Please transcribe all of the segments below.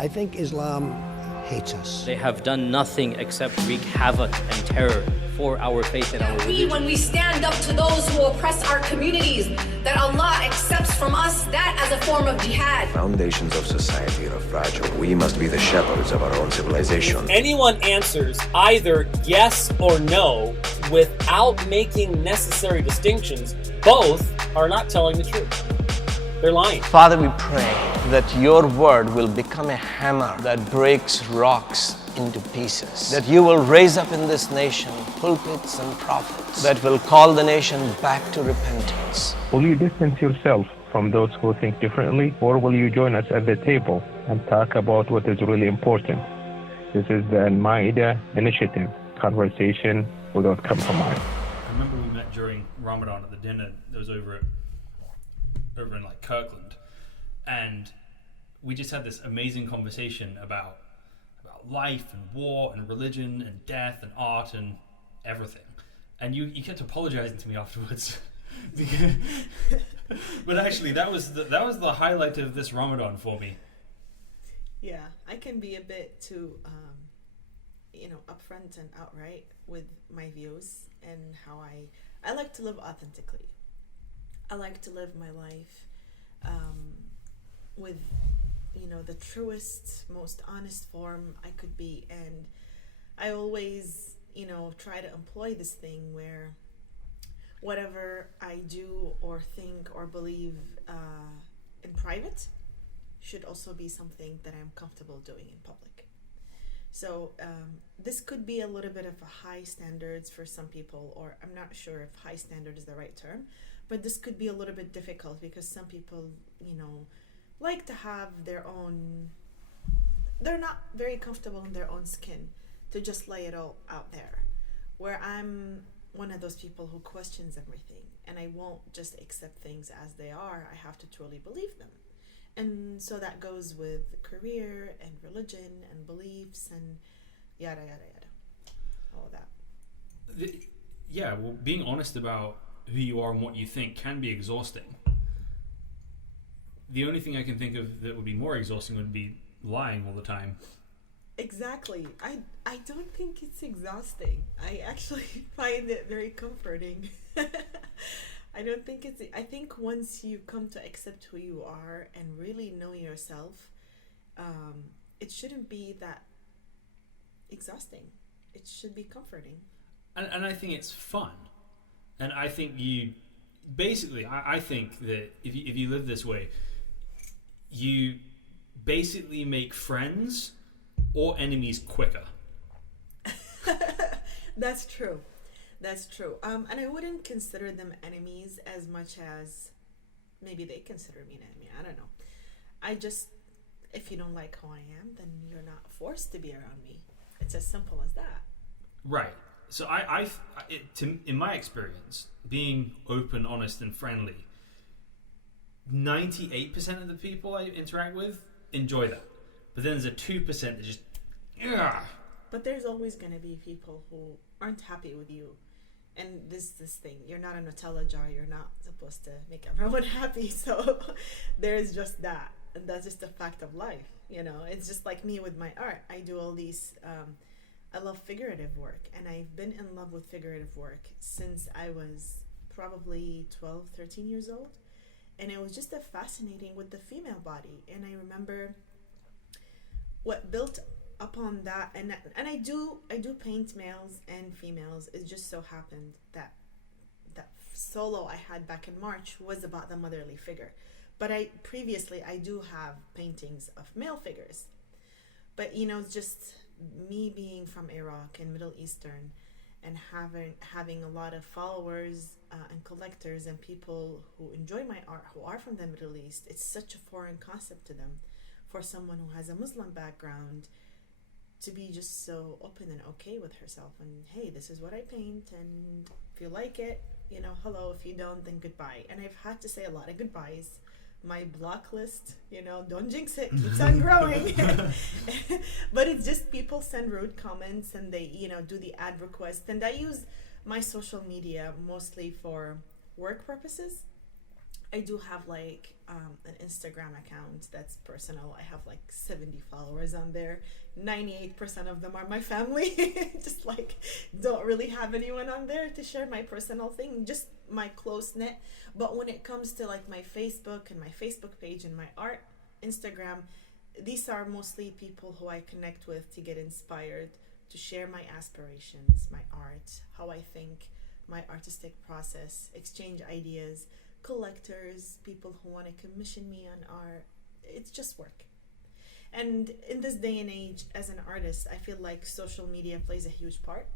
I think Islam hates us. They have done nothing except wreak havoc and terror for our faith and our religion. When we stand up to those who oppress our communities, that Allah accepts from us that as a form of jihad. Foundations of society are fragile. We must be the shepherds of our own civilization. If anyone answers either yes or no without making necessary distinctions, both are not telling the truth. They're lying. Father, we pray that your word will become a hammer that breaks rocks into pieces. That you will raise up in this nation pulpits and prophets that will call the nation back to repentance. Will you distance yourself from those who think differently, or will you join us at the table and talk about what is really important? This is the Al-Ma'idah initiative, conversation without compromise. I remember we met during Ramadan at the dinner that was over in like Kirkland, and we just had this amazing conversation about life and war and religion and death and art and everything. And you kept apologizing to me afterwards. But actually that was the highlight of this Ramadan for me. Yeah, I can be a bit too upfront and outright with my views and how I like to live authentically. I like to live my life with the truest, most honest form I could be, and I always try to employ this thing where whatever I do or think or believe in private should also be something that I'm comfortable doing in public. So this could be a little bit of a high standards for some people, or I'm not sure if high standard is the right term, but this could be a little bit difficult because some people, like to have their own, they're not very comfortable in their own skin to just lay it all out there. Where I'm one of those people who questions everything, and I won't just accept things as they are. I have to truly believe them. And so that goes with career and religion and beliefs and yada, yada, yada. All of that. Yeah, well, being honest about who you are and what you think can be exhausting. The only thing I can think of that would be more exhausting would be lying all the time. Exactly. I don't think it's exhausting. I actually find it very comforting. I think once you come to accept who you are and really know yourself, it shouldn't be that exhausting. It should be comforting. And I think it's fun. And I think I think that if you live this way, you basically make friends or enemies quicker. That's true. And I wouldn't consider them enemies as much as maybe they consider me an enemy. I don't know. If you don't like who I am, then you're not forced to be around me. It's as simple as that. Right. So in my experience, being open, honest, and friendly, 98% of the people I interact with enjoy that. But then there's a 2% that just, ugh. But there's always going to be people who aren't happy with you. And this thing, you're not a Nutella jar. You're not supposed to make everyone happy. So there's just that. And that's just a fact of life. It's just like me with my art. I do all these, I love figurative work. And I've been in love with figurative work since I was probably 12, 13 years old. And it was just fascinating with the female body. And I remember what built upon that, and I do paint males and females. It just so happened that solo I had back in March was about the motherly figure. But I do have paintings of male figures. But just me being from Iraq and Middle Eastern and having a lot of followers and collectors and people who enjoy my art who are from the Middle East, it's such a foreign concept to them. For someone who has a Muslim background to be just so open and okay with herself and, hey, this is what I paint, and if you like it, hello. If you don't, then goodbye. And I've had to say a lot of goodbyes. My block list, don't jinx it, keeps on growing. But it's just people send rude comments and they, do the ad request. And I use my social media mostly for work purposes. I do have like an Instagram account that's personal. I have like 70 followers on there. 98% of them are my family. Just like don't really have anyone on there to share my personal thing, just my close knit. But when it comes to like my Facebook and my Facebook page and my art Instagram, these are mostly people who I connect with to get inspired, to share my aspirations, my art, how I think, my artistic process, exchange ideas, collectors, people who want to commission me on art. It's just work. And in this day and age, as an artist, I feel like social media plays a huge part,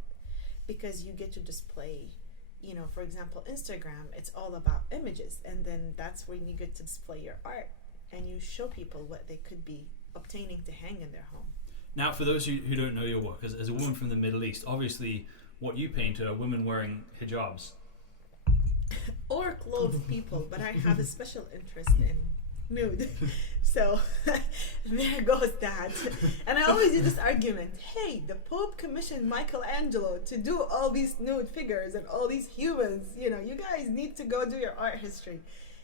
because you get to display, you know, for example, Instagram, it's all about images, and then that's when you get to display your art and you show people what they could be obtaining to hang in their home. Now, for those who don't know your work, as a woman from the Middle East, obviously what you paint are women wearing hijabs. Or clothed people, but I have a special interest in nude. So there goes that. And I always do this argument, hey, the Pope commissioned Michelangelo to do all these nude figures and all these humans. You know, you guys need to go do your art history.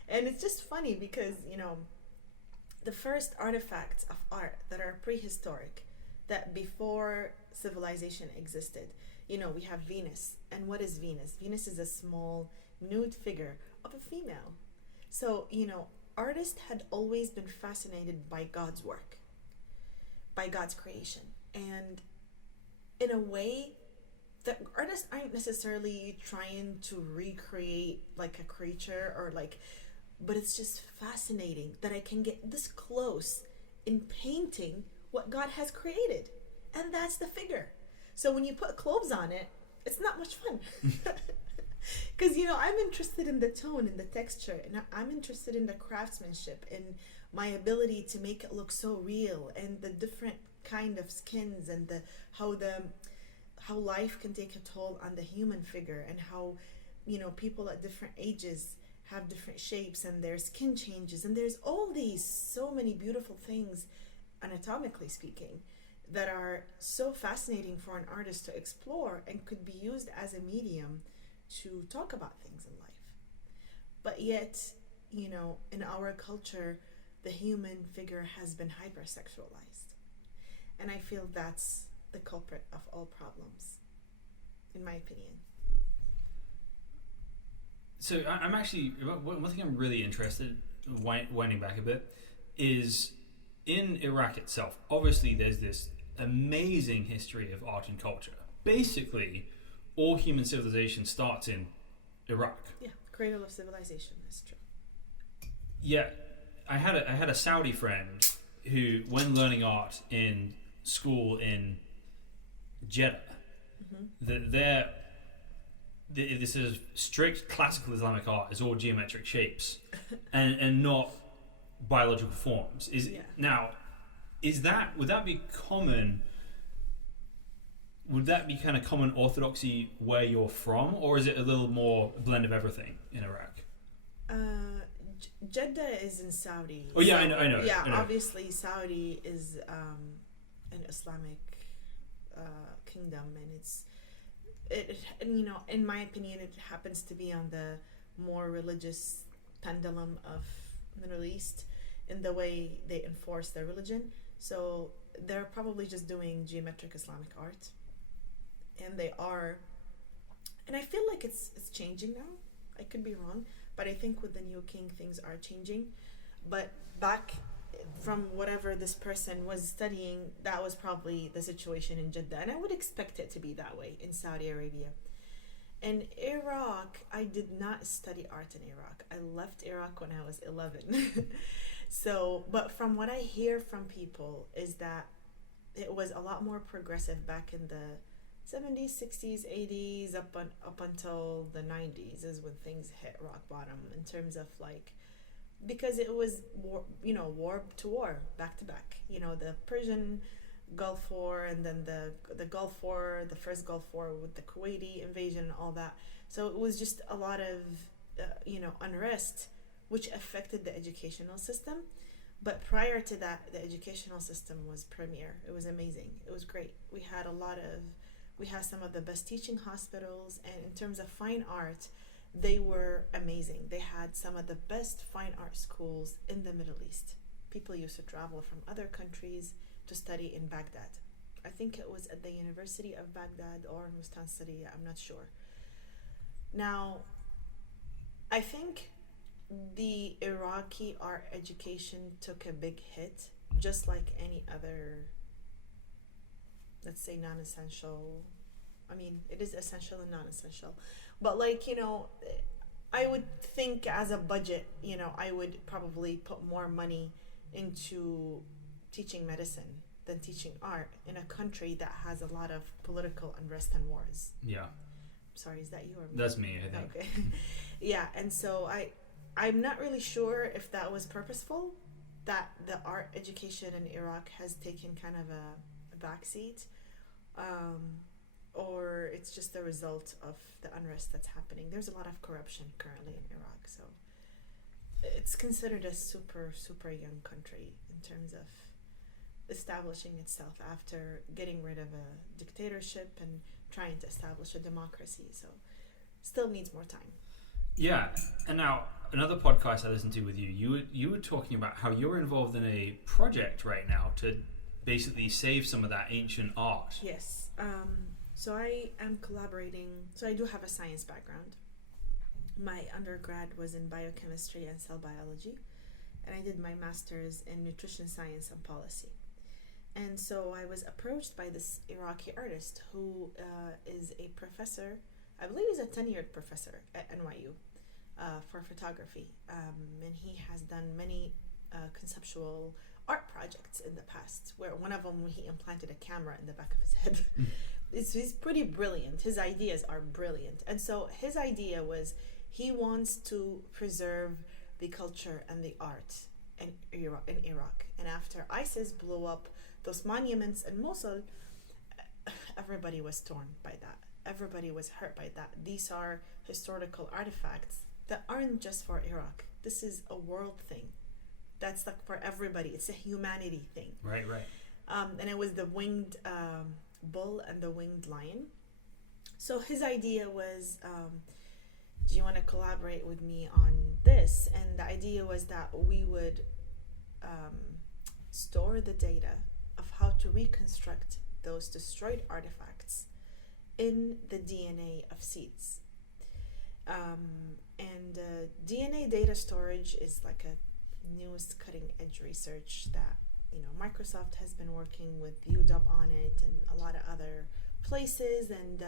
And it's just funny because, you know, the first artifacts of art that are prehistoric, that before civilization existed, you know, we have Venus. And what is Venus? Venus is a small nude figure of a female. So, you know, artists had always been fascinated by God's work, by God's creation. And in a way, the artists aren't necessarily trying to recreate like a creature or like, but it's just fascinating that I can get this close in painting what God has created. And that's the figure. So when you put clothes on it, it's not much fun. Because, you know, I'm interested in the tone and the texture, and I'm interested in the craftsmanship and my ability to make it look so real, and the different kind of skins, and how life can take a toll on the human figure, and how, you know, people at different ages have different shapes and their skin changes, and there's all these so many beautiful things, anatomically speaking, that are so fascinating for an artist to explore and could be used as a medium to talk about things in life. But yet, you know, in our culture, the human figure has been hypersexualized. And I feel that's the culprit of all problems, in my opinion. So I'm actually, one thing I'm really interested in, winding back a bit, is in Iraq itself, obviously there's this amazing history of art and culture. Basically, all human civilization starts in Iraq. Yeah, cradle of civilization, that's true. Yeah, I had a Saudi friend who, when learning art in school in Jeddah, this is strict classical Islamic art is all geometric shapes and not biological forms. Would that be common? Would that be kind of common orthodoxy where you're from, or is it a little more a blend of everything in Iraq? Jeddah is in Saudi. Oh yeah, so, I know. Yeah, I know. Obviously Saudi is an Islamic kingdom, and and you know, in my opinion, it happens to be on the more religious pendulum of the Middle East in the way they enforce their religion. So they're probably just doing geometric Islamic art. And they are, and I feel like it's changing now. I could be wrong, but I think with the new king things are changing. But back from whatever this person was studying, that was probably the situation in Jeddah, and I would expect it to be that way in Saudi Arabia. In Iraq, I did not study art in Iraq. I left Iraq when I was 11. So, but from what I hear from people is that it was a lot more progressive back in the 70s, 60s, 80s, up until the 90s is when things hit rock bottom in terms of like, because it was war to war, back to back. You know, the Persian Gulf War, and then the Gulf War, the first Gulf War with the Kuwaiti invasion and all that. So it was just a lot of unrest, which affected the educational system. But prior to that, the educational system was premier. It was amazing. It was great. We had some of the best teaching hospitals, and in terms of fine art, they were amazing. They had some of the best fine art schools in the Middle East. People used to travel from other countries to study in Baghdad. I think it was at the University of Baghdad or in Mustansiri, I'm not sure. Now, I think the Iraqi art education took a big hit, just like any other, let's say, non-essential. I mean, it is essential and non-essential, but like, you know, I would think as a budget, you know, I would probably put more money into teaching medicine than teaching art in a country that has a lot of political unrest and wars. Yeah. Sorry, is that you or me? That's me, I think. Okay. Yeah, and so I'm not really sure if that was purposeful, that the art education in Iraq has taken kind of a backseat, or it's just the result of the unrest that's happening. There's a lot of corruption currently in Iraq, so it's considered a super, super young country in terms of establishing itself after getting rid of a dictatorship and trying to establish a democracy. So still needs more time. Yeah, and now another podcast I listened to with you were talking about how you're involved in a project right now to basically save some of that ancient art. Yes. So I am collaborating. So I do have a science background. My undergrad was in biochemistry and cell biology, and I did my master's in nutrition science and policy. And so I was approached by this Iraqi artist who is a professor, I believe he's a tenured professor at NYU for photography. And he has done many conceptual art projects in the past, where one of them he implanted a camera in the back of his head. He's pretty brilliant. His ideas are brilliant. And so his idea was he wants to preserve the culture and the art in Iraq. And after ISIS blew up those monuments in Mosul, everybody was torn by that. Everybody was hurt by that. These are historical artifacts that aren't just for Iraq. This is a world thing. That's like for everybody. It's a humanity thing. Right. And it was the winged bull and the winged lion. So his idea was, do you want to collaborate with me on this? And the idea was that we would store the data of how to reconstruct those destroyed artifacts in the DNA of seeds. And DNA data storage is like a newest cutting edge research that, you know, Microsoft has been working with UW on it and a lot of other places, and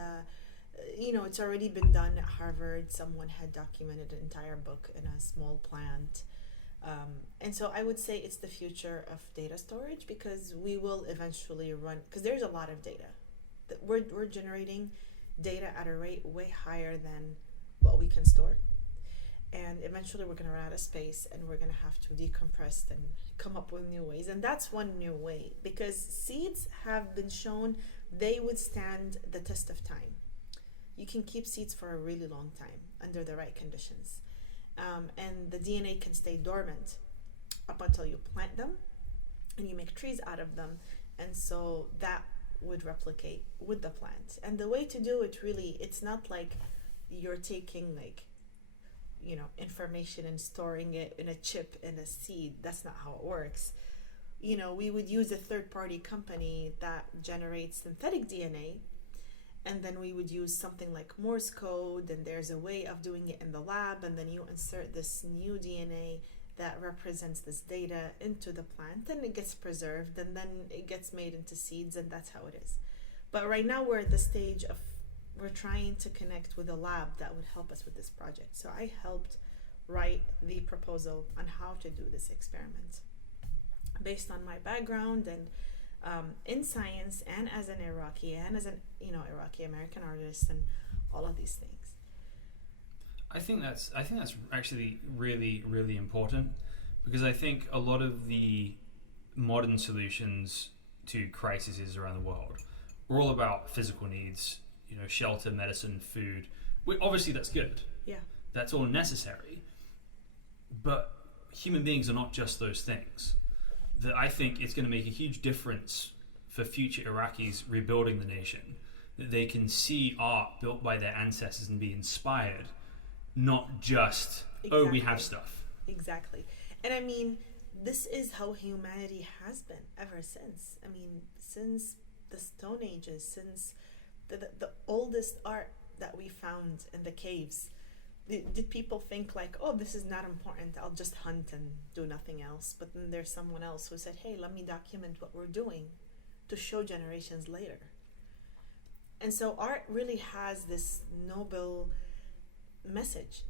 you know, it's already been done at Harvard. Someone had documented an entire book in a small plant. And so I would say it's the future of data storage, because we will eventually run, because there's a lot of data. We're generating data at a rate way higher than what we can store. And eventually we're going to run out of space, and we're going to have to decompress and come up with new ways. And that's one new way, because seeds have been shown they withstand the test of time. You can keep seeds for a really long time under the right conditions. And the DNA can stay dormant up until you plant them and you make trees out of them. And so that would replicate with the plant. And the way to do it, really, it's not like you're taking, like, you know, information and storing it in a chip in a seed. That's not how it works. You know, we would use a third-party company that generates synthetic DNA, and then we would use something like Morse code, and there's a way of doing it in the lab, and then you insert this new DNA that represents this data into the plant, and it gets preserved, and then it gets made into seeds, and that's how it is. But right now we're at the stage of, we're trying to connect with a lab that would help us with this project. So I helped write the proposal on how to do this experiment based on my background and in science, and as an Iraqi, and as an, you know, Iraqi American artist, and all of these things. I think that's actually really, really important, because I think a lot of the modern solutions to crises around the world are all about physical needs, you know, shelter, medicine, food. Obviously that's good. Yeah. That's all necessary. But human beings are not just those things. That I think it's going to make a huge difference for future Iraqis rebuilding the nation, that they can see art built by their ancestors and be inspired, not just, oh, we have stuff. Exactly. And I mean, this is how humanity has been ever since. I mean, since the Stone Ages, since the oldest art that we found in the caves, did people think like, oh, this is not important, I'll just hunt and do nothing else? But then there's someone else who said, hey, let me document what we're doing to show generations later. And so art really has this noble message.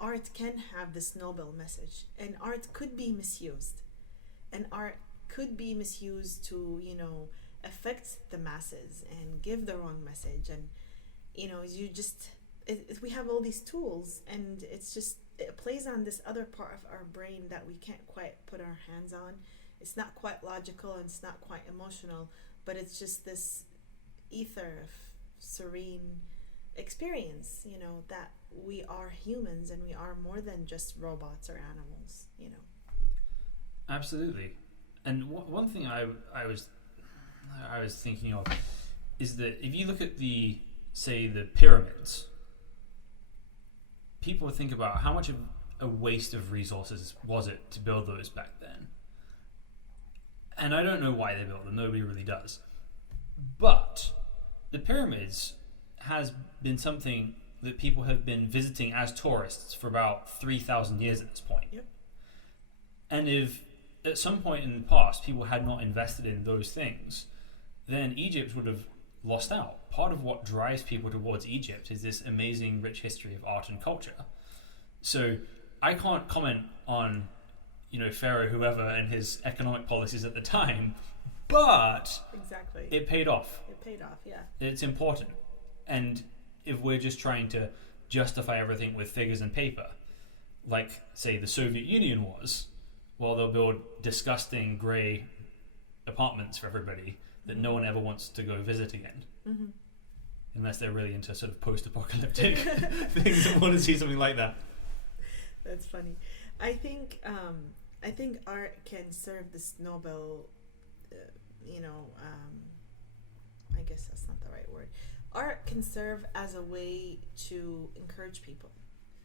Art can have this noble message, and art could be misused. And art could be misused to, affect the masses and give the wrong message. And, we have all these tools, and it plays on this other part of our brain that we can't quite put our hands on. It's not quite logical and it's not quite emotional, but it's just this ether of serene experience, that we are humans and we are more than just robots or animals, Absolutely. And one thing I was thinking of is that if you look at the pyramids, people think about how much of a waste of resources was it to build those back then. And I don't know why they built them, nobody really does. But the pyramids has been something that people have been visiting as tourists for about 3,000 years at this point. Yep. And if at some point in the past people had not invested in those things, then Egypt would have lost out. Part of what drives people towards Egypt is this amazing rich history of art and culture. So I can't comment on, Pharaoh whoever and his economic policies at the time, but exactly, it paid off. It paid off, yeah. It's important. And if we're just trying to justify everything with figures and paper, like, say, the Soviet Union was, well, they'll build disgusting grey apartments for everybody that no one ever wants to go visit again. Mm-hmm. Unless they're really into sort of post-apocalyptic things and want to see something like that. That's funny. I think art can serve this noble, I guess that's not the right word. Art can serve as a way to encourage people.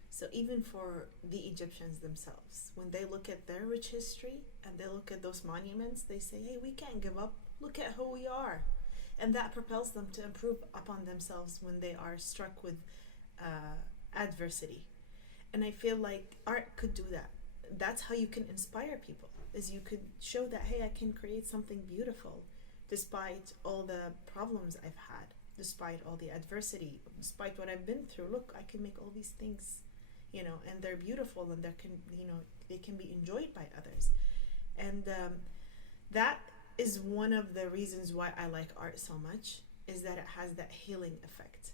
So even for the Egyptians themselves, when they look at their rich history and they look at those monuments, they say, hey, we can't give up. Look at who we are. And that propels them to improve upon themselves when they are struck with adversity. And I feel like art could do that. That's how you can inspire people, is you could show that, hey, I can create something beautiful despite all the problems I've had, despite all the adversity, despite what I've been through. Look, I can make all these things, and they're beautiful, and they can be enjoyed by others. And that is one of the reasons why I like art so much, is that it has that healing effect.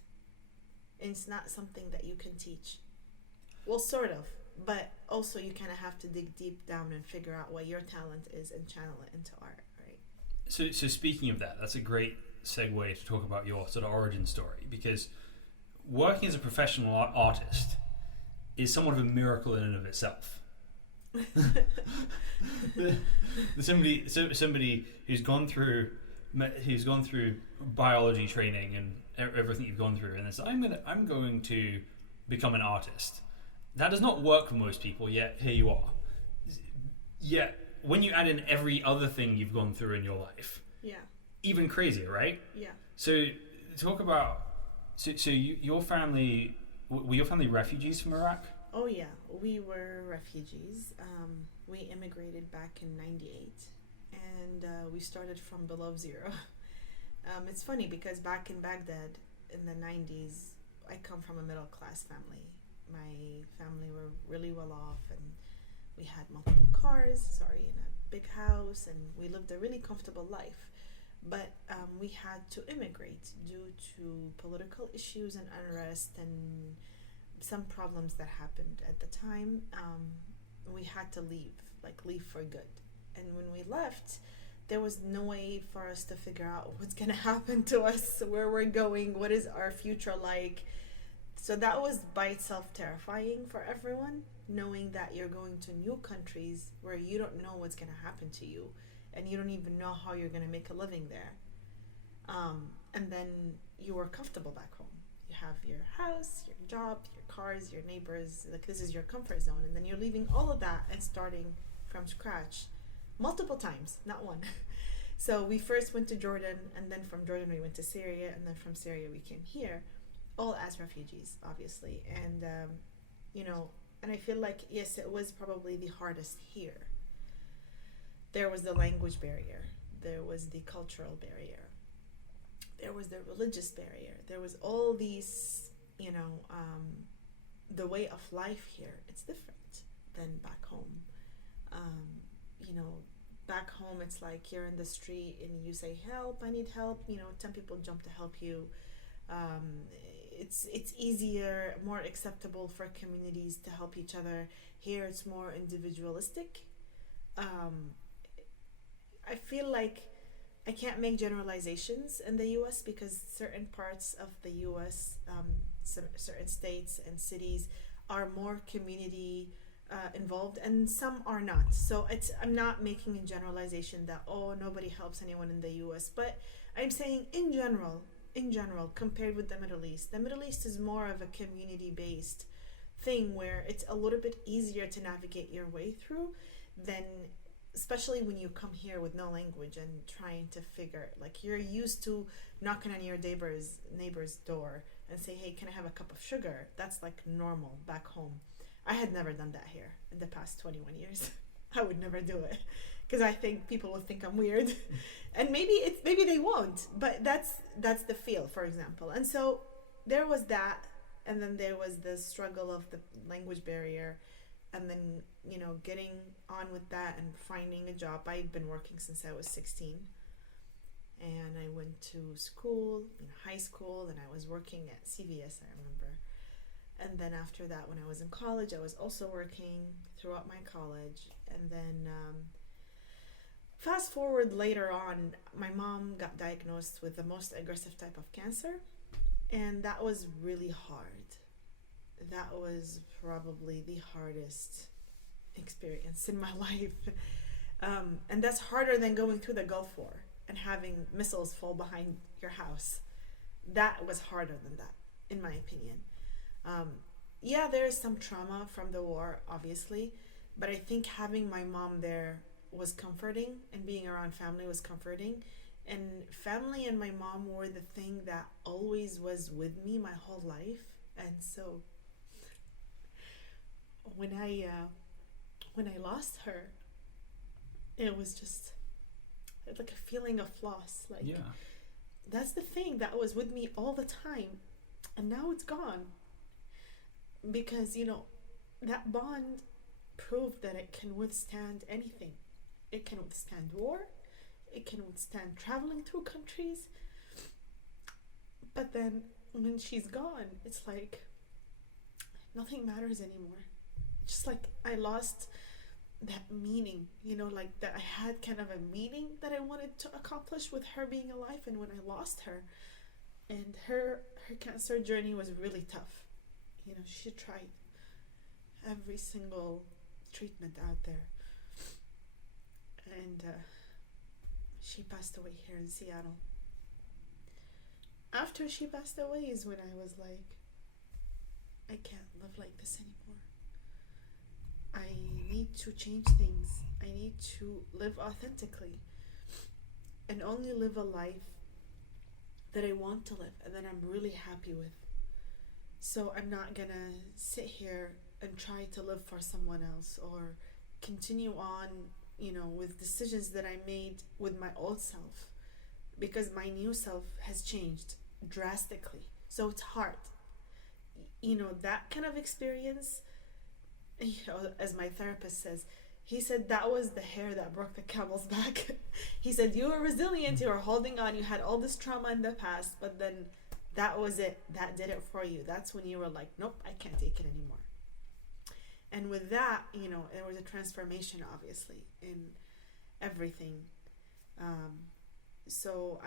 And it's not something that you can teach. Well, sort of, but also you kind of have to dig deep down and figure out what your talent is and channel it into art, right? So speaking of that, that's a great segue to talk about your sort of origin story, because working as a professional artist is somewhat of a miracle in and of itself. Somebody who's gone through biology training and everything you've gone through, and it's I'm going to become an artist. That does not work for most people. Yet here you are. Yet when you add in every other thing you've gone through in your life, yeah, even crazier, right? Yeah. So talk about your family. Were your family refugees from Iraq? Oh yeah, we were refugees. We immigrated back in '98, and we started from below zero. It's funny because back in Baghdad in the '90s, I come from a middle class family. My family were really well off, and we had multiple cars, in a big house, and we lived a really comfortable life. But we had to immigrate due to political issues and unrest and some problems that happened at the time. We had to leave for good. And when we left, there was no way for us to figure out what's going to happen to us, where we're going, what is our future like. So that was by itself terrifying for everyone, knowing that you're going to new countries where you don't know what's going to happen to you, and you don't even know how you're going to make a living there. And then you were comfortable back home. You have your house, your job, your cars, your neighbors. Like, this is your comfort zone, and then you're leaving all of that and starting from scratch multiple times, not one. So we first went to Jordan, and then from Jordan we went to Syria, and then from Syria we came here, all as refugees, obviously. And and I feel like, yes, it was probably the hardest here. There was the language barrier, there was the cultural barrier, there was the religious barrier, there was all these, the way of life here, it's different than back home. Back home, it's like you're in the street and you say, help, I need help, 10 people jump to help you. It's easier, more acceptable for communities to help each other. Here it's more individualistic. I feel like I can't make generalizations in the US because certain parts of the US, certain states and cities are more community involved, and some are not. So I'm not making a generalization that, nobody helps anyone in the US, but I'm saying in general, compared with the Middle East is more of a community-based thing where it's a little bit easier to navigate your way through than, especially when you come here with no language and trying to figure, like, you're used to knocking on your neighbor's door and say, hey, can I have a cup of sugar? That's like normal back home. I had never done that here in the past 21 years. I would never do it because I think people will think I'm weird, and maybe they won't, but that's the feel, for example. And so there was that, and then there was the struggle of the language barrier, and then getting on with that and finding a job. I'd been working since I was 16, and I went to school, high school, and I was working at CVS, I remember. And then after that, when I was in college, I was also working throughout my college. And then fast forward later on, my mom got diagnosed with the most aggressive type of cancer. And that was really hard. That was probably the hardest experience in my life. And that's harder than going through the Gulf War and having missiles fall behind your house. That was harder than that, in my opinion. There is some trauma from the war, obviously, but I think having my mom there was comforting, and being around family was comforting. And family and my mom were the thing that always was with me my whole life. And so when I lost her, it was just like a feeling of loss. Like, that's the thing that was with me all the time, and now it's gone. Because that bond proved that it can withstand anything. It can withstand war, it can withstand traveling through countries. But then when she's gone, it's like nothing matters anymore. Just like I lost that meaning, like that I had kind of a meaning that I wanted to accomplish with her being alive. And when I lost her, and her cancer journey was really tough. She tried every single treatment out there, and she passed away here in Seattle. After she passed away is when I was like, I can't live like this anymore. I need to change things. I need to live authentically and only live a life that I want to live and that I'm really happy with. So I'm not gonna sit here and try to live for someone else or continue on, with decisions that I made with my old self, because my new self has changed drastically. So it's hard. That kind of experience, as my therapist says, he said that was the hair that broke the camel's back. He said, you were resilient, you were holding on, you had all this trauma in the past, but then that was it. That did it for you. That's when you were like, nope, I can't take it anymore. And with that, there was a transformation, obviously, in everything. So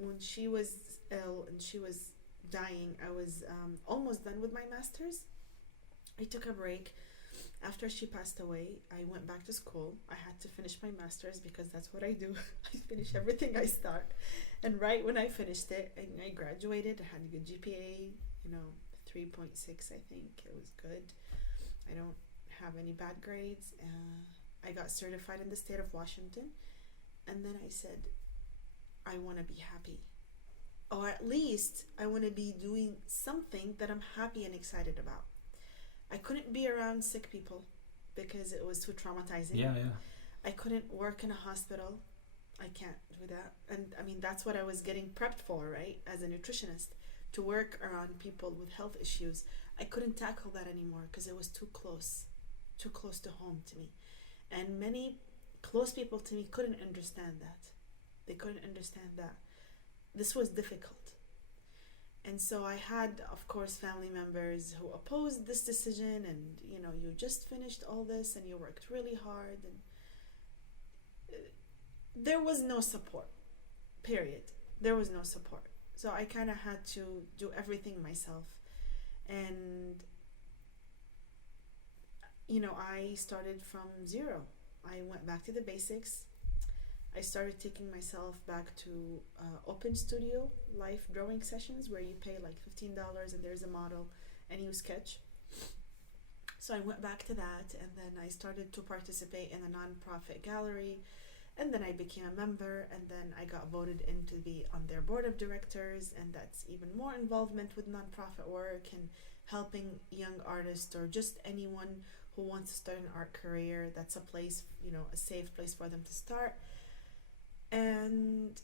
when she was ill and she was dying, I was almost done with my master's. I took a break After she passed away, I went back to school. I had to finish my master's because that's what I do. I finish everything I start. And right when I finished it, and I graduated, I had a good GPA, 3.6, I think. It was good. I don't have any bad grades. I got certified in the state of Washington. And then I said, I want to be happy. Or at least I want to be doing something that I'm happy and excited about. I couldn't be around sick people because it was too traumatizing. Yeah. I couldn't work in a hospital. I can't do that. And I mean, that's what I was getting prepped for, right? As a nutritionist, to work around people with health issues. I couldn't tackle that anymore because it was too close to home to me. And many close people to me couldn't understand that. They couldn't understand that. This was difficult. And so I had, of course, family members who opposed this decision, and you just finished all this and you worked really hard, and there was no support, period. There was no support. So I kind of had to do everything myself. And I started from zero. I went back to the basics. I started taking myself back to open studio live drawing sessions where you pay like $15 and there's a model and you sketch. So I went back to that, and then I started to participate in a nonprofit gallery, and then I became a member, and then I got voted in to be on their board of directors, and that's even more involvement with nonprofit work and helping young artists or just anyone who wants to start an art career. That's a place, a safe place for them to start. And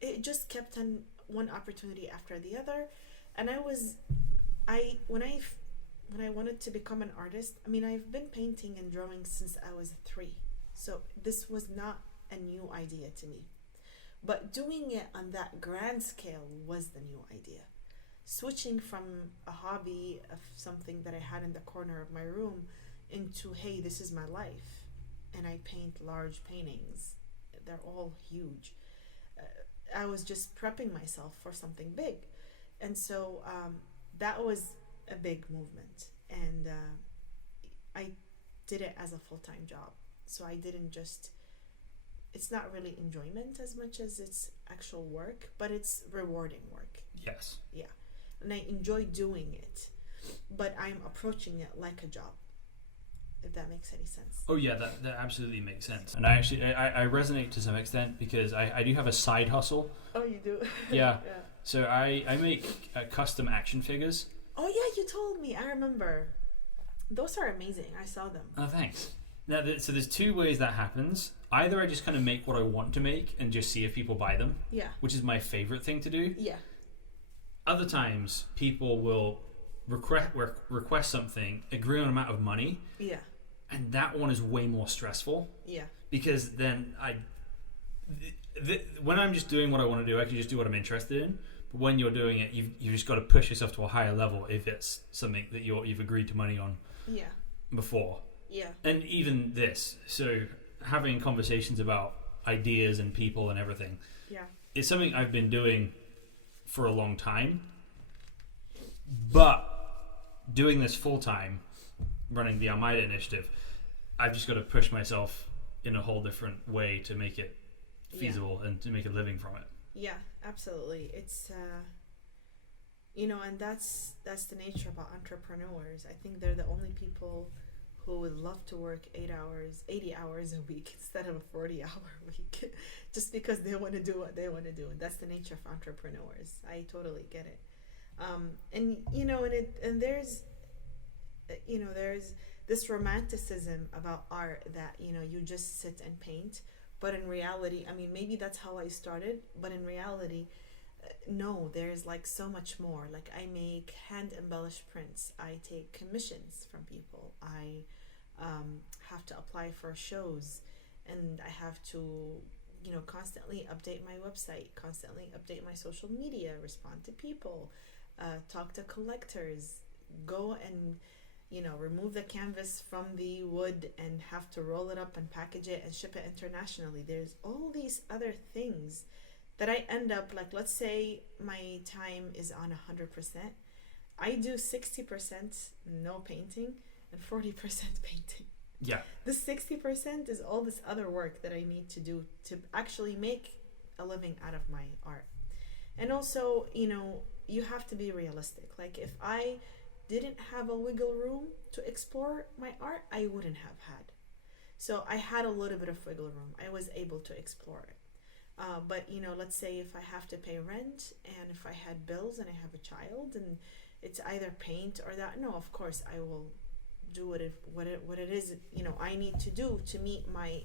it just kept on one opportunity after the other. And when I wanted to become an artist, I've been painting and drawing since I was 3. So this was not a new idea to me. But doing it on that grand scale was the new idea. Switching from a hobby of something that I had in the corner of my room into, hey, this is my life. And I paint large paintings. They're all huge. I was just prepping myself for something big. And so that was a big movement. And I did it as a full-time job. So I didn't just, it's not really enjoyment as much as it's actual work, but it's rewarding work. Yes. Yeah. And I enjoy doing it, but I'm approaching it like a job. If that makes any sense. Oh yeah, that absolutely makes sense. And I resonate to some extent because I do have a side hustle. Oh, you do? Yeah. Yeah. So I make custom action figures. Oh yeah, you told me. I remember. Those are amazing. I saw them. Oh, thanks. Now, so there's 2 ways that happens. Either I just kind of make what I want to make and just see if people buy them. Yeah. Which is my favorite thing to do. Yeah. Other times, people will request something, agree on an amount of money. Yeah. And that one is way more stressful. Yeah. Because then when I'm just doing what I want to do, I can just do what I'm interested in. But when you're doing it, you've just got to push yourself to a higher level if it's something that you've agreed to money on. Yeah. Before. Yeah. And even this, so having conversations about ideas and people and everything. Yeah. It's something I've been doing for a long time. But doing this full time, running the Almeida initiative, I've just got to push myself in a whole different way to make it feasible and to make a living from it. Yeah, absolutely. It's and that's the nature about entrepreneurs. I think they're the only people who would love to work 80 hours a week instead of a 40-hour week, just because they want to do what they want to do, and that's the nature of entrepreneurs. I totally get it. And there's this romanticism about art that you just sit and paint, but in reality, maybe that's how I started, but in reality, no, there's like so much more. Like, I make hand embellished prints, I take commissions from people, I have to apply for shows, and I have to constantly update my website, constantly update my social media, respond to people, talk to collectors, go and remove the canvas from the wood and have to roll it up and package it and ship it internationally. There's all these other things that I end up, like, let's say my time is on 100%. I do 60% no painting and 40% painting. Yeah. This 60% is all this other work that I need to do to actually make a living out of my art. And also, you know, you have to be realistic. Like, if I didn't have a wiggle room to explore my art, I wouldn't have had. So I had a little bit of wiggle room. I was able to explore it. But, you know, let's say if I have to pay rent and if I had bills and I have a child and it's either paint or that, no, of course I will do what it is, you know, I need to do to meet my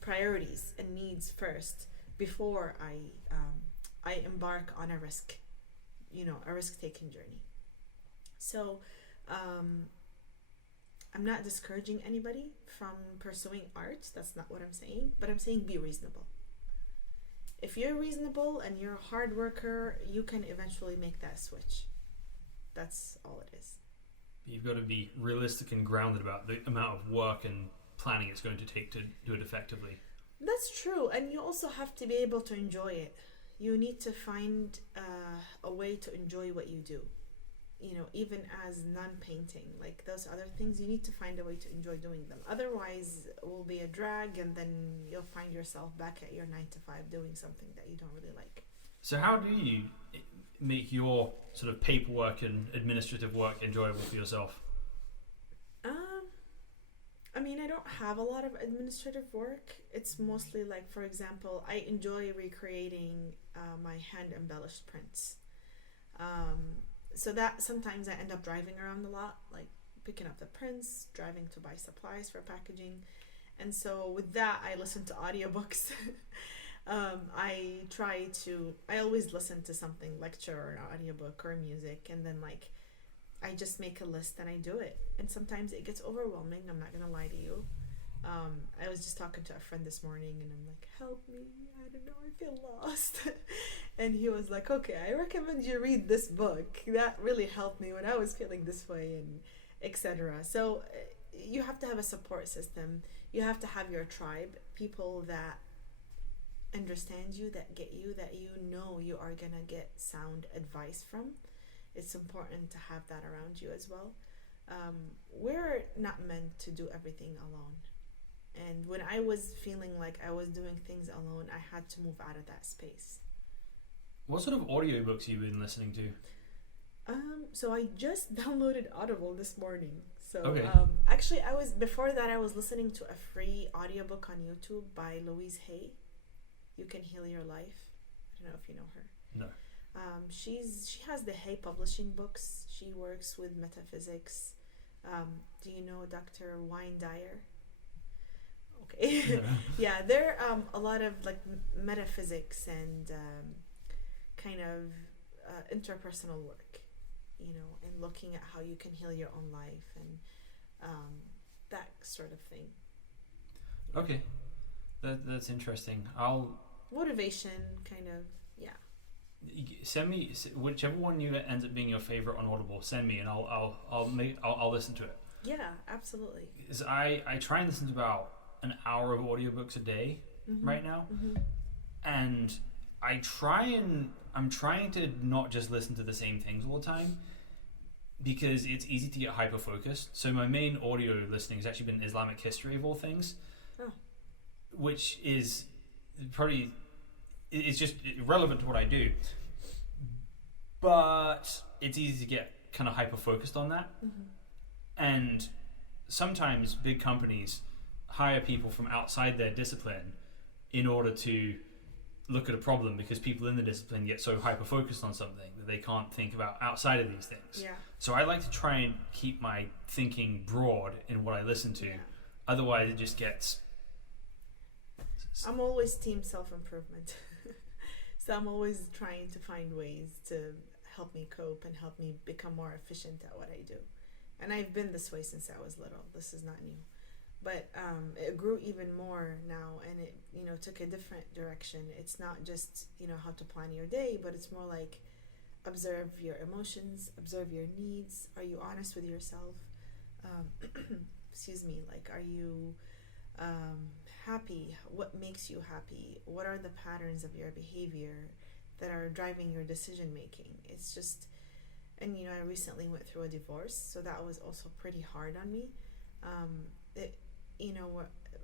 priorities and needs first before I embark on a risk, you know, a risk-taking journey. So I'm not discouraging anybody from pursuing art. That's not what I'm saying. But I'm saying be reasonable. If you're reasonable and you're a hard worker, you can eventually make that switch. That's all it is. You've got to be realistic and grounded about the amount of work and planning it's going to take to do it effectively. That's true. And you also have to be able to enjoy it. You need to find a way to enjoy what you do. You know, even as non-painting, like those other things, you need to find a way to enjoy doing them. Otherwise, it will be a drag, and then you'll find yourself back at your 9 to 5 doing something that you don't really like. So how do you make your sort of paperwork and administrative work enjoyable for yourself? I mean, I don't have a lot of administrative work. It's mostly like, for example, I enjoy recreating my hand-embellished prints. So that sometimes I end up driving around a lot, like picking up the prints, driving to buy supplies for packaging. And so with that, I listen to audiobooks. I always listen to something, lecture or an audiobook or music, and then like I just make a list and I do it. And sometimes it gets overwhelming, I'm not gonna lie to you. I was just talking to a friend this morning and I'm like, help me, I don't know, I feel lost. And he was like, okay, I recommend you read this book. That really helped me when I was feeling this way, and etc. So you have to have a support system. You have to have your tribe, people that understand you, that get you, that you know you are gonna get sound advice from. It's important to have that around you as well. We're not meant to do everything alone. And when I was feeling like I was doing things alone, I had to move out of that space. What sort of audiobooks have you been listening to? So I just downloaded Audible this morning. So okay. Actually, before that I was listening to a free audiobook on YouTube by Louise Hay. You Can Heal Your Life. I don't know if you know her. No. She has the Hay Publishing books. She works with metaphysics. Do you know Dr. Wayne Dyer? Okay. Yeah, they're a lot of like metaphysics and kind of interpersonal work, you know, and looking at how you can heal your own life and that sort of thing. Okay, that's interesting. Motivation, kind of, yeah. Send me whichever one you ends up being your favorite on Audible. Send me and I'll listen to it. Yeah, absolutely. Because I try and listen to about an hour of audiobooks a day right now, and I'm trying to not just listen to the same things all the time, because it's easy to get hyper focused. So my main audio listening has actually been Islamic history of all things, which is probably, it's just irrelevant to what I do, but it's easy to get kind of hyper focused on that. And sometimes big companies hire people from outside their discipline in order to look at a problem, because people in the discipline get so hyper focused on something that they can't think about outside of these things. Yeah. So I like to try and keep my thinking broad in what I listen to. Yeah. Otherwise it just gets... I'm always team self-improvement. So I'm always trying to find ways to help me cope and help me become more efficient at what I do. And I've been this way since I was little. This is not new. But it grew even more now, and it, you know, took a different direction. It's not just, you know, how to plan your day, but it's more like observe your emotions, observe your needs. Are you honest with yourself? Excuse me, like, are you happy? What makes you happy? What are the patterns of your behavior that are driving your decision making? It's just, And I recently went through a divorce, so that was also pretty hard on me.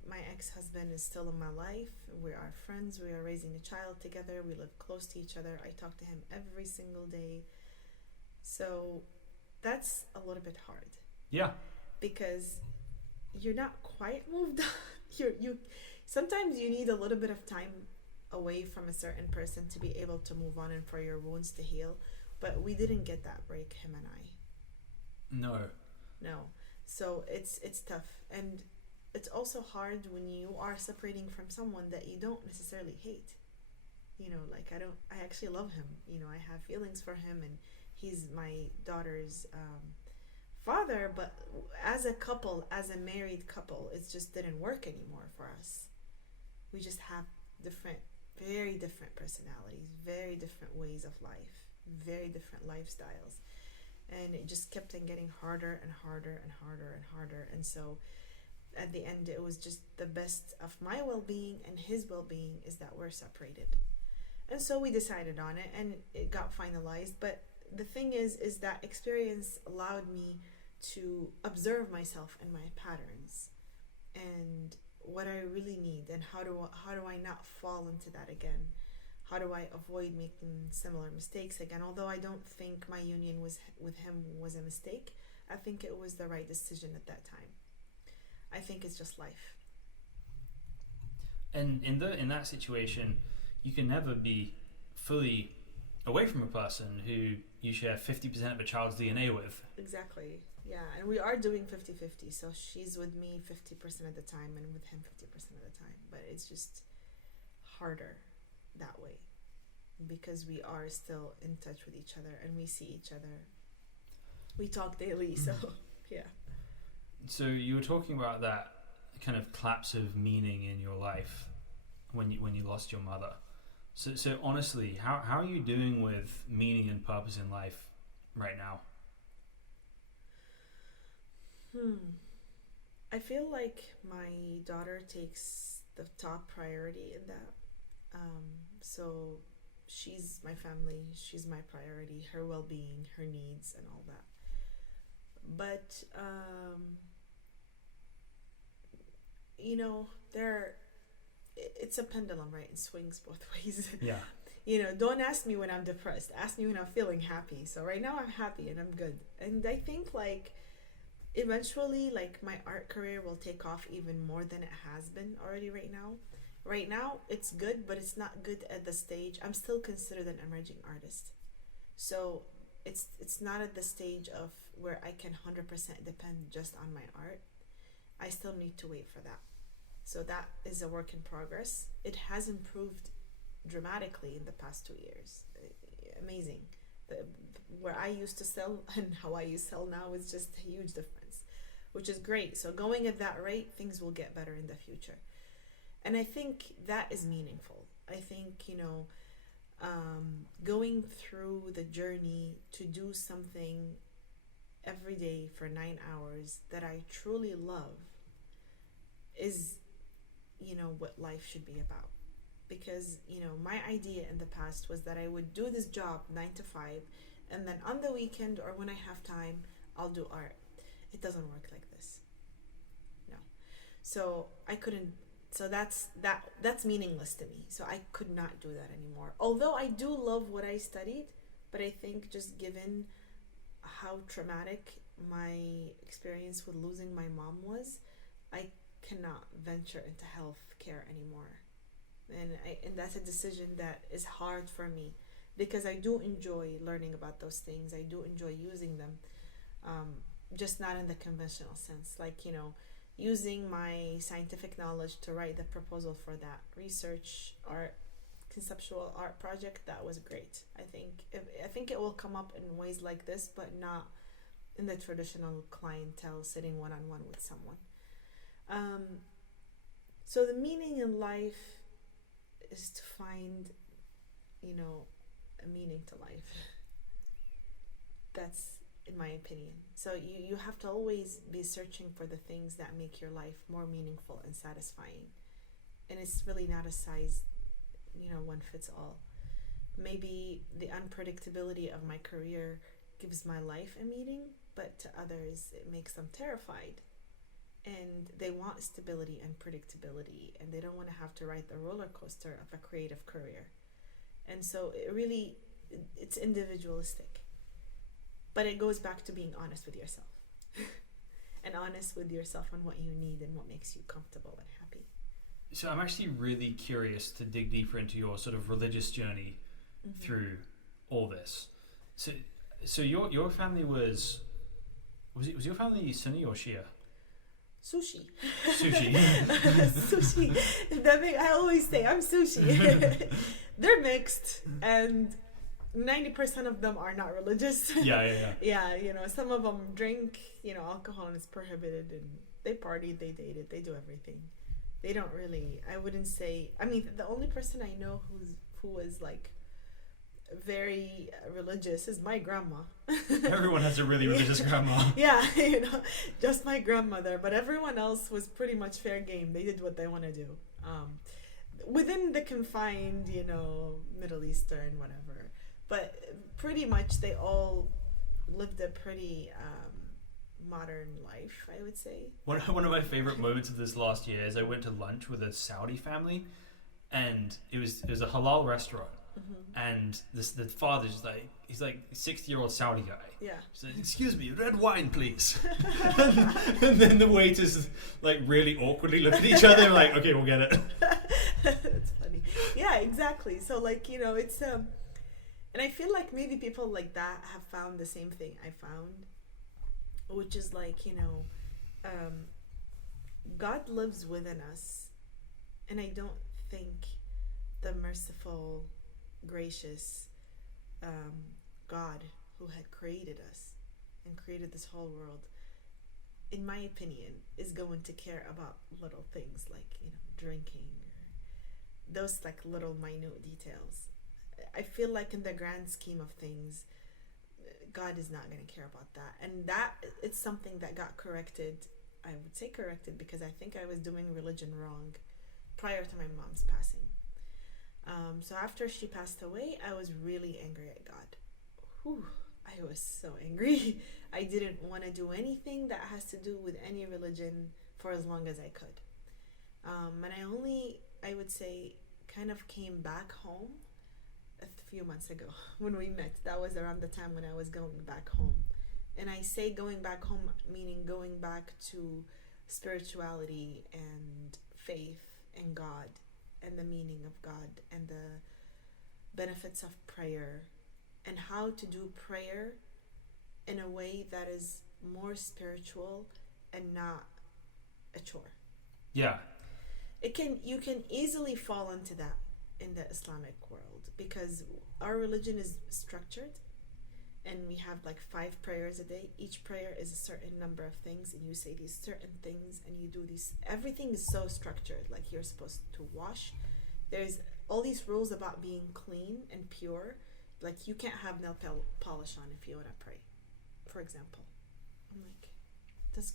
My ex-husband is still in my life. We are friends. We are raising a child together. We live close to each other. I talk to him every single day. So that's a little bit hard. Yeah. Because you're not quite moved on. You sometimes you need a little bit of time away from a certain person to be able to move on and for your wounds to heal. But we didn't get that break, him and I. No. So it's tough. And it's also hard when you are separating from someone that you don't necessarily hate. I actually love him. I have feelings for him, and he's my daughter's father, but as a couple, as a married couple, it just didn't work anymore for us. We just have very different personalities, very different ways of life, very different lifestyles. And it just kept on getting harder and harder and harder and harder. And so at the end, it was just the best of my well-being and his well-being is that we're separated. And so we decided on it, and it got finalized. But the thing is that experience allowed me to observe myself and my patterns and what I really need, and how do I not fall into that again? How do I avoid making similar mistakes again? Although I don't think my union with him was a mistake, I think it was the right decision at that time. I think it's just life. And in that situation, you can never be fully away from a person who you share 50% of a child's DNA with. Exactly. Yeah, and we are doing 50-50. So she's with me 50% of the time and with him 50% of the time. But it's just harder that way because we are still in touch with each other and we see each other. We talk daily, so yeah. So you were talking about that kind of collapse of meaning in your life when you lost your mother. So honestly, how are you doing with meaning and purpose in life right now? I feel like my daughter takes the top priority in that. So she's my family, she's my priority, her well-being, her needs, and all that. But it's a pendulum, right? It swings both ways. Yeah. Don't ask me when I'm depressed. Ask me when I'm feeling happy. So right now I'm happy and I'm good. And I think eventually my art career will take off even more than it has been already right now. Right now it's good, but it's not good at the stage. I'm still considered an emerging artist. So it's not at the stage of where I can 100% depend just on my art. I still need to wait for that. So that is a work in progress. It has improved dramatically in the past 2 years. Amazing. Where I used to sell and how I sell now is just a huge difference, which is great. So going at that rate, things will get better in the future. And I think that is meaningful. I think, going through the journey to do something every day for 9 hours that I truly love is, what life should be about. Because, my idea in the past was that I would do this job 9 to 5, and then on the weekend or when I have time, I'll do art. It doesn't work like this. No. So I couldn't. So that's meaningless to me. So I could not do that anymore. Although I do love what I studied, but I think just given how traumatic my experience with losing my mom was, I cannot venture into healthcare anymore. And that's a decision that is hard for me because I do enjoy learning about those things. I do enjoy using them, just not in the conventional sense. Using my scientific knowledge to write the proposal for that research art, conceptual art project, that was great. I think it will come up in ways like this, but not in the traditional clientele sitting one-on-one with someone. So the meaning in life is to find, a meaning to life. That's in my opinion. So you have to always be searching for the things that make your life more meaningful and satisfying. And it's really not a size, one fits all. Maybe the unpredictability of my career gives my life a meaning, but to others it makes them terrified. And they want stability and predictability, and they don't want to have to ride the roller coaster of a creative career. And so it's individualistic. But it goes back to being honest with yourself. And honest with yourself on what you need and what makes you comfortable and happy. So I'm actually really curious to dig deeper into your sort of religious journey through all this. So your family was your family Sunni or Shia? Sushi. Sushi. I always say I'm sushi. They're mixed, and 90% of them are not religious. Yeah. Yeah, some of them drink, alcohol, and it's prohibited, and they party, they dated, they do everything. They don't really, I wouldn't say, the only person I know who was like very religious is my grandma. Everyone has a really religious grandma. Yeah, just my grandmother, but everyone else was pretty much fair game. They did what they want to do. Within the confined, Middle Eastern, whatever. But pretty much they all lived a pretty modern life, I would say. One of my favorite moments of this last year is I went to lunch with a Saudi family, and it was a halal restaurant. And the father's like, he's like a 60-year-old Saudi guy. Yeah. He's like, excuse me, red wine, please. and then the waiters like really awkwardly look at each other, like, okay, we'll get it. That's funny. Yeah, exactly. So it's and I feel like maybe people like that have found the same thing I found, which is like, God lives within us, and I don't think the merciful, gracious God who had created us and created this whole world, in my opinion, is going to care about little things like drinking or those like little minute details. I feel like in the grand scheme of things, God is not going to care about that, and that it's something that got corrected. I would say corrected because I think I was doing religion wrong prior to my mom's passing. So after she passed away, I was really angry at God. Whew, I was so angry. I didn't want to do anything that has to do with any religion for as long as I could. And I would say, kind of came back home a few months ago when we met. That was around the time when I was going back home. And I say going back home, meaning going back to spirituality and faith and God, and the meaning of God, and the benefits of prayer, and how to do prayer in a way that is more spiritual and not a chore. Yeah. You can easily fall into that in the Islamic world, because our religion is structured, and we have like 5 prayers a day. Each prayer is a certain number of things, and you say these certain things, and you do these. Everything is so structured. Like, you're supposed to wash. There's all these rules about being clean and pure. Like, you can't have nail polish on if you want to pray, for example. I'm like, is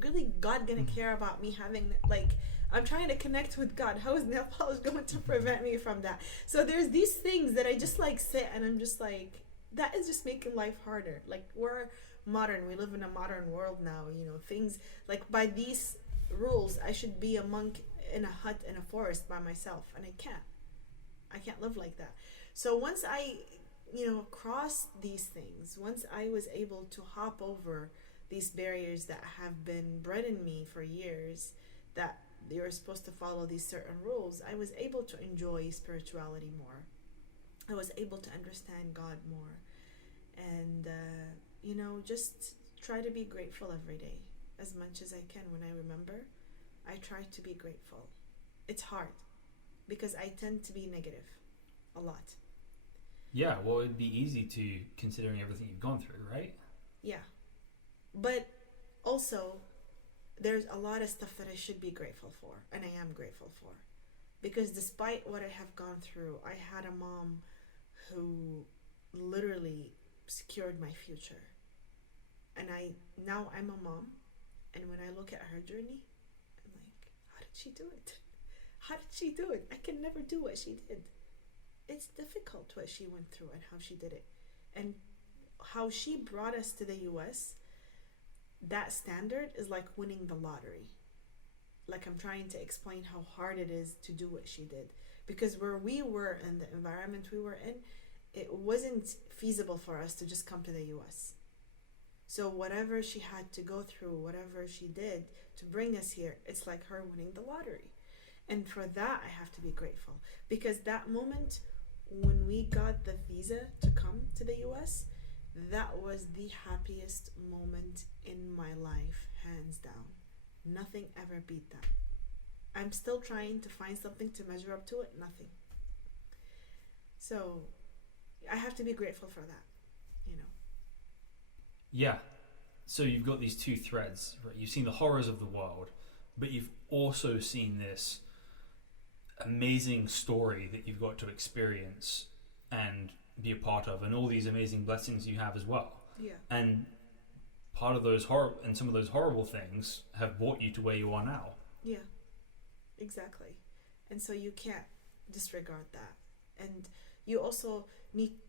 really God gonna care about me having, like, I'm trying to connect with God. How is nail polish going to prevent me from that? So there's these things that I just like sit and I'm just like, that is just making life harder. Like, we're modern. We live in a modern world now. Things like, by these rules, I should be a monk in a hut in a forest by myself, and I can't live like that. So once I crossed these things, once I was able to hop over these barriers that have been bred in me for years, that you're supposed to follow these certain rules, I was able to enjoy spirituality more. I was able to understand God more, and just try to be grateful every day as much as I can. When I remember, I try to be grateful. It's hard because I tend to be negative a lot. Yeah, well, it'd be easy to, considering everything you've gone through, right? Yeah, but also there's a lot of stuff that I should be grateful for, and I am grateful for, because despite what I have gone through, I had a mom who literally secured my future, and now I'm a mom, and when I look at her journey, I'm like, how did she do it? How did she do it? I can never do what she did. It's difficult what she went through and how she did it, and how she brought us to the US, that standard is like winning the lottery. Like, I'm trying to explain how hard it is to do what she did. Because where we were and the environment we were in, it wasn't feasible for us to just come to the US. So whatever she had to go through, whatever she did to bring us here, it's like her winning the lottery. And for that, I have to be grateful. Because that moment when we got the visa to come to the US, that was the happiest moment in my life, hands down. Nothing ever beat that. I'm still trying to find something to measure up to it, nothing. So I have to be grateful for that, you know. Yeah. So you've got these two threads, right? You've seen the horrors of the world, but you've also seen this amazing story that you've got to experience and be a part of, and all these amazing blessings you have as well. Yeah. And part of those some of those horrible things have brought you to where you are now. Yeah, exactly. And so you can't disregard that. And you also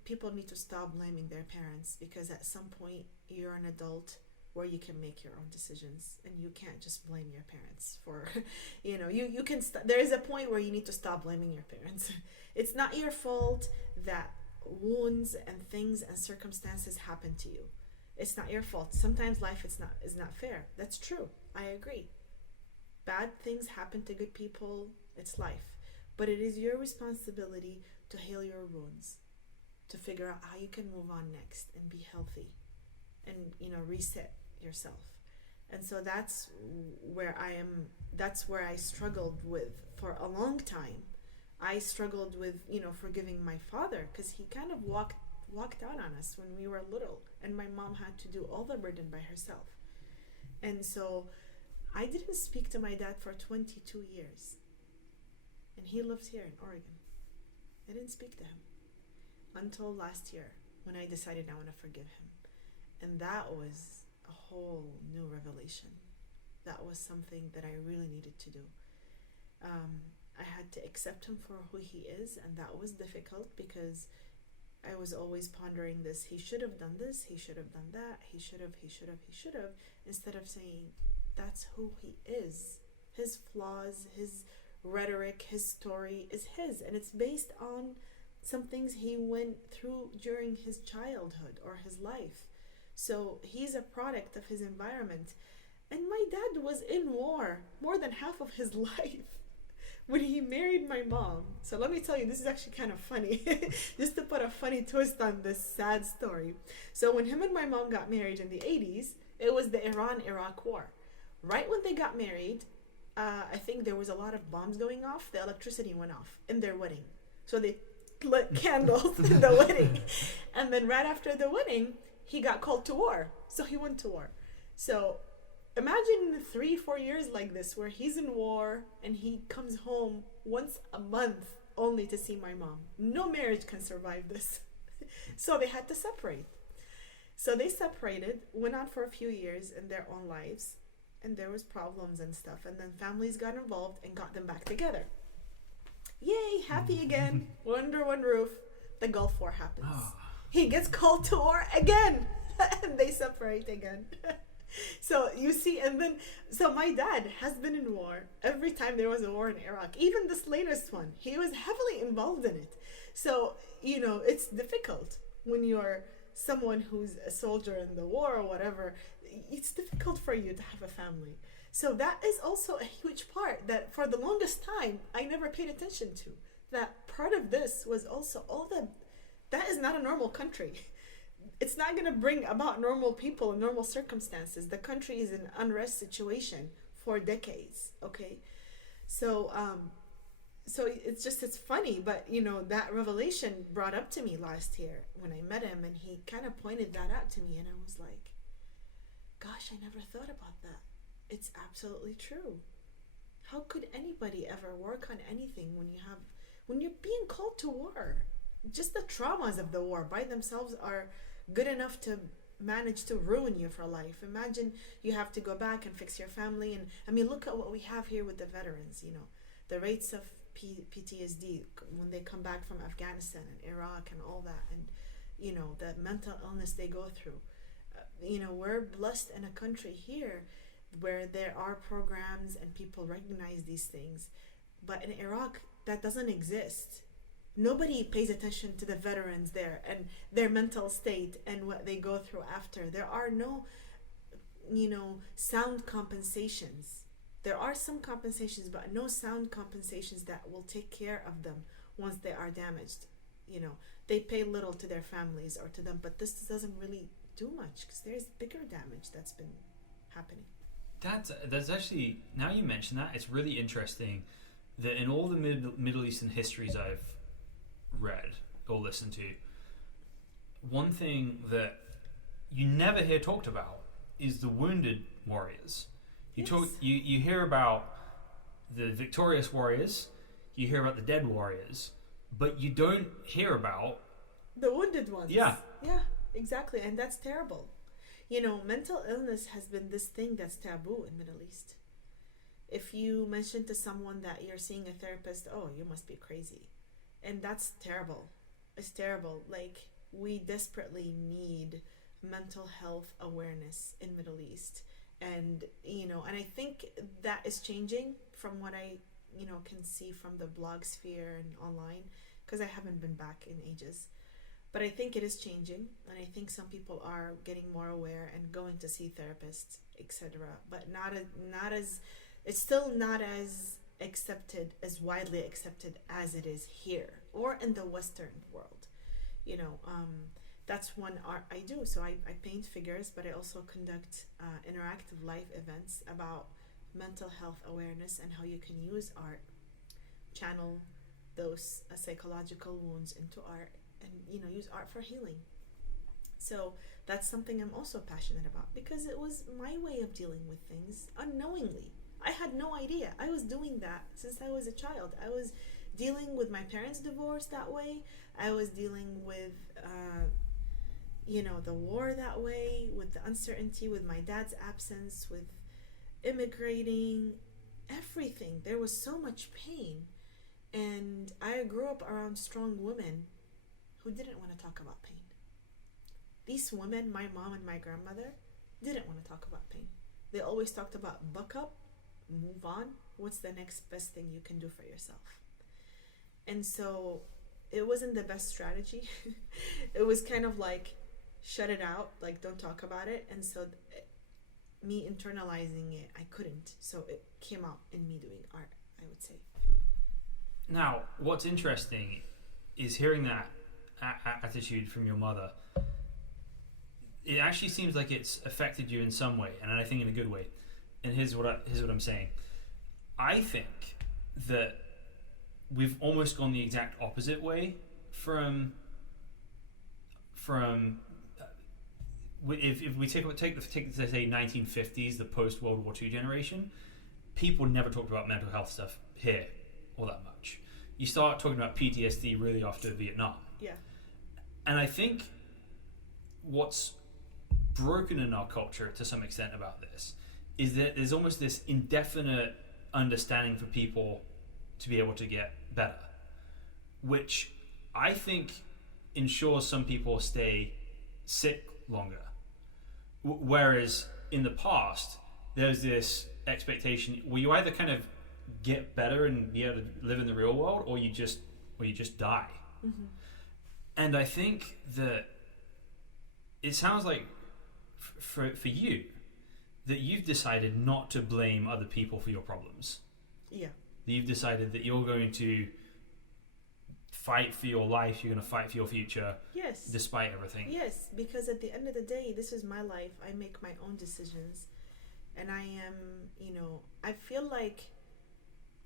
people need to stop blaming their parents, because at some point you're an adult where you can make your own decisions, and you can't just blame your parents for, you can, there is a point where you need to stop blaming your parents. It's not your fault that wounds and things and circumstances happen to you. It's not your fault. Sometimes life is not fair. That's true. I agree. Bad things happen to good people. It's life. But it is your responsibility to heal your wounds, to figure out how you can move on next and be healthy and, reset yourself. And so that's where I struggled with for a long time. I struggled with, forgiving my father, because he kind of walked out on us when we were little, and my mom had to do all the burden by herself. And so I didn't speak to my dad for 22 years, and he lives here in Oregon. I didn't speak to him until last year, when I decided I want to forgive him. And that was a whole new revelation. That was something that I really needed to do. I had to accept him for who he is, and that was difficult, because I was always pondering this: he should have done this, he should have done that, he should have, instead of saying, that's who he is. His flaws, his rhetoric, his story is his, and it's based on some things he went through during his childhood or his life. So he's a product of his environment. And my dad was in war more than half of his life when he married my mom. So let me tell you, this is actually kind of funny, just to put a funny twist on this sad story. So when him and my mom got married in the 80s, it was the Iran-Iraq war. Right when they got married, I think there was a lot of bombs going off. The electricity went off in their wedding. So they lit candles in the wedding. And then right after the wedding, he got called to war. So he went to war. So imagine 3-4 years like this, where he's in war and he comes home once a month only to see my mom. No marriage can survive this. So they had to separate. So they separated, went on for a few years in their own lives, and there was problems and stuff. And then families got involved and got them back together. Yay, happy again. We're under one roof. The Gulf War happens. He gets called to war again. And they separate again. So you see, and then, so my dad has been in war every time there was a war in Iraq. Even this latest one, he was heavily involved in it. So, it's difficult when you're someone who's a soldier in the war or whatever. It's difficult for you to have a family. So that is also a huge part that for the longest time I never paid attention to. That part of this was also that is not a normal country. It's not going to bring about normal people and normal circumstances. The country is in an unrest situation for decades, okay? So it's funny, but that revelation brought up to me last year when I met him, and he kind of pointed that out to me, and I was like, gosh, I never thought about that. It's absolutely true. How could anybody ever work on anything when you're being called to war? Just the traumas of the war by themselves are good enough to manage to ruin you for life. Imagine you have to go back and fix your family. And I mean, look at what we have here with the veterans, the rates of PTSD when they come back from Afghanistan and Iraq and all that. And the mental illness they go through. We're blessed in a country here where there are programs and people recognize these things, but in Iraq that doesn't exist. Nobody pays attention to the veterans there and their mental state and what they go through after. There are no sound compensations. There are some compensations, but no sound compensations that will take care of them once they are damaged. They pay little to their families or to them, but this doesn't really do much because there's bigger damage that's been happening. That's actually, now you mention that, it's really interesting that in all the Middle Eastern histories I've read or listened to, one thing that you never hear talked about is the wounded warriors. You hear about the victorious warriors, you hear about the dead warriors, but you don't hear about the wounded ones. Yeah, exactly, and that's terrible. Mental illness has been this thing that's taboo in Middle East. If you mention to someone that you're seeing a therapist, oh, you must be crazy, and that's terrible. It's terrible. Like, we desperately need mental health awareness in Middle East, and and I think that is changing from what I can see from the blog sphere and online, because I haven't been back in ages, but I think it is changing, and I think some people are getting more aware and going to see therapists, etc., but not as it's still not as accepted, as widely accepted as it is here or in the Western world. That's one art I do. So I paint figures, but I also conduct interactive live events about mental health awareness and how you can use art, channel those psychological wounds into art, and use art for healing. So that's something I'm also passionate about, because it was my way of dealing with things unknowingly. I had no idea. I was doing that since I was a child. I was dealing with my parents' divorce that way. I was dealing with the war that way, with the uncertainty, with my dad's absence, with immigrating, everything. There was so much pain, and I grew up around strong women who didn't want to talk about pain. These women, my mom and my grandmother, didn't want to talk about pain. They always talked about buck up, move on, what's the next best thing you can do for yourself. And so it wasn't the best strategy. It was kind of like, shut it out, like, don't talk about it. And so me internalizing it, I couldn't. So it came out in me doing art, I would say. Now, what's interesting is hearing that attitude from your mother. It actually seems like it's affected you in some way, and I think in a good way. And here's what I'm saying. I think that we've almost gone the exact opposite way from if we take say 1950s, the post World War II generation. People never talked about mental health stuff here all that much. You start talking about PTSD really after Vietnam. Yeah. And I think what's broken in our culture to some extent about this is that there's almost this indefinite understanding for people to be able to get better, which I think ensures some people stay sick longer. Whereas in the past, there's this expectation where you either kind of get better and be able to live in the real world, or you just die. Mm-hmm. And I think that it sounds like for you that you've decided not to blame other people for your problems. Yeah. That you've decided that you're going to fight for your life, you're going to fight for your future. Yes. Despite everything. Yes, because at the end of the day, this is my life. I make my own decisions. And I am, I feel like,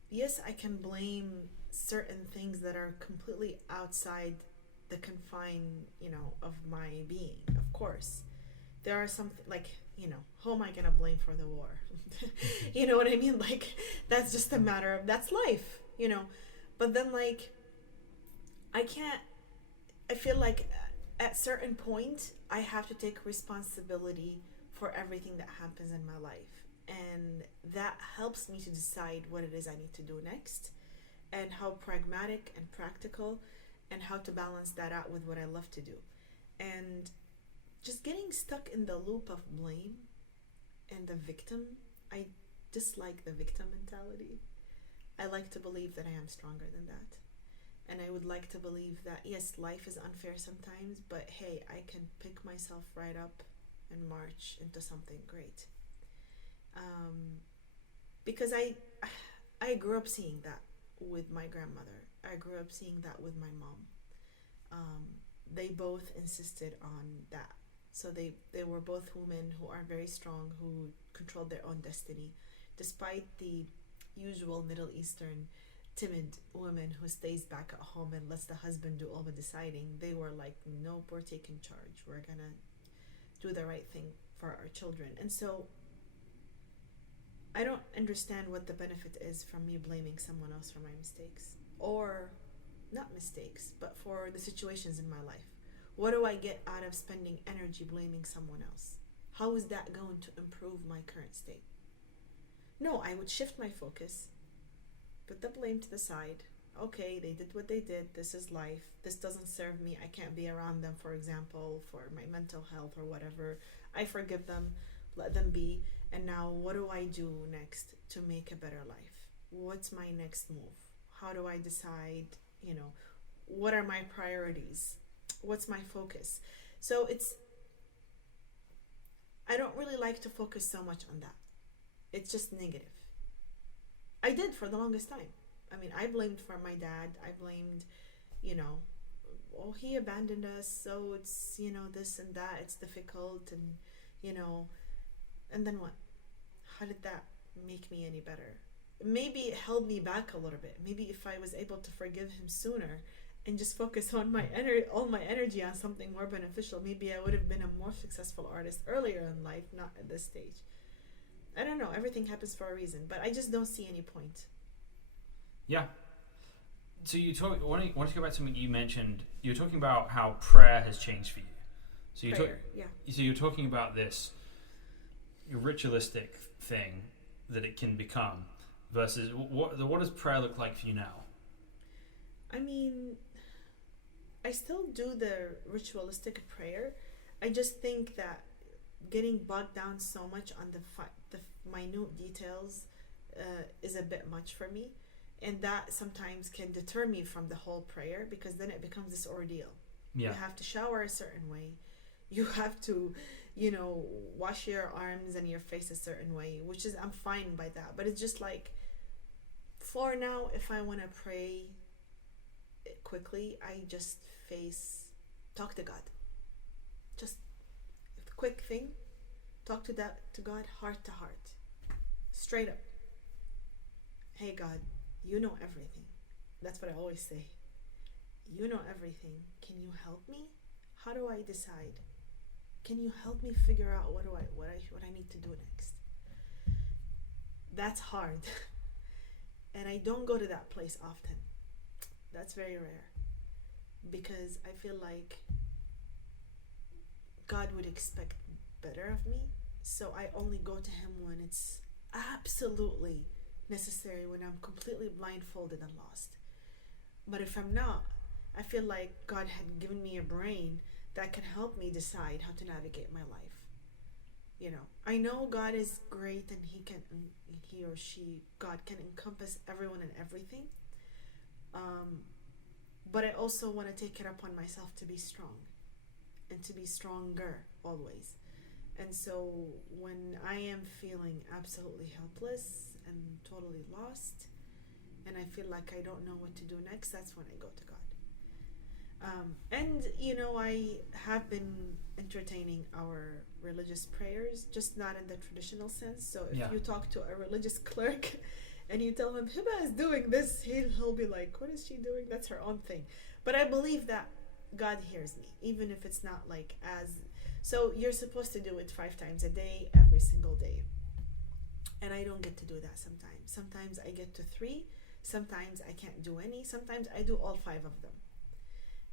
yes, I can blame certain things that are completely outside the confine, of my being. Of course. There are some, like, who am I going to blame for the war? You know what I mean? Like, that's just a matter of, that's life, But then, like, I feel like at certain point, I have to take responsibility for everything that happens in my life. And that helps me to decide what it is I need to do next, and how pragmatic and practical, and how to balance that out with what I love to do. And just getting stuck in the loop of blame and the victim. I dislike the victim mentality. I like to believe that I am stronger than that. And I would like to believe that, yes, life is unfair sometimes, but hey, I can pick myself right up and march into something great. Because I grew up seeing that with my grandmother. I grew up seeing that with my mom. They both insisted on that. So they were both women who are very strong, who controlled their own destiny, despite the usual Middle Eastern timid woman who stays back at home and lets the husband do all the deciding. They were like, nope, we're taking charge. We're gonna do the right thing for our children. And so I don't understand what the benefit is from me blaming someone else for my mistakes, or not mistakes, but for the situations in my life. What do I get out of spending energy blaming someone else? How is that going to improve my current state? No, I would shift my focus, put the blame to the side. Okay, they did what they did. This is life. This doesn't serve me. I can't be around them, for example, for my mental health or whatever. I forgive them, let them be. And now what do I do next to make a better life? What's my next move? How do I decide, what are my priorities? What's my focus? So I don't really like to focus so much on that. It's just negative. I did for the longest time. I mean, I blamed for my dad. I blamed, he abandoned us, so it's, this and that, it's difficult, and, and then what? How did that make me any better? Maybe it held me back a little bit. Maybe if I was able to forgive him sooner and just focus on all my energy on something more beneficial, maybe I would have been a more successful artist earlier in life, not at this stage. I don't know. Everything happens for a reason, but I just don't see any point. Yeah. So I want to go back to something you mentioned. You were talking about how prayer has changed for you. So you're talking about this ritualistic thing that it can become versus what does prayer look like for you now? I mean, I still do the ritualistic prayer. I just think that getting bogged down so much on the minute details is a bit much for me, and that sometimes can deter me from the whole prayer, because then it becomes this ordeal. You have to shower a certain way, you have to wash your arms and your face a certain way, which is, I'm fine by that, but it's just like, for now, if I want to pray quickly, I just talk to God. Just a quick thing, talk to God heart to heart, straight up. Hey God, you know everything. That's what I always say. You know everything. Can you help me? How do I decide? Can you help me figure out what I need to do next? That's hard. And I don't go to that place often. That's very rare, because I feel like God would expect better of me. So I only go to him when it's absolutely necessary, when I'm completely blindfolded and lost. But if I'm not, I feel like God had given me a brain that can help me decide how to navigate my life. I know God is great, and God can encompass everyone and everything. But I also want to take it upon myself to be strong and to be stronger always. And so when I am feeling absolutely helpless and totally lost, and I feel like I don't know what to do next, that's when I go to God. And I have been entertaining our religious prayers, just not in the traditional sense. So if you talk to a religious clerk and you tell him Hiba is doing this, he'll be like, what is she doing? That's her own thing. But I believe that God hears me, even if it's not like so you're supposed to do it 5 times a day, every single day. And I don't get to do that sometimes. Sometimes I get to 3, sometimes I can't do any, sometimes I do all 5 of them.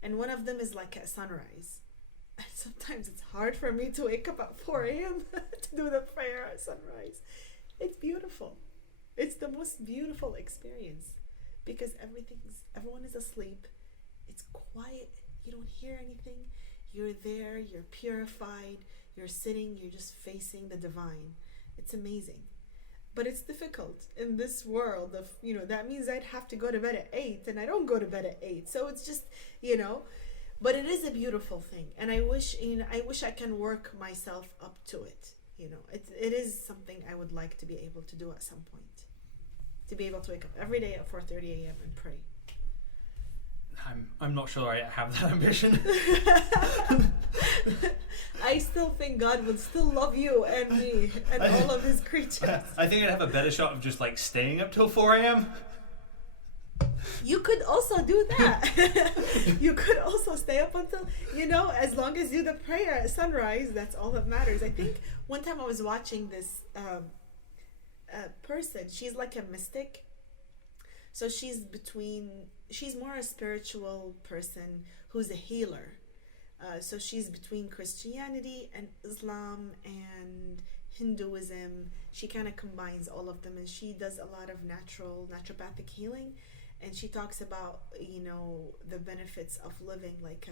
And one of them is like at sunrise. And sometimes it's hard for me to wake up at 4 a.m. to do the prayer at sunrise. It's beautiful. It's the most beautiful experience, because everyone is asleep. It's quiet. You don't hear anything. You're there, you're purified, you're sitting, you're just facing the divine. It's amazing. But it's difficult in this world of, that means I'd have to go to bed at 8, and I don't go to bed at 8. So it's just, but it is a beautiful thing. And I wish I can work myself up to it. It is something I would like to be able to do at some point. To be able to wake up every day at 4:30 a.m. and pray. I'm not sure I have that ambition. I still think God would still love you and me and all of his creatures. I think I'd have a better shot of just like staying up till 4 a.m. You could also do that. You could also stay up until, as long as you do the prayer at sunrise, that's all that matters. I think one time I was watching this person. She's like a mystic. So she's more a spiritual person who's a healer. So she's between Christianity and Islam and Hinduism. She kind of combines all of them, and she does a lot of naturopathic healing. And she talks about, the benefits of living like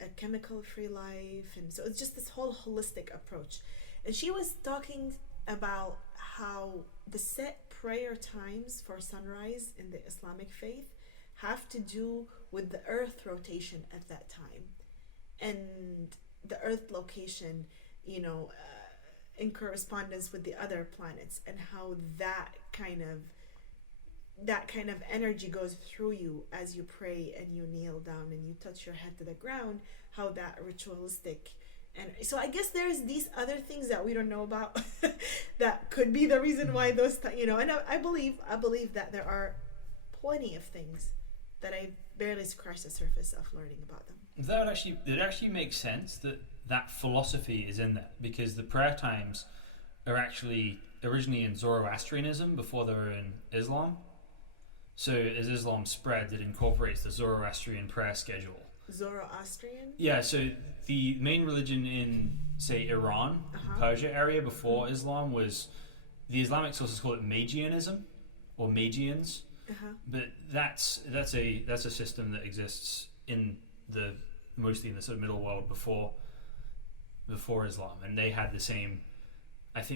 a chemical-free life. And so it's just this whole holistic approach. And she was talking about how the set prayer times for sunrise in the Islamic faith have to do with the earth rotation at that time, and the earth location, in correspondence with the other planets, and how that kind of energy goes through you as you pray and you kneel down and you touch your head to the ground, how that ritualistic. And so I guess there's these other things that we don't know about that could be the reason why those and I believe that there are plenty of things that I barely scratched the surface of learning about them. It actually makes sense that philosophy is in there, because the prayer times are actually originally in Zoroastrianism before they were in Islam. So as Islam spreads, it incorporates the Zoroastrian prayer schedule. Zoroastrian? Yeah, so the main religion in, say, Iran, Persia area before Islam was, the Islamic sources call it Magianism, or Magians. But that's a system that exists mostly in the sort of middle world before Islam, and they had the same,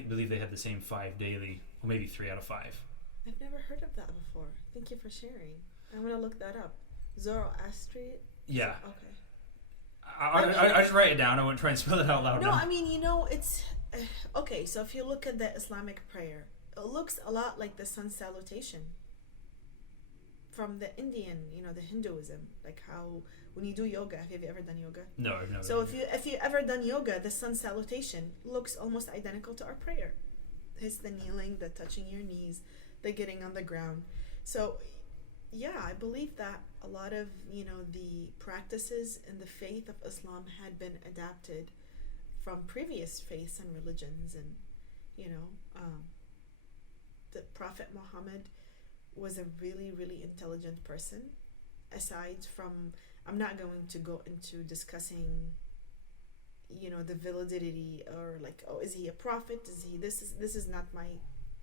believe they had the same 5 daily, or maybe 3 out of 5. I've never heard of that before. Thank you for sharing. I'm gonna look that up. Zoroastrian. Yeah. Okay. I just write it down. I won't try and spell it out loud. No, now. I mean, it's okay. So if you look at the Islamic prayer, it looks a lot like the sun salutation from the Indian, the Hinduism, like how when you do yoga. Have you ever done yoga? No, I've never. So if you ever done yoga, the sun salutation looks almost identical to our prayer. It's the kneeling, the touching your knees, the getting on the ground. So yeah, I believe that a lot of the practices in the faith of Islam had been adapted from previous faiths and religions, and the Prophet Muhammad was a really, really intelligent person. Aside from, I'm not going to go into discussing the validity, or like, oh, is he a prophet, this is not my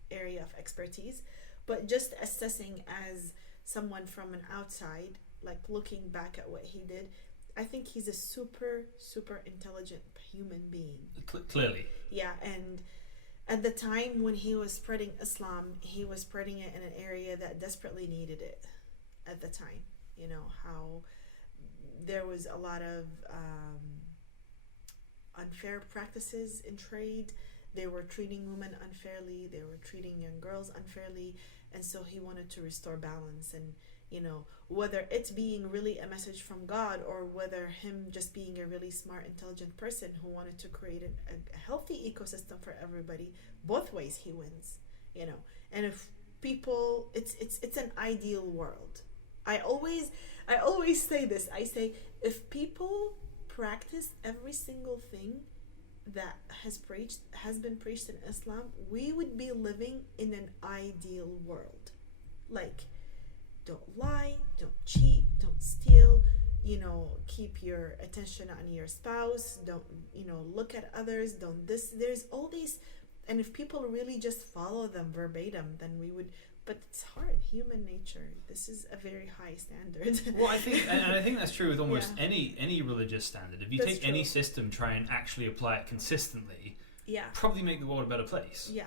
area of expertise, but just assessing as someone from an outside, like looking back at what he did, I think he's a super, super intelligent human being. Clearly. Yeah, and at the time when he was spreading Islam, he was spreading it in an area that desperately needed it at the time. How there was a lot of unfair practices in trade. They were treating women unfairly. They were treating young girls unfairly. And so he wanted to restore balance. And, whether it's being really a message from God, or whether him just being a really smart, intelligent person who wanted to create a healthy ecosystem for everybody, both ways he wins, And if people, it's an ideal world. I always say this. I say, if people practice every single thing that has been preached in Islam, we would be living in an ideal world. Like, don't lie, don't cheat, don't steal, keep your attention on your spouse, don't, look at others, don't this. There's all these, and if people really just follow them verbatim, then But it's hard. Human nature. This is a very high standard. Well, I think, and I think that's true with almost Yeah. any religious standard. If you That's take any true. system, try and actually apply it consistently, Yeah. probably make the world a better place. Yeah.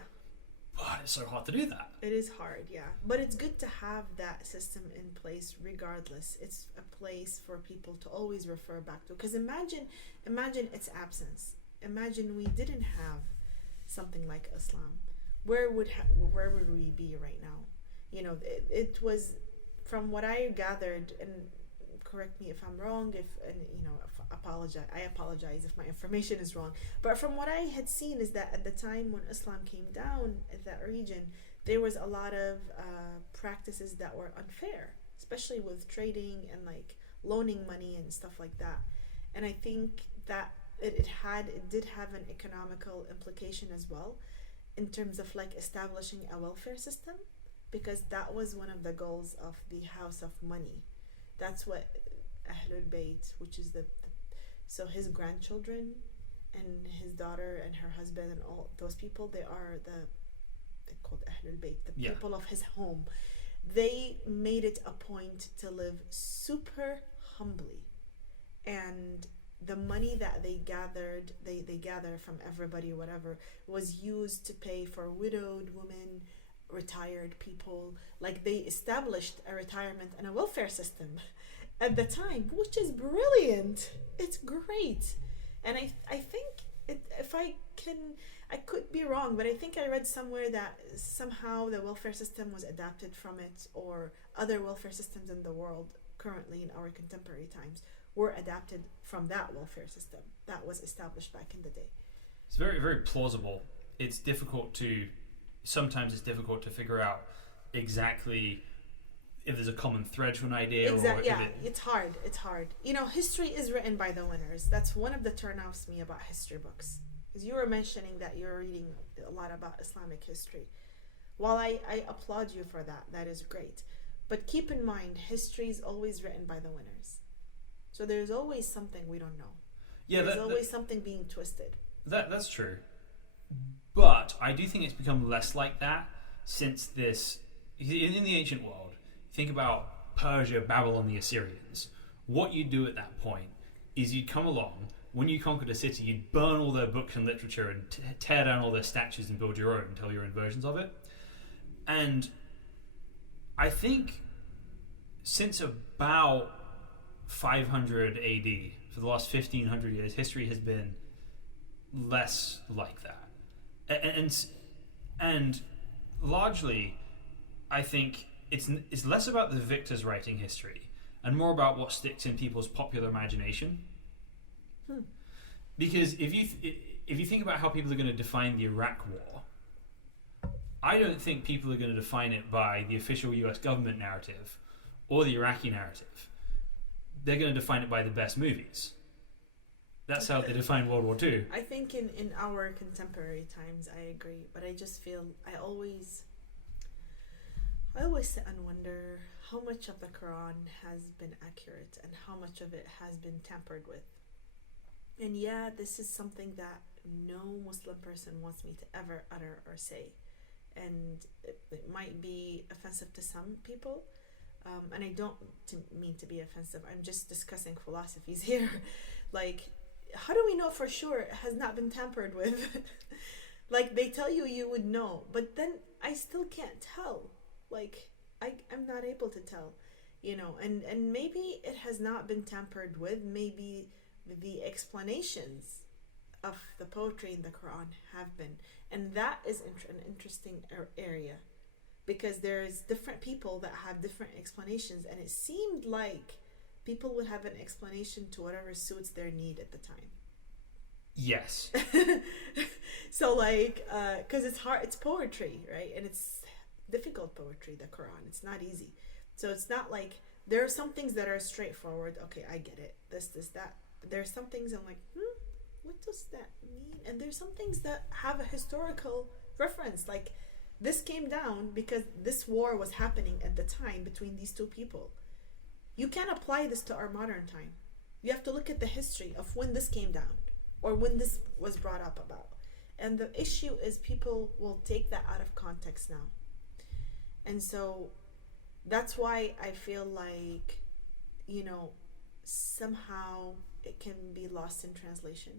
But it's so hard to do that. It is hard, yeah. But it's good to have that system in place regardless. It's a place for people to always refer back to. Because imagine its absence. Imagine we didn't have something like Islam. Where would we be right now? You know, it was, from what I gathered, and correct me if I'm wrong, I apologize if my information is wrong, but from what I had seen is that at the time when Islam came down in that region, there was a lot of practices that were unfair, especially with trading and like loaning money and stuff like that. And I think that it did have an economical implication as well, in terms of like establishing a welfare system, because that was one of the goals of the House of Money. That's what Ahlul Bayt, which is so his grandchildren and his daughter and her husband and all those people, they're called Ahlul Bayt, the people of his home. They made it a point to live super humbly, and the money that they gathered, they gather from everybody, whatever, was used to pay for widowed women, retired people. Like, they established a retirement and a welfare system at the time, which is brilliant. It's great. And I think I could be wrong, but I think I read somewhere that somehow the welfare system was adapted from it, or other welfare systems in the world currently in our contemporary times were adapted from that welfare system that was established back in the day. It's very, very plausible. Sometimes it's difficult to figure out exactly if there's a common thread to an idea. It's hard. You know, history is written by the winners. That's one of the turnoffs me about history books. Because you were mentioning that you're reading a lot about Islamic history. While I applaud you for that, that is great. But keep in mind, history is always written by the winners. So there's always something we don't know. Yeah, there's always something being twisted. That's true. But I do think it's become less like that since this. In the ancient world, think about Persia, Babylon, the Assyrians. What you'd do at that point is you'd come along, when you conquered a city, you'd burn all their books and literature and tear down all their statues and build your own, tell your own versions of it. And I think since about 500 AD, for the last 1500 years, history has been less like that. And largely, I think it's less about the victors writing history and more about what sticks in people's popular imagination. Because if you think about how people are going to define the Iraq War, I don't think people are going to define it by the official US government narrative or the Iraqi narrative. They're going to define it by the best movies. That's how they define World War II. I think in our contemporary times, I agree, but I just feel I always sit and wonder how much of the Quran has been accurate and how much of it has been tampered with. And yeah, this is something that no Muslim person wants me to ever utter or say, and it might be offensive to some people. And I don't mean to be offensive. I'm just discussing philosophies here. Like, how do we know for sure it has not been tampered with? Like, they tell you would know, but then I still can't tell. Like, I'm not able to tell, you know, and maybe it has not been tampered with. Maybe the explanations of the poetry in the Quran have been, and that is an interesting area. Because there's different people that have different explanations, and it seemed like people would have an explanation to whatever suits their need at the time. Yes. So like, because it's hard, it's poetry, right? And it's difficult poetry, the Quran. It's not easy. So it's not like, there are some things that are straightforward. Okay, I get it. This, that. There's some things I'm like, what does that mean? And there's some things that have a historical reference, like, this came down because this war was happening at the time between these two people. You can't apply this to our modern time. You have to look at the history of when this came down or when this was brought up about. And the issue is people will take that out of context now. And so that's why I feel like, somehow it can be lost in translation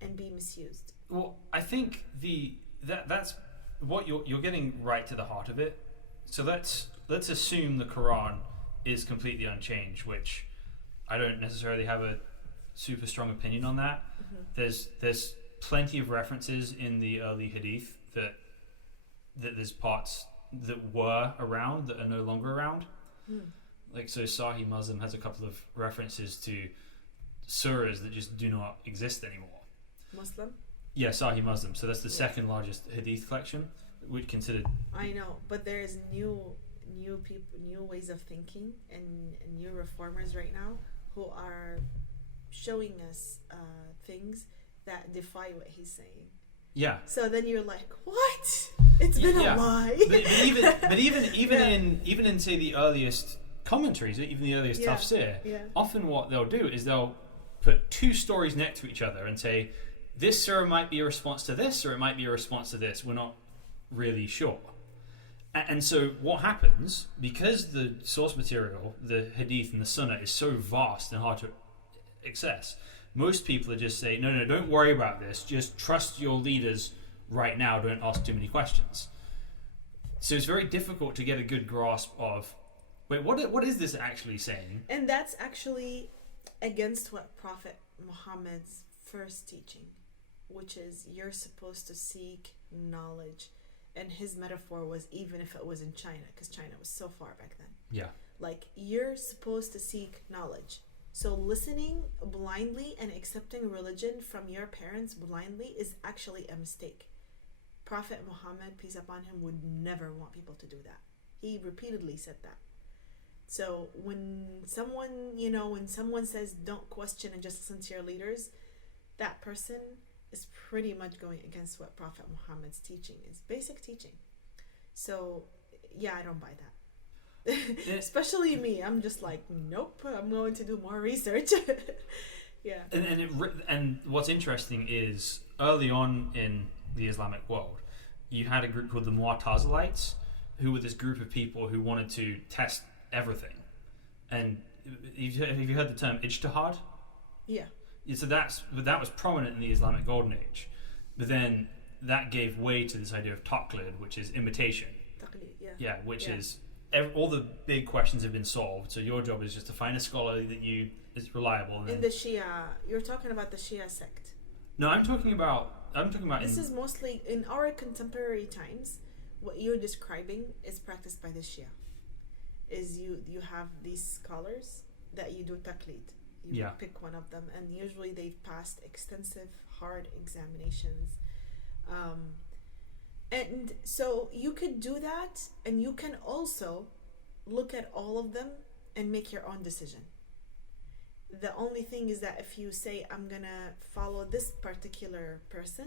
and be misused. Well, I think that's what you're getting right to the heart of it. So let's assume the Quran is completely unchanged, which I don't necessarily have a super strong opinion on that. There's plenty of references in the early hadith that there's parts that were around that are no longer around. Like, so Sahih Muslim has a couple of references to surahs that just do not exist anymore. Muslim? Yeah, Sahih Muslim. So that's the second largest hadith collection, which considered. I know, but there's new people, new ways of thinking, and new reformers right now who are showing us things that defy what he's saying. Yeah. So then you're like, what? It's been a lie. but even in say the earliest commentaries, even the earliest tafsir, often what they'll do is they'll put two stories next to each other and say, this surah might be a response to this, or it might be a response to this. We're not really sure. And so what happens, because the source material, the hadith and the sunnah, is so vast and hard to access, most people are just saying, no, don't worry about this. Just trust your leaders right now. Don't ask too many questions. So it's very difficult to get a good grasp of, wait, what is this actually saying? And that's actually against what Prophet Muhammad's first teaching, which is you're supposed to seek knowledge. And his metaphor was even if it was in China, because China was so far back then. Yeah. Like, you're supposed to seek knowledge. So listening blindly and accepting religion from your parents blindly is actually a mistake. Prophet Muhammad, peace upon him, would never want people to do that. He repeatedly said that. So when someone says don't question and just listen to your leaders, that person is pretty much going against what Prophet Muhammad's teaching is, basic teaching. So yeah, I don't buy that. Especially me, I'm just like, nope, I'm going to do more research. Yeah. And what's interesting is early on in the Islamic world, you had a group called the Mu'tazilites, who were this group of people who wanted to test everything. And have you heard the term ijtihad? Yeah. So that was prominent in the Islamic Golden Age, but then that gave way to this idea of taqlid, which is imitation. Taqlid, yeah. Yeah, which is all the big questions have been solved. So your job is just to find a scholar that is reliable. And in the Shia, you're talking about the Shia sect. No, I'm talking about. This is mostly in our contemporary times. What you're describing is practiced by the Shia. Is you have these scholars that you do taqlid. You pick one of them, and usually they've passed extensive, hard examinations. And so you could do that, and you can also look at all of them and make your own decision. The only thing is that if you say, I'm gonna follow this particular person,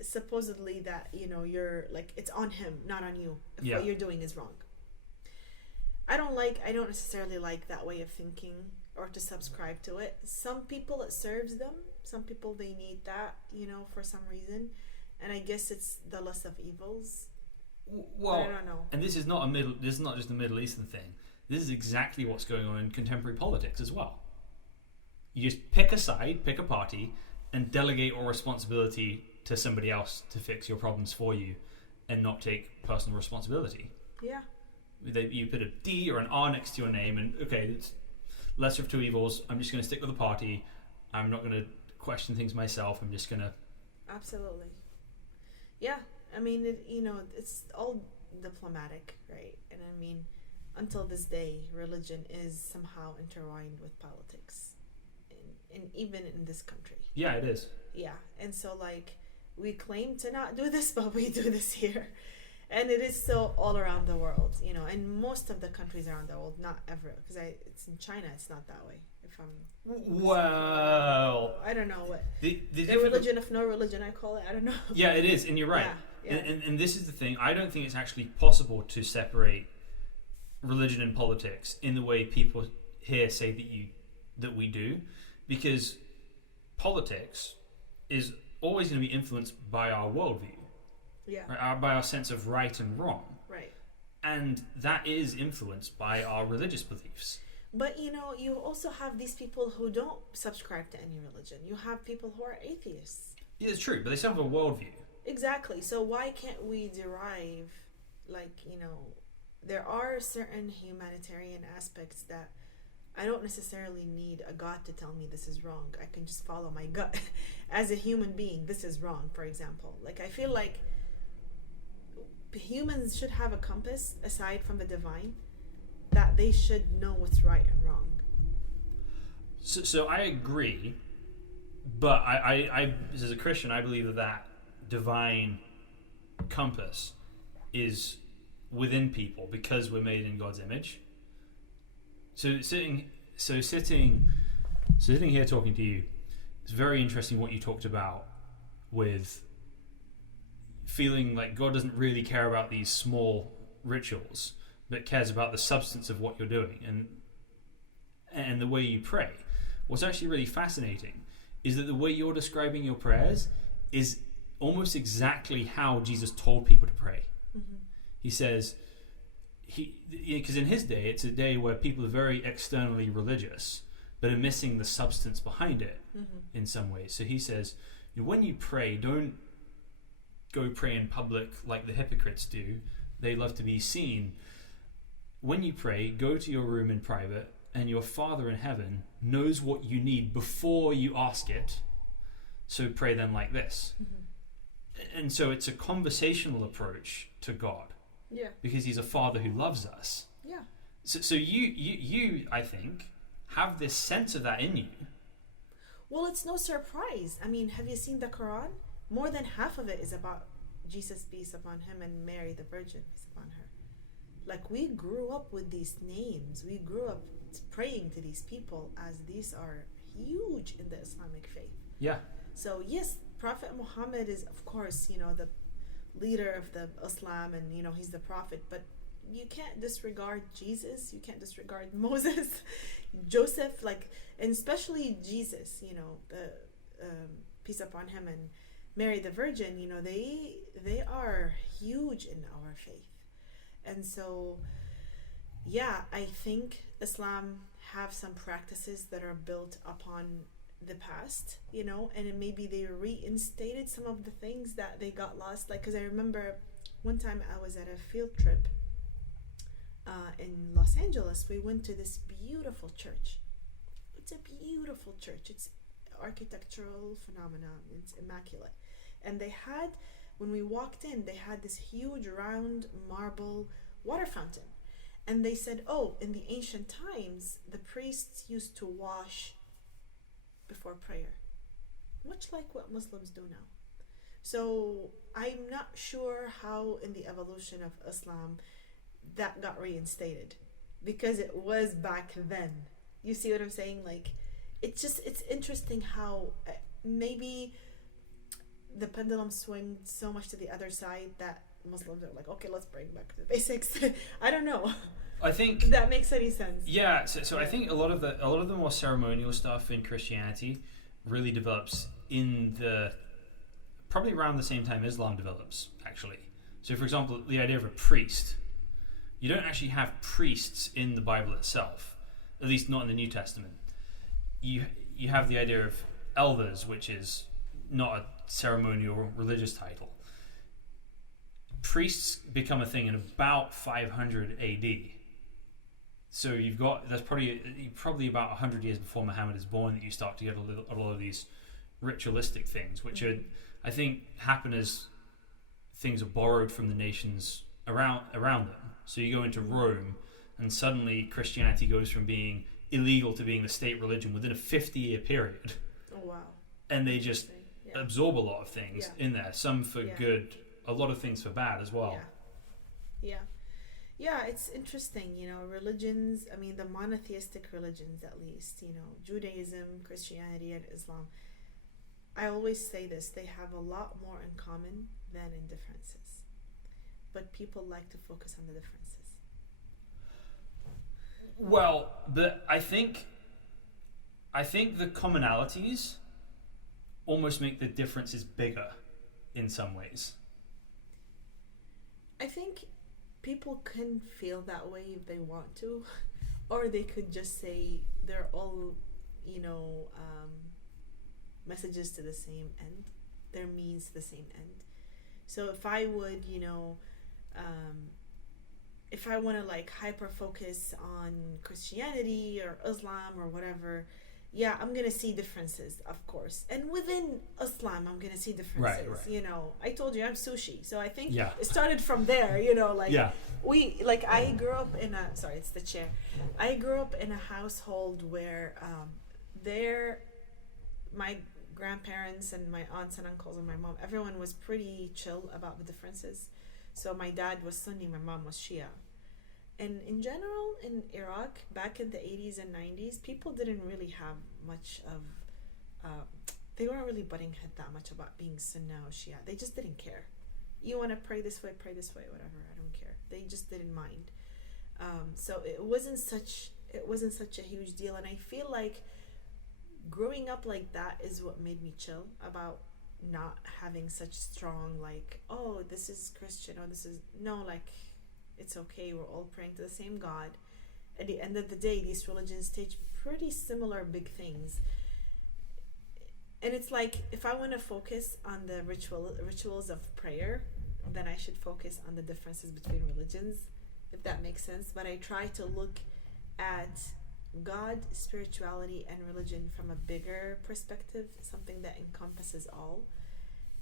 supposedly that, you're like, it's on him, not on you, if what you're doing is wrong. I don't necessarily like that way of thinking or to subscribe to it. Some people it serves them, some people they need that, for some reason. And I guess it's the less of evils. Well, I don't know. And this is not just a Middle Eastern thing. This is exactly what's going on in contemporary politics as well. You just pick a side, pick a party, and delegate all responsibility to somebody else to fix your problems for you, and not take personal responsibility. Yeah. You put a D or an R next to your name, and okay, it's lesser of two evils. I'm just going to stick with the party. I'm not going to question things myself. I'm just going to. Absolutely. Yeah, I mean, it's all diplomatic, right? And I mean, until this day, religion is somehow intertwined with politics, and even in this country. Yeah, it is. Yeah, and so we claim to not do this, but we do this here, and it is so all around the world, and most of the countries around the world, not ever, because it's in China, it's not that way. Well, I don't know what the religion of no religion, I call it. I don't know. Yeah, it is, and you're right. Yeah. And this is the thing. I don't think it's actually possible to separate religion and politics in the way people here say that we do, because politics is always going to be influenced by our worldview. Yeah. Right? By our sense of right and wrong. Right. And that is influenced by our religious beliefs. But you also have these people who don't subscribe to any religion. You have people who are atheists. Yeah, it's true, but they still have a worldview. Exactly. So why can't we derive, there are certain humanitarian aspects that I don't necessarily need a God to tell me this is wrong. I can just follow my gut. As a human being, this is wrong, for example. Like, I feel like humans should have a compass aside from the divine, that they should know what's right and wrong. So I agree, but I as a Christian, I believe that divine compass is within people because we're made in God's image. So sitting here talking to you, it's very interesting what you talked about with feeling like God doesn't really care about these small rituals, but cares about the substance of what you're doing and the way you pray. What's actually really fascinating is that the way you're describing your prayers is almost exactly how Jesus told people to pray. Mm-hmm. He says, because in his day, it's a day where people are very externally religious, but are missing the substance behind it in some ways. So he says, when you pray, don't go pray in public like the hypocrites do. They love to be seen. When you pray, go to your room in private, and your Father in heaven knows what you need before you ask it. So pray then like this. Mm-hmm. And so it's a conversational approach to God. Yeah. Because he's a Father who loves us. Yeah. So you I think, have this sense of that in you. Well, it's no surprise. I mean, have you seen the Quran? More than half of it is about Jesus, peace upon him, and Mary the Virgin, peace upon her. Like, we grew up with these names. We grew up praying to these people, as these are huge in the Islamic faith. Yeah. So yes, Prophet Muhammad is, of course, the leader of the Islam, and he's the prophet, but you can't disregard Jesus, you can't disregard Moses, Joseph, and especially Jesus, the peace upon him, and Mary the Virgin. They are huge in our faith. And so yeah, I think Islam have some practices that are built upon the past, and maybe they reinstated some of the things that they got lost. Because I remember one time I was at a field trip in Los Angeles. We went to this beautiful church. It's a beautiful church. It's architectural phenomenon. It's immaculate. And they had, when we walked in, they had this huge round marble water fountain. And they said, in the ancient times, the priests used to wash before prayer, much like what Muslims do now. So I'm not sure how in the evolution of Islam that got reinstated, because it was back then. You see what I'm saying? It's interesting how maybe the pendulum swung so much to the other side that Muslims are like, okay, let's bring back the basics. I don't know. I think if that makes any sense. Yeah, so I think a lot of the more ceremonial stuff in Christianity really develops probably around the same time Islam develops, actually. So for example, the idea of a priest. You don't actually have priests in the Bible itself, at least not in the New Testament. You have the idea of elders, which is not a ceremonial or religious title. Priests become a thing in about 500 AD. So that's probably about 100 years before Muhammad is born that you start to get a lot of these ritualistic things, which are, I think, happen as things are borrowed from the nations around them. So you go into Rome, and suddenly Christianity goes from being illegal to being the state religion within a 50-year period. Oh wow! And they just absorb a lot of things in there, some for good, a lot of things for bad as well. Yeah, it's interesting, religions, the monotheistic religions, at least, Judaism, Christianity, and Islam. I always say this, they have a lot more in common than in differences. But people like to focus on the differences. Well, I think the commonalities almost make the differences bigger in some ways. I think people can feel that way if they want to, or they could just say they're all, messages to the same end. They're means to the same end. So if I would, if I want to like hyper focus on Christianity or Islam or whatever, yeah, I'm gonna see differences, of course. And within Islam, I'm gonna see differences. Right. I told you I'm sushi, so I think Yeah. it started from there. Yeah. I grew up in a it's the chair. I grew up in a household where my grandparents and my aunts and uncles and my mom, everyone was pretty chill about the differences. So my dad was Sunni, my mom was Shia. And in general, in Iraq, back in the 80s and 90s, people didn't really have much of, they weren't really butting head that much about being Sunni or Shia. They just didn't care. You want to pray this way, whatever, I don't care. They just didn't mind. So it wasn't such a huge deal. And I feel like growing up like that is what made me chill about not having such strong, like, oh, this is Christian, or this is, no, like, it's okay, we're all praying to the same God. At the end of the day, these religions teach pretty similar big things. And it's like, if I want to focus on the rituals of prayer, then I should focus on the differences between religions, if that makes sense. But I try to look at God, spirituality, and religion from a bigger perspective, something that encompasses all.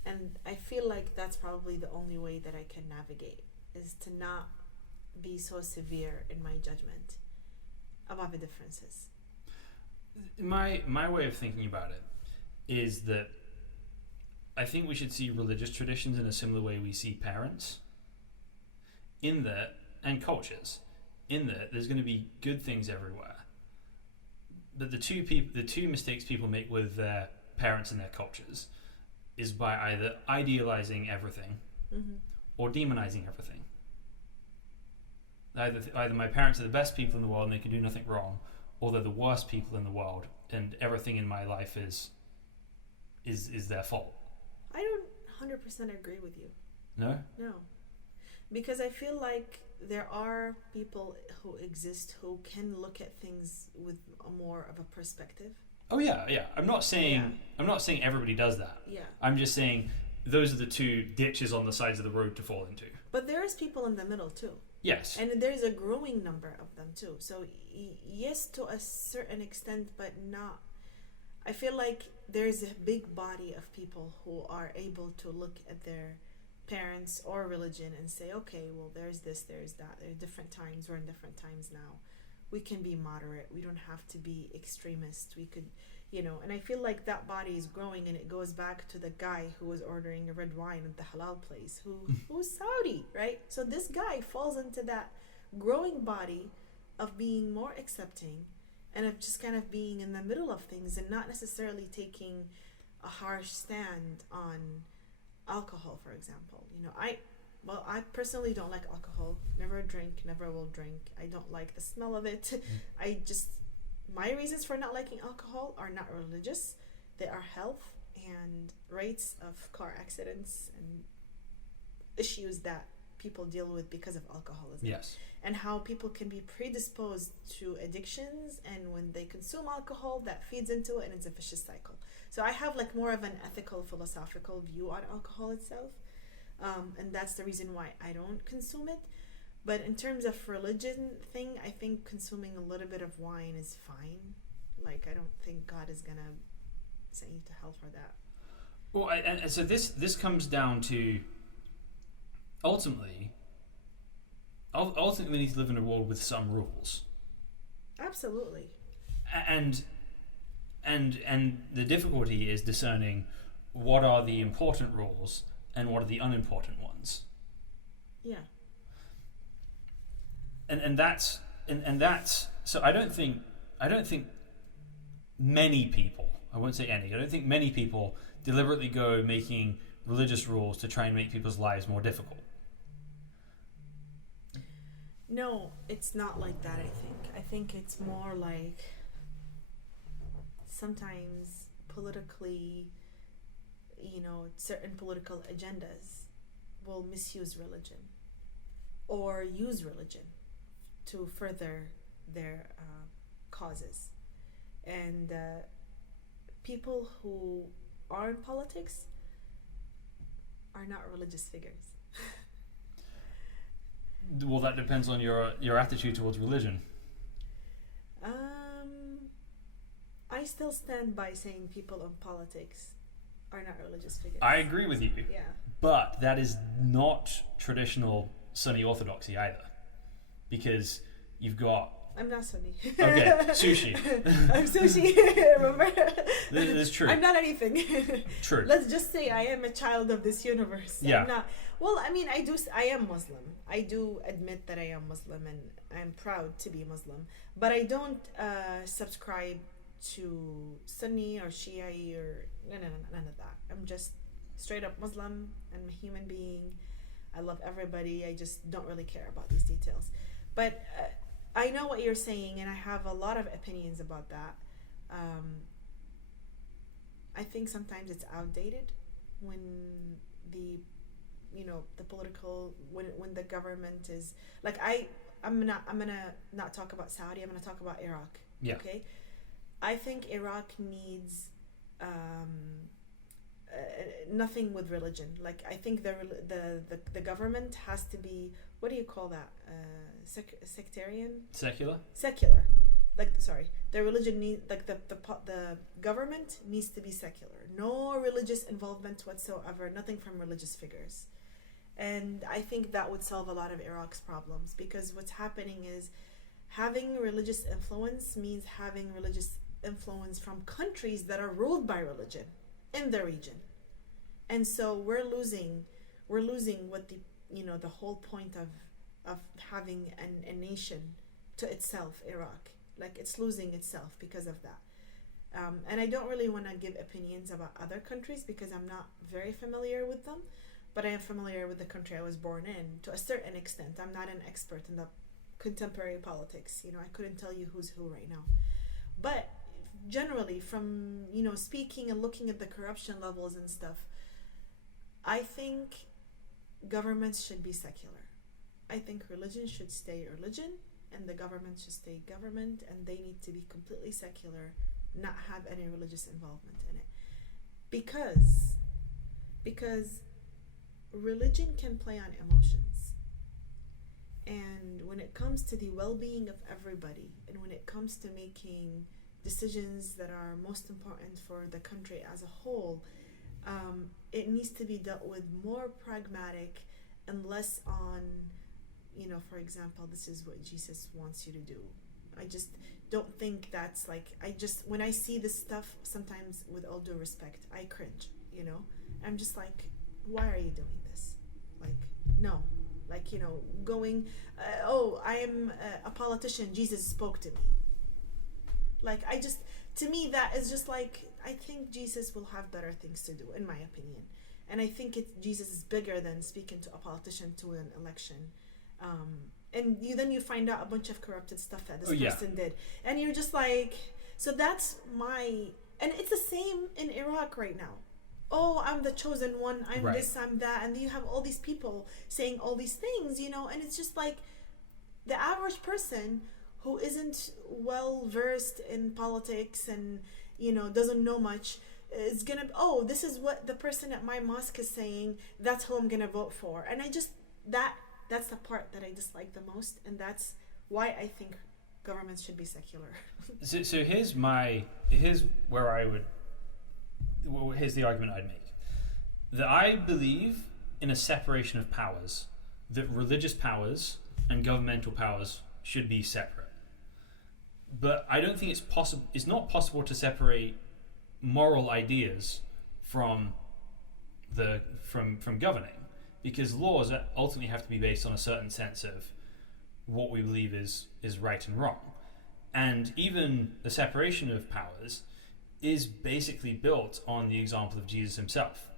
And I feel like that's probably the only way that I can navigate, is to not be so severe in my judgment about the differences. My way of thinking about it is that I think we should see religious traditions in a similar way we see parents, in that, and cultures, in that there's going to be good things everywhere. But the two mistakes people make with their parents and their cultures is by either idealizing everything or demonizing everything. Either my parents are the best people in the world and they can do nothing wrong, or they're the worst people in the world and everything in my life is their fault. I don't 100% agree with you. No? No. Because I feel like there are people who exist who can look at things with more of a perspective. Oh yeah. I'm not saying everybody does that. Yeah. I'm just saying those are the two ditches on the sides of the road to fall into. But there's people in the middle too. Yes. And there's a growing number of them too. So yes, to a certain extent, but not. I feel like there's a big body of people who are able to look at their parents or religion and say, okay, well, there's this, there's that. There are different times. We're in different times now. We can be moderate. We don't have to be extremist. We could, and I feel like that body is growing, and it goes back to the guy who was ordering a red wine at the halal place, who's Saudi, right? So this guy falls into that growing body of being more accepting and of just kind of being in the middle of things and not necessarily taking a harsh stand on alcohol, for example. I personally don't like alcohol. Never drink, never will drink. I don't like the smell of it. My reasons for not liking alcohol are not religious. They are health and rates of car accidents and issues that people deal with because of alcoholism. Yes. And how people can be predisposed to addictions, and when they consume alcohol, that feeds into it, and it's a vicious cycle. So I have like more of an ethical, philosophical view on alcohol itself. And that's the reason why I don't consume it. But in terms of religion thing, I think consuming a little bit of wine is fine. Like, I don't think God is gonna send you to hell for that. Well, and so this comes down to ultimately we need to live in a world with some rules. Absolutely. And the difficulty is discerning what are the important rules and what are the unimportant ones. Yeah. And that's so I don't think many people, I won't say any, I don't think many people deliberately go making religious rules to try and make people's lives more difficult. No, it's not like that, I think it's more like sometimes politically, certain political agendas will misuse religion. or use religion to further their causes. And people who are in politics are not religious figures. Well, that depends on your attitude towards religion. I still stand by saying people in politics are not religious figures. I agree with you. Yeah. But that is not traditional Sunni orthodoxy either. Because you've got... I'm not Sunni. Okay, sushi. I'm sushi, remember? This is true. I'm not anything. True. Let's just say I am a child of this universe. Yeah. I'm not, well, I mean, I am Muslim. I do admit that I am Muslim, and I'm proud to be Muslim. But I don't subscribe to Sunni or Shia or none of that. I'm just straight up Muslim. I'm a human being. I love everybody. I just don't really care about these details. But I know what you're saying, and I have a lot of opinions about that. I think sometimes it's outdated when the political, when the government is like, I'm gonna not talk about Saudi. I'm gonna talk about Iraq. Yeah. Okay. I think Iraq needs nothing with religion. Like, I think the government has to be, what do you call that? Sectarian? Secular. Like, sorry, the religion need, like the government needs to be secular. No religious involvement whatsoever. Nothing from religious figures. And I think that would solve a lot of Iraq's problems, because what's happening is having religious influence means having religious influence from countries that are ruled by religion in the region. And so we're losing what the whole point of having a nation to itself, Iraq. Like, it's losing itself because of that. And I don't really want to give opinions about other countries because I'm not very familiar with them, but I am familiar with the country I was born in to a certain extent. I'm not an expert in the contemporary politics. I couldn't tell you who's who right now. But generally, from, speaking and looking at the corruption levels and stuff, I think governments should be secular. I think religion should stay religion, and the government should stay government, and they need to be completely secular, not have any religious involvement in it. Because religion can play on emotions. And when it comes to the well-being of everybody, and when it comes to making decisions that are most important for the country as a whole, it needs to be dealt with more pragmatic and less on, for example, this is what Jesus wants you to do. I just don't think that's like, when I see this stuff, sometimes with all due respect, I cringe, I'm just like, why are you doing this? Like, no. Like, going, I am a politician, Jesus spoke to me. Like, to me, that is just like, I think Jesus will have better things to do, in my opinion. And I think Jesus is bigger than speaking to a politician to an election. And then you find out a bunch of corrupted stuff that this person did. And you're just like, so that's and it's the same in Iraq right now. Oh, I'm the chosen one, I'm right. This, I'm that, and you have all these people saying all these things, and it's just like the average person who isn't well versed in politics and doesn't know much is gonna, this is what the person at my mosque is saying, that's who I'm gonna vote for. And I just, that's the part that I dislike the most, and that's why I think governments should be secular. So here's the argument I'd make. That I believe in a separation of powers, that religious powers and governmental powers should be separate. But I don't think it's not possible to separate moral ideas from governing, because laws ultimately have to be based on a certain sense of what we believe is right and wrong. And even the separation of powers is basically built on the example of Jesus himself.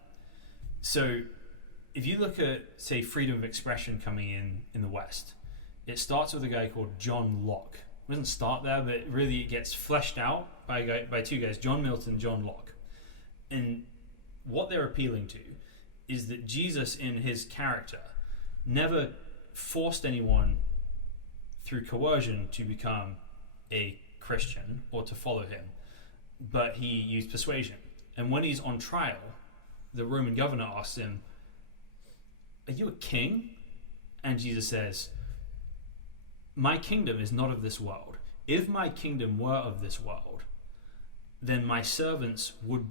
So if you look at, say, freedom of expression coming in the West, it starts with a guy called John Locke. It doesn't start there, but really it gets fleshed out by two guys, John Milton, John Locke. And what they're appealing to is that Jesus in his character never forced anyone through coercion to become a Christian or to follow him, but he used persuasion. And when he's on trial, the Roman governor asks him, "Are you a king?" And Jesus says, "My kingdom is not of this world. If my kingdom were of this world, then my servants would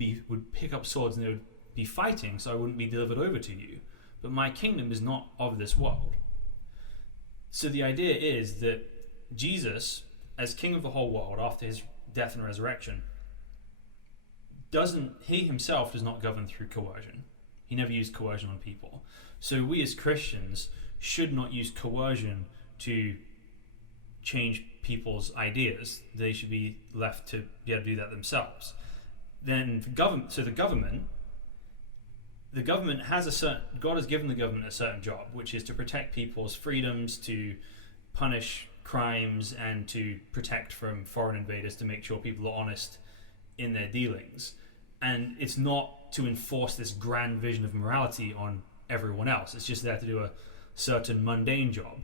pick up swords and they would be fighting, so I wouldn't be delivered over to you. But my kingdom is not of this world." So the idea is that Jesus, as king of the whole world after his death and resurrection, he himself does not govern through coercion. He never used coercion on people. So we as Christians should not use coercion to change people's ideas. They should be left to be able to do that themselves. Then the government has God has given the government a certain job, which is to protect people's freedoms, to punish crimes, and to protect from foreign invaders, to make sure people are honest in their dealings. And it's not to enforce this grand vision of morality on everyone else. It's just there to do a certain mundane job.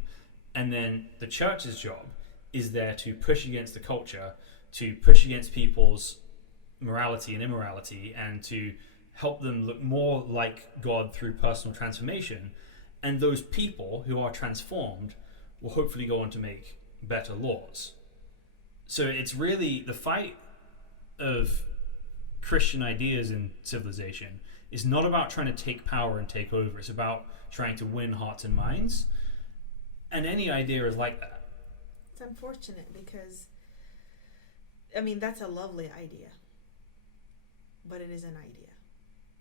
And then the church's job is there to push against the culture, to push against people's morality and immorality, and to help them look more like God through personal transformation. And those people who are transformed will hopefully go on to make better laws. So it's really the fight of Christian ideas in civilization is not about trying to take power and take over. It's about trying to win hearts and minds. And any idea is like that. It's unfortunate because, I mean, that's a lovely idea, but it is an idea.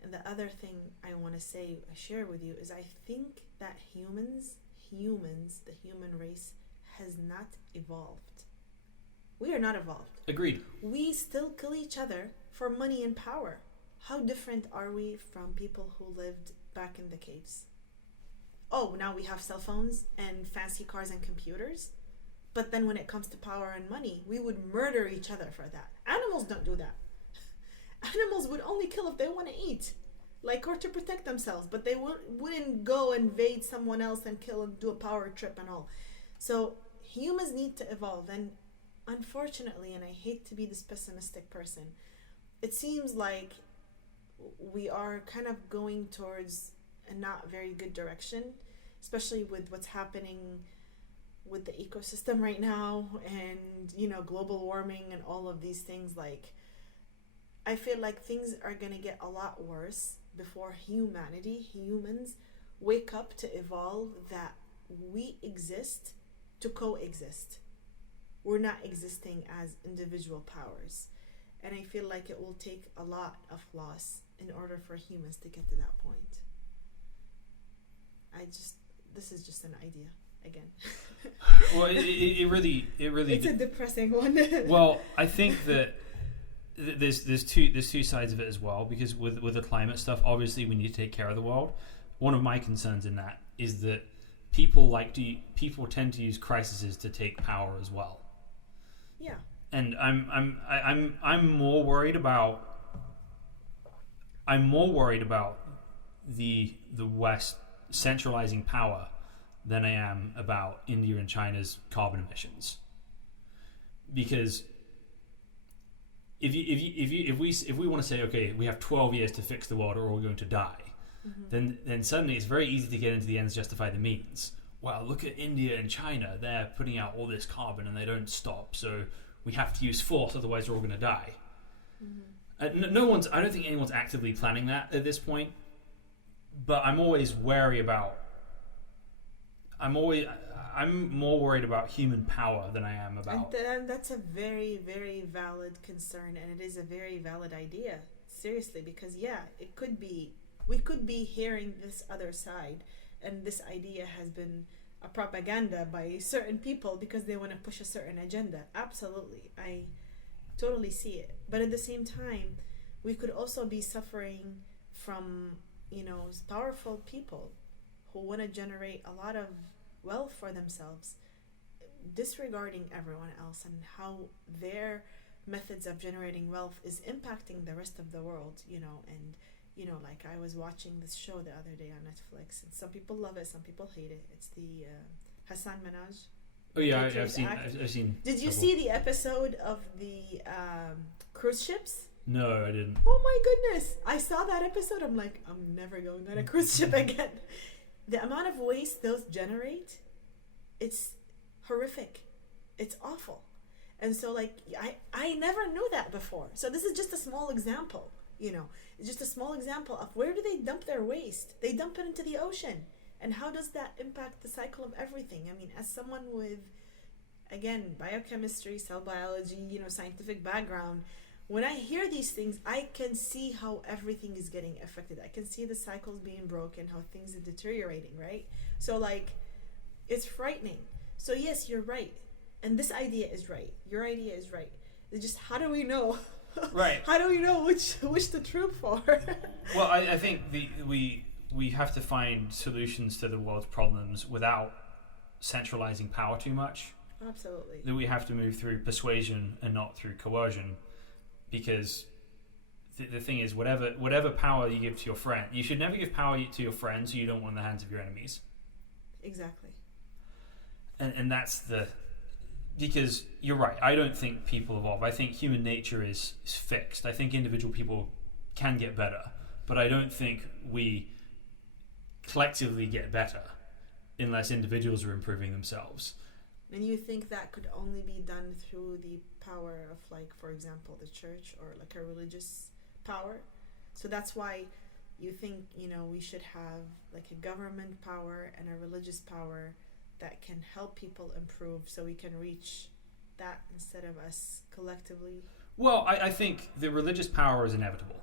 And the other thing I want to share with you is I think that humans, the human race, has not evolved. We are not evolved. Agreed. We still kill each other for money and power. How different are we from people who lived back in the caves? Oh, now we have cell phones and fancy cars and computers. But then when it comes to power and money, we would murder each other for that. Animals don't do that. Animals would only kill if they want to eat, or to protect themselves, but they wouldn't go invade someone else and kill and do a power trip and all. So humans need to evolve, and unfortunately, and I hate to be this pessimistic person, it seems like we are kind of going towards a not very good direction, especially with what's happening with the ecosystem right now and, global warming and all of these things. I feel like things are going to get a lot worse before humans, wake up to evolve that we exist to coexist. We're not existing as individual powers. And I feel like it will take a lot of loss in order for humans to get to that point. This is just an idea again. Well, it really it's a depressing one. Well, I think that there's two sides of it as well, because with the climate stuff, obviously we need to take care of the world. One of my concerns in that is that people tend to use crises to take power as well. Yeah. And I'm more worried about the West centralizing power than I am about India and China's carbon emissions. Because if we want to say, okay, we have 12 years to fix the world or we're going to die, then suddenly it's very easy to get into the ends justify the means. Well, look at India and China, they're putting out all this carbon and they don't stop, so we have to use force, otherwise we're all going to die. I don't think anyone's actively planning that at this point, but I'm more worried about human power than I am about... And that's a very, very valid concern, and it is a very valid idea, seriously, because we could be hearing this other side, and this idea has been a propaganda by certain people because they want to push a certain agenda. Absolutely, I totally see it. But at the same time, we could also be suffering from, powerful people who want to generate a lot of wealth for themselves, disregarding everyone else and how their methods of generating wealth is impacting the rest of the world, and you know, like I was watching this show the other day on Netflix, and some people love it, some people hate it. It's the Hassan Minhaj. Oh yeah, Patriots Act. I've seen. Did you couple. see the episode of the cruise ships? No, I didn't. Oh my goodness! I saw that episode. I'm like, I'm never going on a cruise ship again. The amount of waste those generate, it's horrific. It's awful. And so, like, I never knew that before. So this is just a small example, you know. It's just a small example of where do they dump their waste? They dump it into the ocean. And how does that impact the cycle of everything? I mean, as someone with, again, biochemistry, cell biology, you know, scientific background, when I hear these things, I can see how everything is getting affected. I can see the cycles being broken, how things are deteriorating, right? So, like, it's frightening. So, yes, you're right. And this idea is right. Your idea is right. It's just, how do we know? Right. How do we know which to troop for? Well, I think we have to find solutions to the world's problems without centralizing power too much. Absolutely. That we have to move through persuasion and not through coercion, because the thing is, whatever power you give to your friend, you should never give power to your friends who you don't want in the hands of your enemies. Exactly. And that's because you're right. I don't think people evolve. I think human nature is fixed. I think individual people can get better, but I don't think we collectively get better unless individuals are improving themselves. And you think that could only be done through the power of, like, for example, the church or like a religious power? So that's why you think, you know, we should have like a government power and a religious power that can help people improve, so we can reach that instead of us collectively? Well, I think the religious power is inevitable.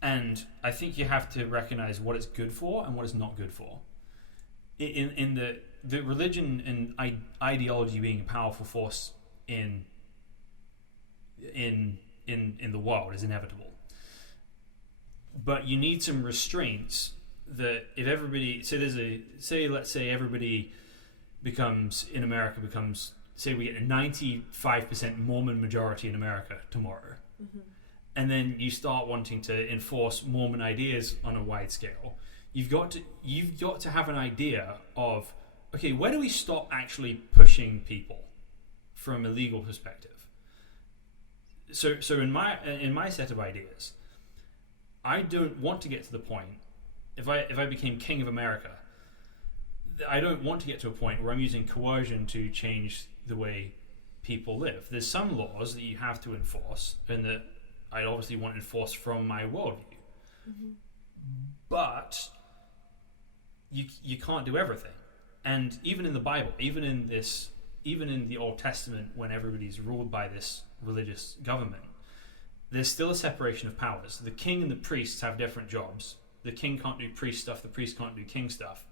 And I think you have to recognize what it's good for and what it's not good for. In the religion and ideology being a powerful force in the world is inevitable. But you need some restraints that if everybody, let's say everybody in America becomes, say we get a 95% Mormon majority in America tomorrow. Mm-hmm. And then you start wanting to enforce Mormon ideas on a wide scale. You've got to have an idea of, okay, where do we stop actually pushing people from a legal perspective? So in my set of ideas, I don't want to get to the point, if I became king of America, I don't want to get to a point where I'm using coercion to change the way people live. There's some laws that you have to enforce, and that I obviously want enforced from my worldview. Mm-hmm. But you can't do everything. And even in the Bible, even in the Old Testament, when everybody's ruled by this religious government, there's still a separation of powers. The king and the priests have different jobs. The king can't do priest stuff, the priest can't do king stuff.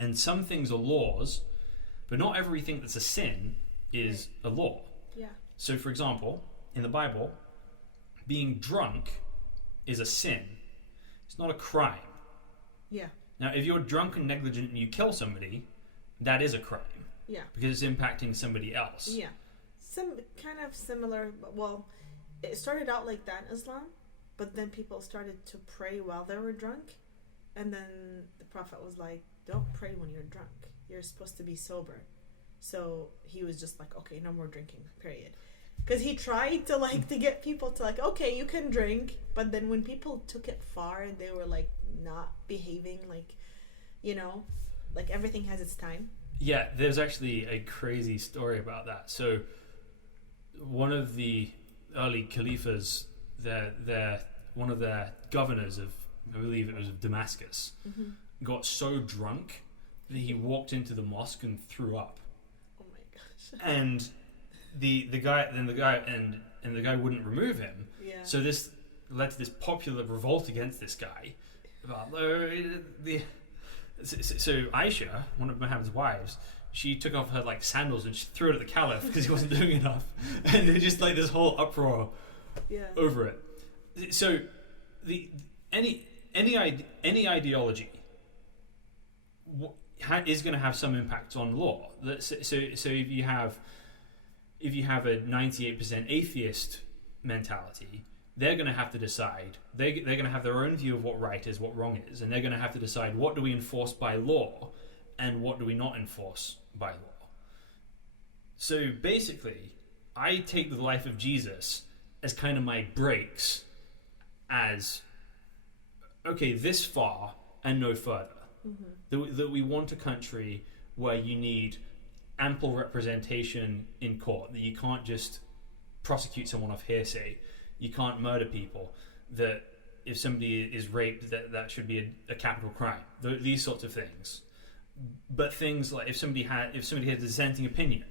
And some things are laws, but not everything that's a sin is a law. Yeah. So, for example, in the Bible, being drunk is a sin. It's not a crime. Yeah. Now, if you're drunk and negligent and you kill somebody, that is a crime. Yeah. Because it's impacting somebody else. Yeah. Some kind of similar, well, it started out like that in Islam, but then people started to pray while they were drunk. And then the Prophet was like, don't pray when you're drunk. You're supposed to be sober. So he was just like, okay, no more drinking, period. Because he tried to get people to like, okay, you can drink. But then when people took it far, they were like not behaving like, you know, like everything has its time. Yeah, there's actually a crazy story about that. So one of the early caliphs, one of their governors of, I believe it was of Damascus, mm-hmm. got so drunk that he walked into the mosque and threw up. Oh my gosh. And the guy wouldn't remove him. Yeah. So this led to this popular revolt against this guy. So Aisha, one of Muhammad's wives, she took off her sandals and she threw it at the caliph because he wasn't doing enough, and it just this whole uproar over it. So any ideology is going to have some impact on law. So if you have a 98% atheist mentality, they're going to have to decide. They're going to have their own view of what right is, what wrong is, and they're going to have to decide what do we enforce by law and what do we not enforce by law. So basically, I take the life of Jesus as kind of my brakes, as, okay, this far and no further. That we want a country where you need ample representation in court, that you can't just prosecute someone off hearsay, you can't murder people, that if somebody is raped, that should be a capital crime, these sorts of things. But things like if somebody had a dissenting opinion,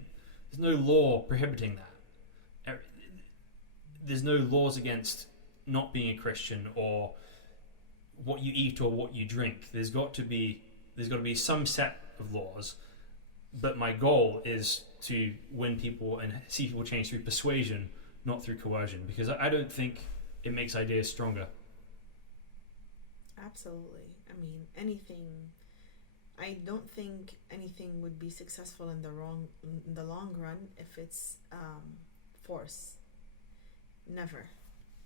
there's no law prohibiting that. There's no laws against not being a Christian or what you eat or what you drink. There's got to be some set of laws, but my goal is to win people and see people change through persuasion, not through coercion, because I don't think it makes ideas stronger. Absolutely. I mean, I don't think anything would be successful in the long run if it's force. Never.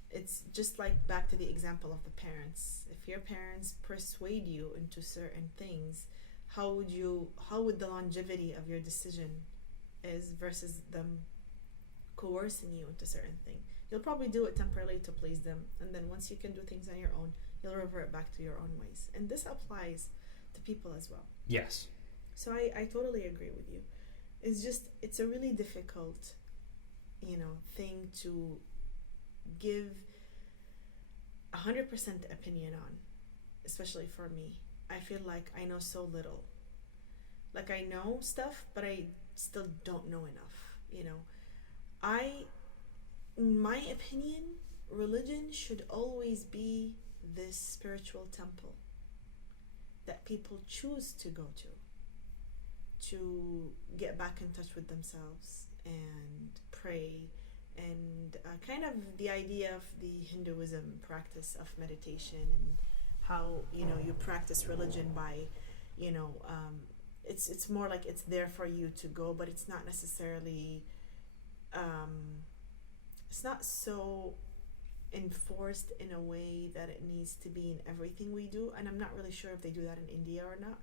It's just like back to the example of the parents. If your parents persuade you into certain things, how would the longevity of your decision is versus them coercing you into certain thing? You'll probably do it temporarily to please them, and then once you can do things on your own, you'll revert back to your own ways. And this applies to people as well. Yes. So I totally agree with you. It's a really difficult, thing to give 100% opinion on, especially for me. I feel like I know so little. Like I know stuff, but I still don't know enough. In my opinion, religion should always be this spiritual temple that people choose to go to get back in touch with themselves and pray, and kind of the idea of the Hinduism practice of meditation and how you practice religion by it's more like it's there for you to go, but it's not necessarily it's not so enforced in a way that it needs to be in everything we do. And I'm not really sure if they do that in India or not.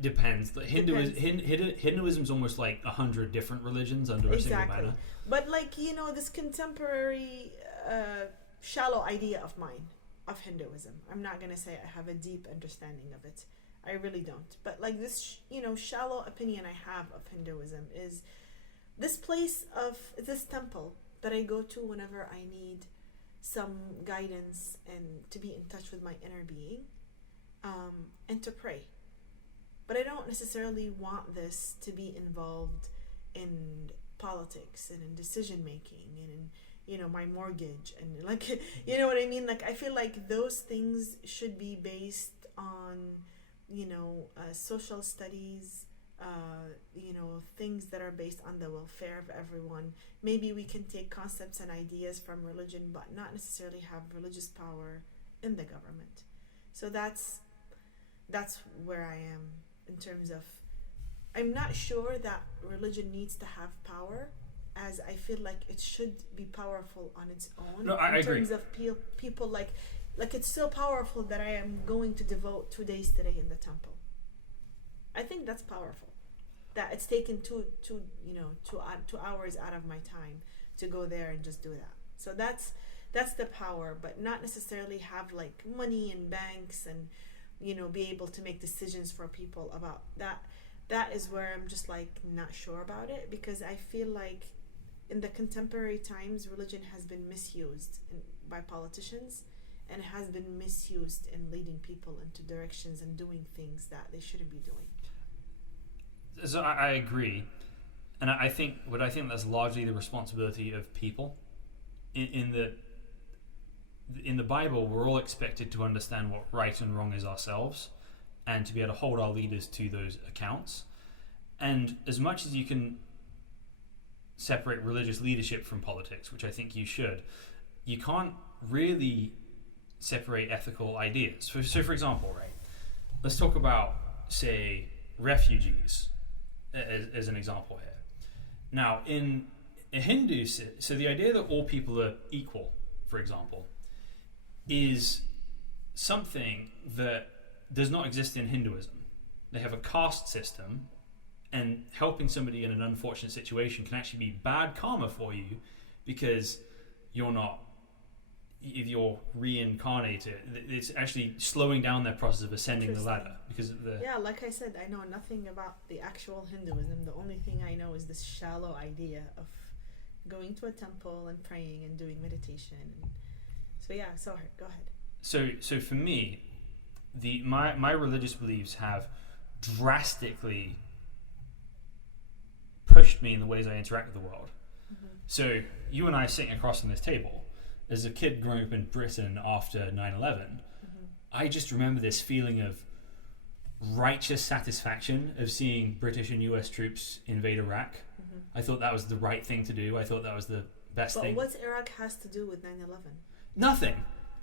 Depends. Hinduism is almost like 100 different religions under a single banner. But this contemporary shallow idea of mine of Hinduism, I'm not gonna say I have a deep understanding of it. I really don't. But like this, shallow opinion I have of Hinduism is this this temple that I go to whenever I need some guidance and to be in touch with my inner being, and to pray. But I don't necessarily want this to be involved in politics and in decision making and in my mortgage and what I mean. Like I feel like those things should be based on social studies, things that are based on the welfare of everyone. Maybe we can take concepts and ideas from religion, but not necessarily have religious power in the government. So that's where I am in terms of, I'm not sure that religion needs to have power, as I feel like it should be powerful on its own. No, I agree. Terms of people like it's so powerful that I am going to devote 2 days today in the temple. I think that's powerful. That it's taken two hours out of my time to go there and just do that. So that's the power, but not necessarily have like money and banks and be able to make decisions for people about that. That is where I'm just like not sure about it, because I feel like in the contemporary times, religion has been misused by politicians, and has been misused in leading people into directions and doing things that they shouldn't be doing. So I agree, and I think that's largely the responsibility of people. In the Bible, we're all expected to understand what right and wrong is ourselves, and to be able to hold our leaders to those accounts. And as much as you can separate religious leadership from politics, which I think you should, you can't really separate ethical ideas. So for example, right, let's talk about, say, refugees as an example here. Now, in a Hindu, so the idea that all people are equal for example, is something that does not exist in Hinduism. They have a caste system, and helping somebody in an unfortunate situation can actually be bad karma for you, because if you're reincarnated, it's actually slowing down their process of ascending the ladder, because of the... Yeah, like I said, I know nothing about the actual Hinduism. The only thing I know is this shallow idea of going to a temple and praying and doing meditation. So yeah, sorry, go ahead. So for me, my religious beliefs have drastically pushed me in the ways I interact with the world. Mm-hmm. So you and I sitting across on this table, as a kid growing up in Britain after 9/11, mm-hmm. I just remember this feeling of righteous satisfaction of seeing British and US troops invade Iraq. Mm-hmm. I thought that was the right thing to do. I thought that was the best thing. But what's Iraq has to do with 9/11? Nothing.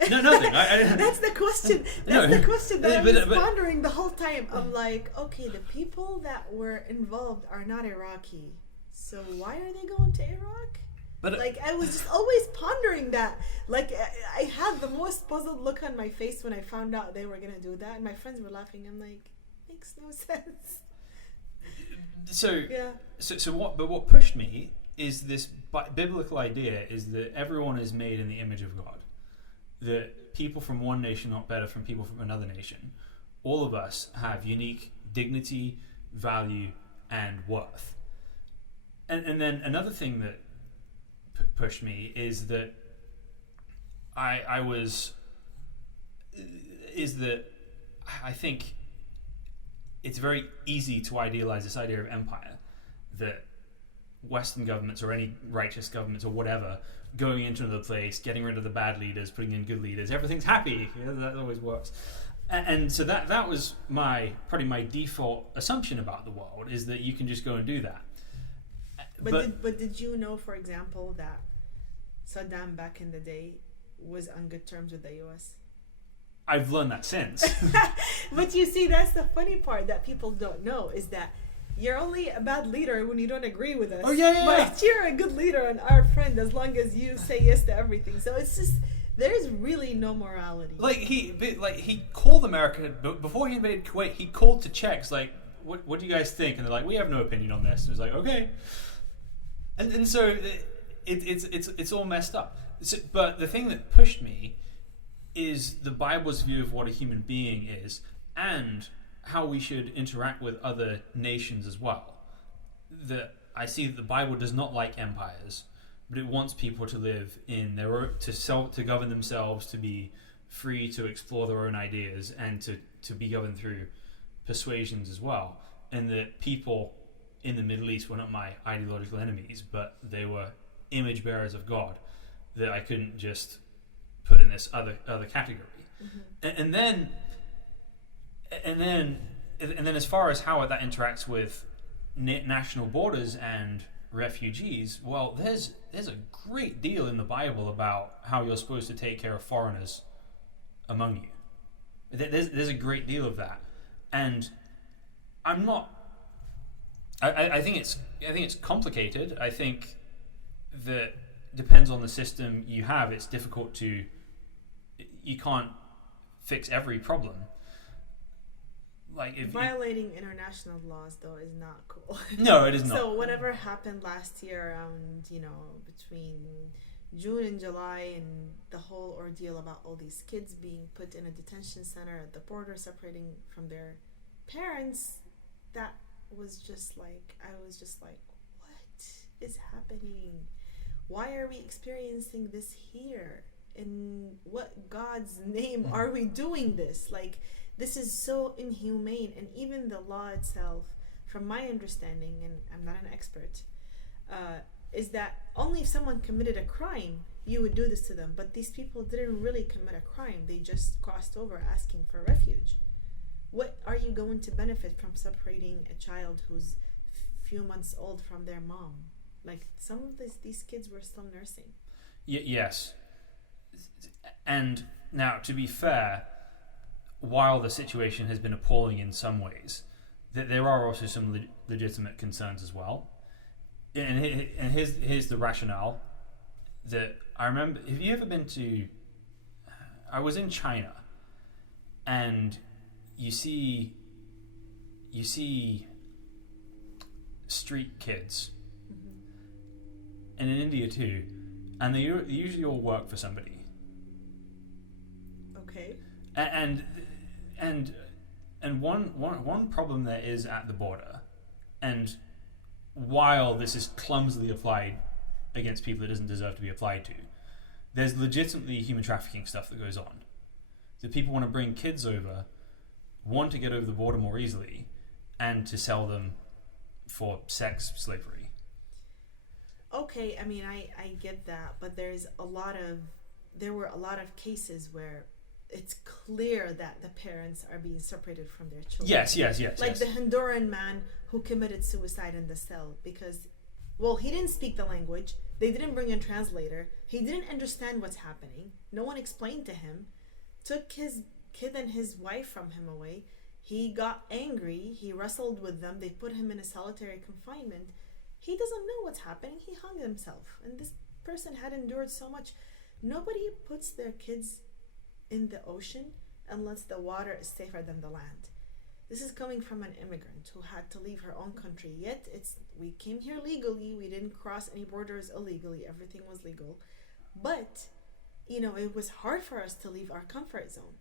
No, nothing. That's the question. That's the question that I was pondering the whole time. I'm like, okay, the people that were involved are not Iraqi, so why are they going to Iraq? But like, I was just always pondering that. Like, I had the most puzzled look on my face when I found out they were gonna do that, and my friends were laughing. I'm like, makes no sense. So yeah. So what pushed me is this biblical idea: is that everyone is made in the image of God. That people from one nation are not better from people from another nation. All of us have unique dignity, value, and worth. And then another thing that pushed me is that I think it's very easy to idealize this idea of empire, that Western governments or any righteous governments or whatever going into another place, getting rid of the bad leaders, putting in good leaders, everything's happy. Yeah, that always works. And so that was probably my default assumption about the world, is that you can just go and do that. But did you know, for example, that Saddam back in the day was on good terms with the US? I've learned that since. But you see, that's the funny part that people don't know, is that you're only a bad leader when you don't agree with us. Oh yeah. But you're a good leader and our friend as long as you say yes to everything. So it's just, there's really no morality. Like he called America before he invaded Kuwait. He called to checks like, what do you guys think? And they're like, we have no opinion on this. And it's like, okay. And so it's all messed up. So, but the thing that pushed me is the Bible's view of what a human being is, and how we should interact with other nations as well. That I see that the Bible does not like empires, but it wants people to live in their own, to govern themselves, to be free to explore their own ideas, and to be governed through persuasions as well. And that people in the Middle East were not my ideological enemies, but they were image bearers of God, that I couldn't just put in this other category. Mm-hmm. And then as far as how that interacts with national borders and refugees, well, there's a great deal in the Bible about how you're supposed to take care of foreigners among you. There's a great deal of that, and I'm not. I think it's complicated. I think that depends on the system you have. It's difficult to. You can't fix every problem. Like violating international laws, though, is not cool. No, it is not. So whatever happened last year around, between June and July, and the whole ordeal about all these kids being put in a detention center at the border, separating from their parents, that was just like, I was just like, what is happening? Why are we experiencing this here? In what God's name are we doing this? Like, this is so inhumane. And even the law itself, from my understanding, and I'm not an expert, is that only if someone committed a crime, you would do this to them. But these people didn't really commit a crime. They just crossed over asking for refuge. What are you going to benefit from separating a child who's few months old from their mom? Like, some of these kids were still nursing. Yes. And now, to be fair, while the situation has been appalling in some ways, there are also some legitimate concerns as well. And here's the rationale. that I remember. Have you ever been to? I was in China, and you see street kids, and in India too, and they usually all work for somebody. Okay. And one problem there is at the border, and while this is clumsily applied against people it doesn't deserve to be applied to, there's legitimately human trafficking stuff that goes on. So people want to bring kids over, want to get over the border more easily, and to sell them for sex slavery. Okay, I mean, I get that, but there were a lot of cases where it's clear that the parents are being separated from their children. Yes. Like the Honduran man who committed suicide in the cell because, well, he didn't speak the language. They didn't bring a translator. He didn't understand what's happening. No one explained to him. Took his kid and his wife from him away. He got angry. He wrestled with them. They put him in a solitary confinement. He doesn't know what's happening. He hung himself. And this person had endured so much. Nobody puts their kids in the ocean unless the water is safer than the land. This is coming from an immigrant who had to leave her own country. Yet we came here legally. We didn't cross any borders illegally. Everything was legal. But, it was hard for us to leave our comfort zone.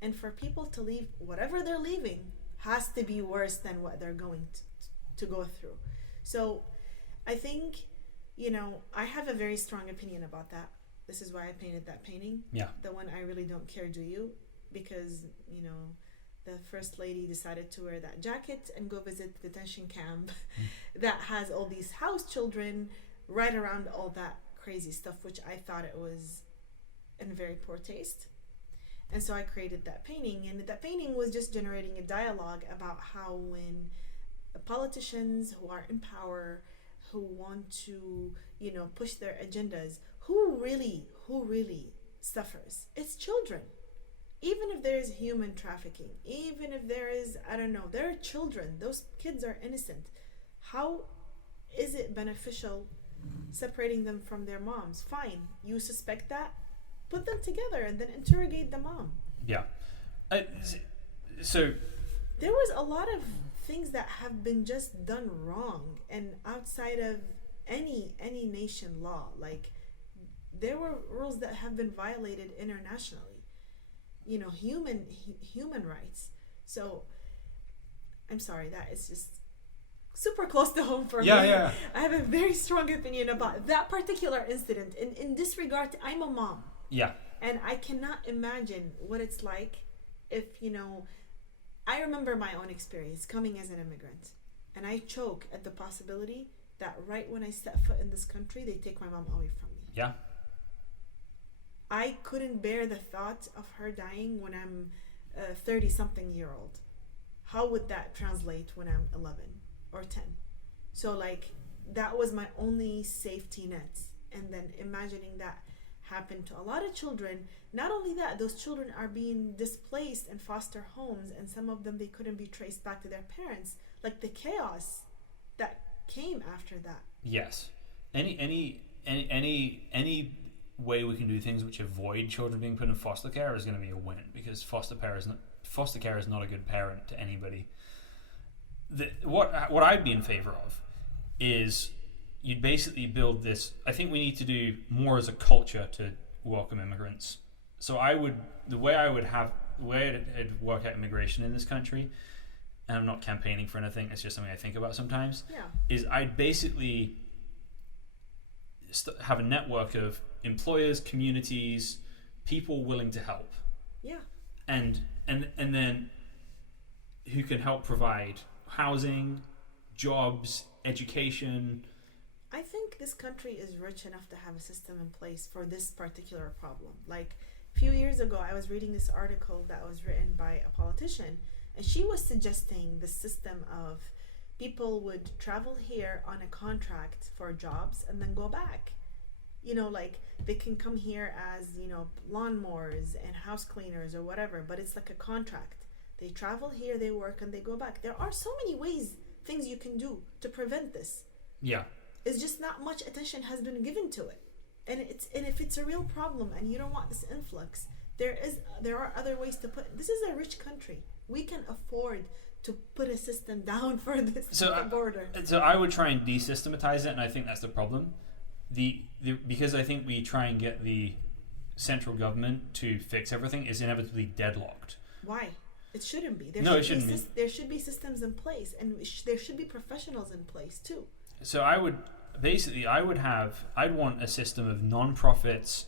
And for people to leave whatever they're leaving has to be worse than what they're going to go through. So I think, I have a very strong opinion about that. This is why I painted that painting. Yeah. The one I really don't care, do you? Because, the first lady decided to wear that jacket and go visit the detention camp that has all these house children right around all that crazy stuff, which I thought it was in very poor taste. And so I created that painting, and that painting was just generating a dialogue about how when politicians who are in power, who want to, push their agendas, who really suffers? It's children. Even if there is human trafficking, even if there is, there are children. Those kids are innocent. How is it beneficial separating them from their moms? Fine, you suspect that? Put them together and then interrogate the mom. Yeah. So there was a lot of things that have been just done wrong and outside of any nation law. Like, there were rules that have been violated internationally. Human rights. So I'm sorry, that is just super close to home for me. Yeah. I have a very strong opinion about that particular incident. In this regard, I'm a mom. Yeah. And I cannot imagine what it's like if, I remember my own experience coming as an immigrant, and I choke at the possibility that right when I set foot in this country, they take my mom away from me. Yeah. I couldn't bear the thought of her dying when I'm a 30-something-year-old. How would that translate when I'm 11 or 10? So, that was my only safety net. And then imagining that happened to a lot of children. Not only that, those children are being displaced in foster homes, and some of them, they couldn't be traced back to their parents. Like the chaos that came after that. Yes. Any way we can do things which avoid children being put in foster care is going to be a win, because foster care is not a good parent to anybody. What I'd be in favor of is you'd basically build this. I think we need to do more as a culture to welcome immigrants. So the way it'd work out immigration in this country, and I'm not campaigning for anything, it's just something I think about sometimes, is I'd basically have a network of employers, communities, people willing to help. Yeah. And then who can help provide housing, jobs, education. I think this country is rich enough to have a system in place for this particular problem. Like, a few years ago, I was reading this article that was written by a politician, and she was suggesting the system of people would travel here on a contract for jobs and then go back. They can come here as, lawnmowers and house cleaners or whatever, but it's like a contract. They travel here, they work, and they go back. There are so many things you can do to prevent this. Yeah. It's just not much attention has been given to it. And if it's a real problem and you don't want this influx, there are other ways to put. This is a rich country. We can afford to put a system down for this border. So I would try and desystematize it, and I think that's the problem. Because I think we try and get the central government to fix everything is inevitably deadlocked. Why? It shouldn't be. It shouldn't be. There should be systems in place, and there should be professionals in place too. So I'd want a system of non-profits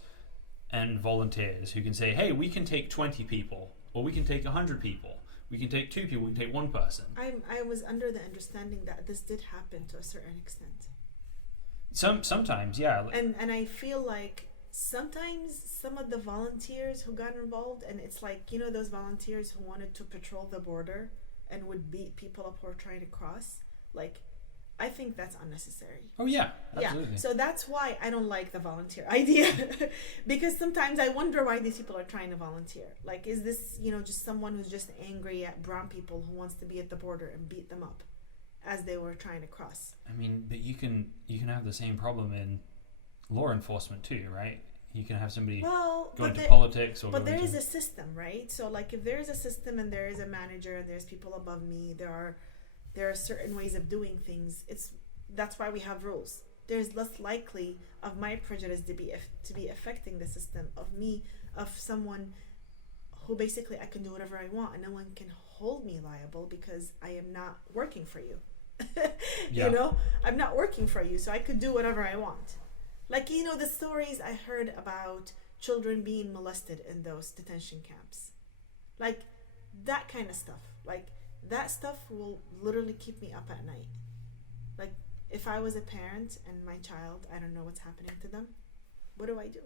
and volunteers who can say, hey, we can take 20 people, or we can take 100 people, we can take 2 people, we can take 1 person. I was under the understanding that this did happen to a certain extent. Sometimes, yeah. And I feel like sometimes some of the volunteers who got involved, and it's like, you know, those volunteers who wanted to patrol the border and would beat people up who are trying to cross, like, I think that's unnecessary. Oh yeah, absolutely. Yeah, so that's why I don't like the volunteer idea. Because sometimes I wonder why these people are trying to volunteer. Like, is this, you know, just someone who's just angry at brown people who wants to be at the border and beat them up as they were trying to cross? I mean, but you can have the same problem in law enforcement too, right? You can have somebody go into politics, or but there is a system, right? So like, if there is a system and there is a manager and there's people above me, there are certain ways of doing things. That's why we have rules. There's less likely of my prejudice to be affecting the system, of someone who basically I can do whatever I want and no one can hold me liable because I am not working for you. You know, I'm not working for you, so I could do whatever I want. Like, you know, the stories I heard about children being molested in those detention camps, like that kind of stuff. Like, that stuff will literally keep me up at night. Like, if I was a parent and my child, I don't know what's happening to them, what do I do?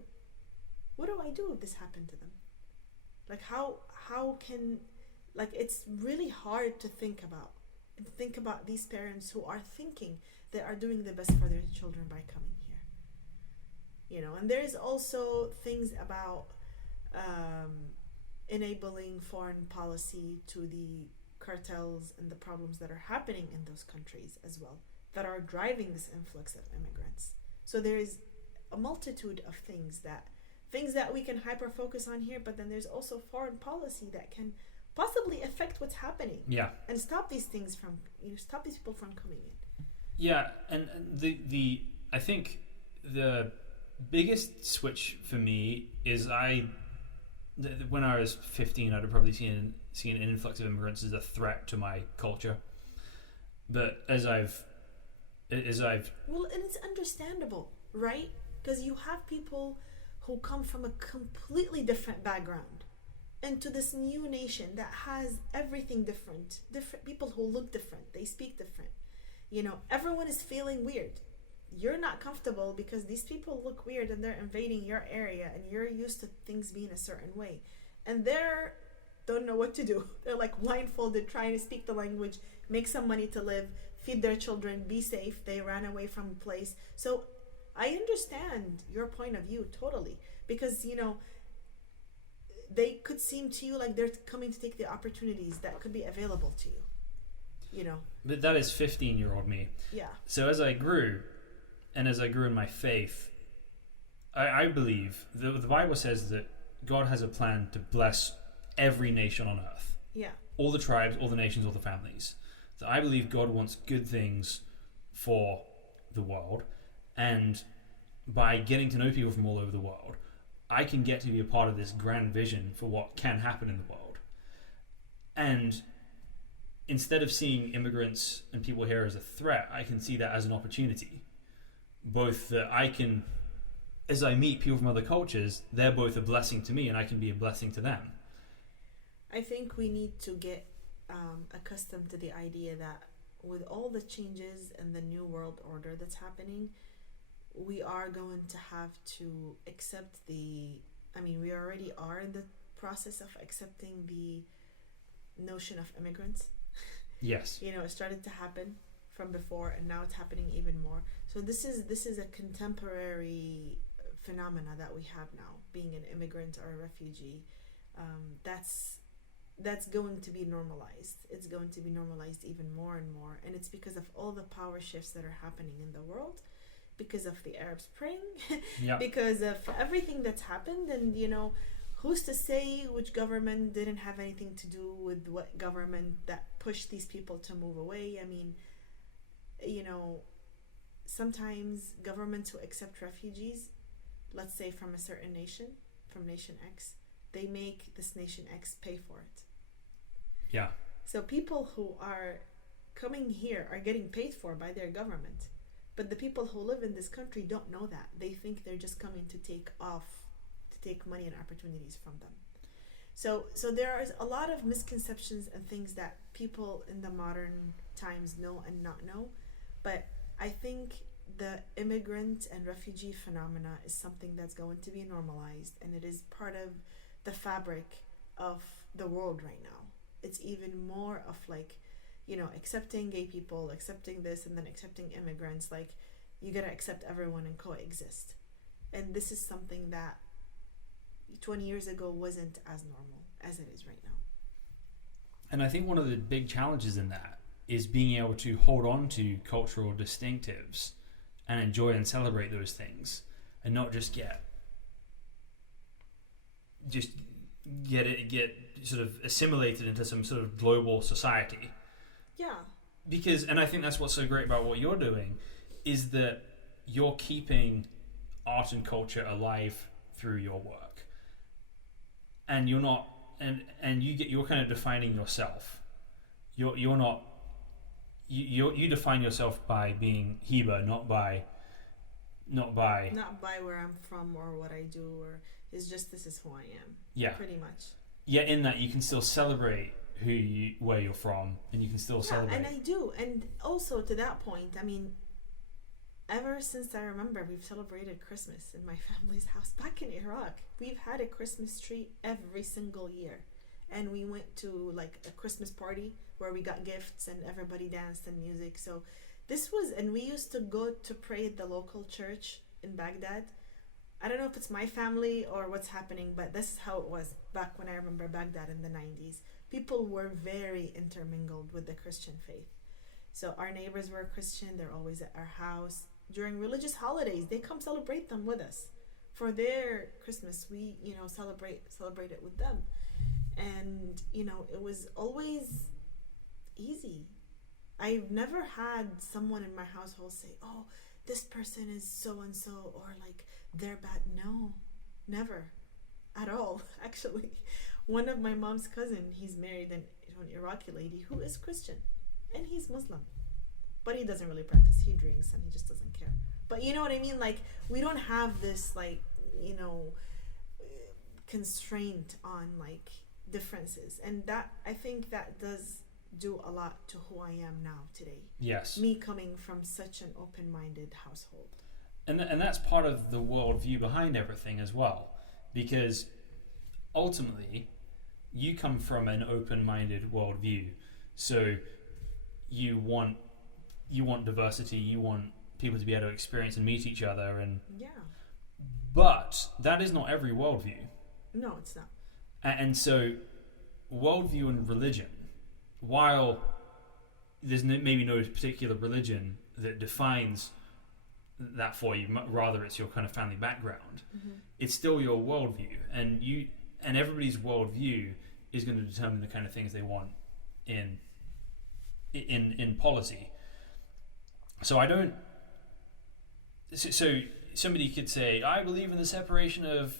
What do I do if this happened to them? Like, how can, like, it's really hard to think about these parents who are thinking they are doing the best for their children by coming here. You know, and there's also things about enabling foreign policy to the cartels and the problems that are happening in those countries as well, that are driving this influx of immigrants. So there is a multitude of things that we can hyper focus on here, but then there's also foreign policy that can possibly affect what's happening. Yeah. And stop these things from, stop these people from coming in. Yeah, and I think the biggest switch for me is when I was 15, I'd have probably seen an influx of immigrants as a threat to my culture. But as I've well, and it's understandable, right? Because you have people who come from a completely different background into this new nation that has everything different people who look different, they speak different. You know, everyone is feeling weird. You're not comfortable because these people look weird and they're invading your area and you're used to things being a certain way. And they're don't know what to do. They're like blindfolded, trying to speak the language, make some money to live, feed their children, be safe. They ran away from a place. So I understand your point of view totally, because, you know, they could seem to you like they're coming to take the opportunities that could be available to you, you know. But that is 15-year-old me. Yeah. So as I grew, and as I grew in my faith, I believe the Bible says that God has a plan to bless every nation on earth. Yeah. All the tribes, all the nations, all the families. So I believe God wants good things for the world, and by getting to know people from all over the world, I can get to be a part of this grand vision for what can happen in the world. And instead of seeing immigrants and people here as a threat, I can see that as an opportunity. Both that I can, as I meet people from other cultures, they're both a blessing to me and I can be a blessing to them. I think we need to get accustomed to the idea that with all the changes and the new world order that's happening, we are going to have to accept we already are in the process of accepting the notion of immigrants. Yes. You know, it started to happen from before and now it's happening even more. So this is a contemporary phenomena that we have now, being an immigrant or a refugee. That's going to be normalized. It's going to be normalized even more and more, and it's because of all the power shifts that are happening in the world. because of the Arab Spring, Yeah. because of everything that's happened. And, you know, who's to say which government didn't have anything to do with what government that pushed these people to move away? I mean, you know, sometimes governments who accept refugees, let's say from a certain nation, from nation X, they make this nation X pay for it. Yeah. So people who are coming here are getting paid for by their government. But the people who live in this country don't know that. They think they're just coming to take money and opportunities from them. So there is a lot of misconceptions and things that people in the modern times know and not know. But I think the immigrant and refugee phenomena is something that's going to be normalized, and it is part of the fabric of the world right now. It's even more of like, you know, accepting gay people, accepting this, and then accepting immigrants. Like, you gotta accept everyone and coexist. And this is something that 20 years ago wasn't as normal as it is right now. And I think one of the big challenges in that is being able to hold on to cultural distinctives and enjoy and celebrate those things, and not just get sort of assimilated into some sort of global society. Yeah. Because, and I think that's what's so great about what you're doing, is that you're keeping art and culture alive through your work, and you're not, and you're kind of defining yourself. You're not. You define yourself by being Hiba, not by where I'm from or what I do, or it's just this is who I am. Yeah. Pretty much. Yeah, in that you can still celebrate where you're from, and you can still celebrate. And I do. And also to that point, I mean, ever since I remember, we've celebrated Christmas in my family's house back in Iraq. We've had a Christmas tree every single year. And we went to like a Christmas party where we got gifts and everybody danced and music. So this was, and we used to go to pray at the local church in Baghdad. I don't know if it's my family or what's happening, but this is how it was back when I remember Baghdad in the 90s. People were very intermingled with the Christian faith. So our neighbors were Christian. They're always at our house. During religious holidays, they come celebrate them with us. For their Christmas, we, you know, celebrate it with them. And, you know, it was always easy. I've never had someone in my household say, oh, this person is so-and-so, or like, they're bad. No, never at all, actually. One of my mom's cousin, he's married to an Iraqi lady who is Christian, and he's Muslim. But he doesn't really practice. He drinks and he just doesn't care. But you know what I mean? Like, we don't have this, like, you know, constraint on, like, differences. And that, I think that does do a lot to who I am now today. Yes. Me coming from such an open-minded household. And that's part of the worldview behind everything as well. Because ultimately, you come from an open-minded worldview. So you want diversity, you want people to be able to experience and meet each other, and yeah. But that is not every worldview. No, it's not. And so, worldview and religion, while there's maybe no particular religion that defines that for you, rather it's your kind of family background, it's still your worldview, and everybody's worldview is going to determine the kind of things they want in policy. So So somebody could say, I believe in the separation of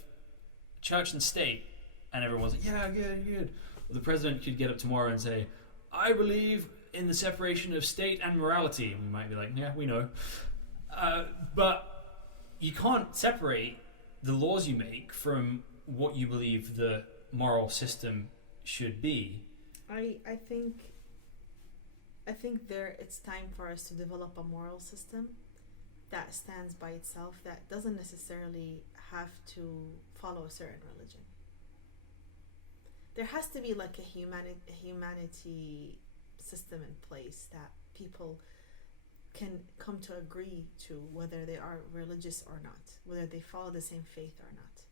church and state, and everyone's like, yeah, good. The president could get up tomorrow and say, I believe in the separation of state and morality. And we might be like, yeah, we know. But you can't separate the laws you make from what you believe the moral system should be. I think it's time for us to develop a moral system that stands by itself, that doesn't necessarily have to follow a certain religion. There has to be like a humanity system in place that people can come to agree to, whether they are religious or not, whether they follow the same faith or not.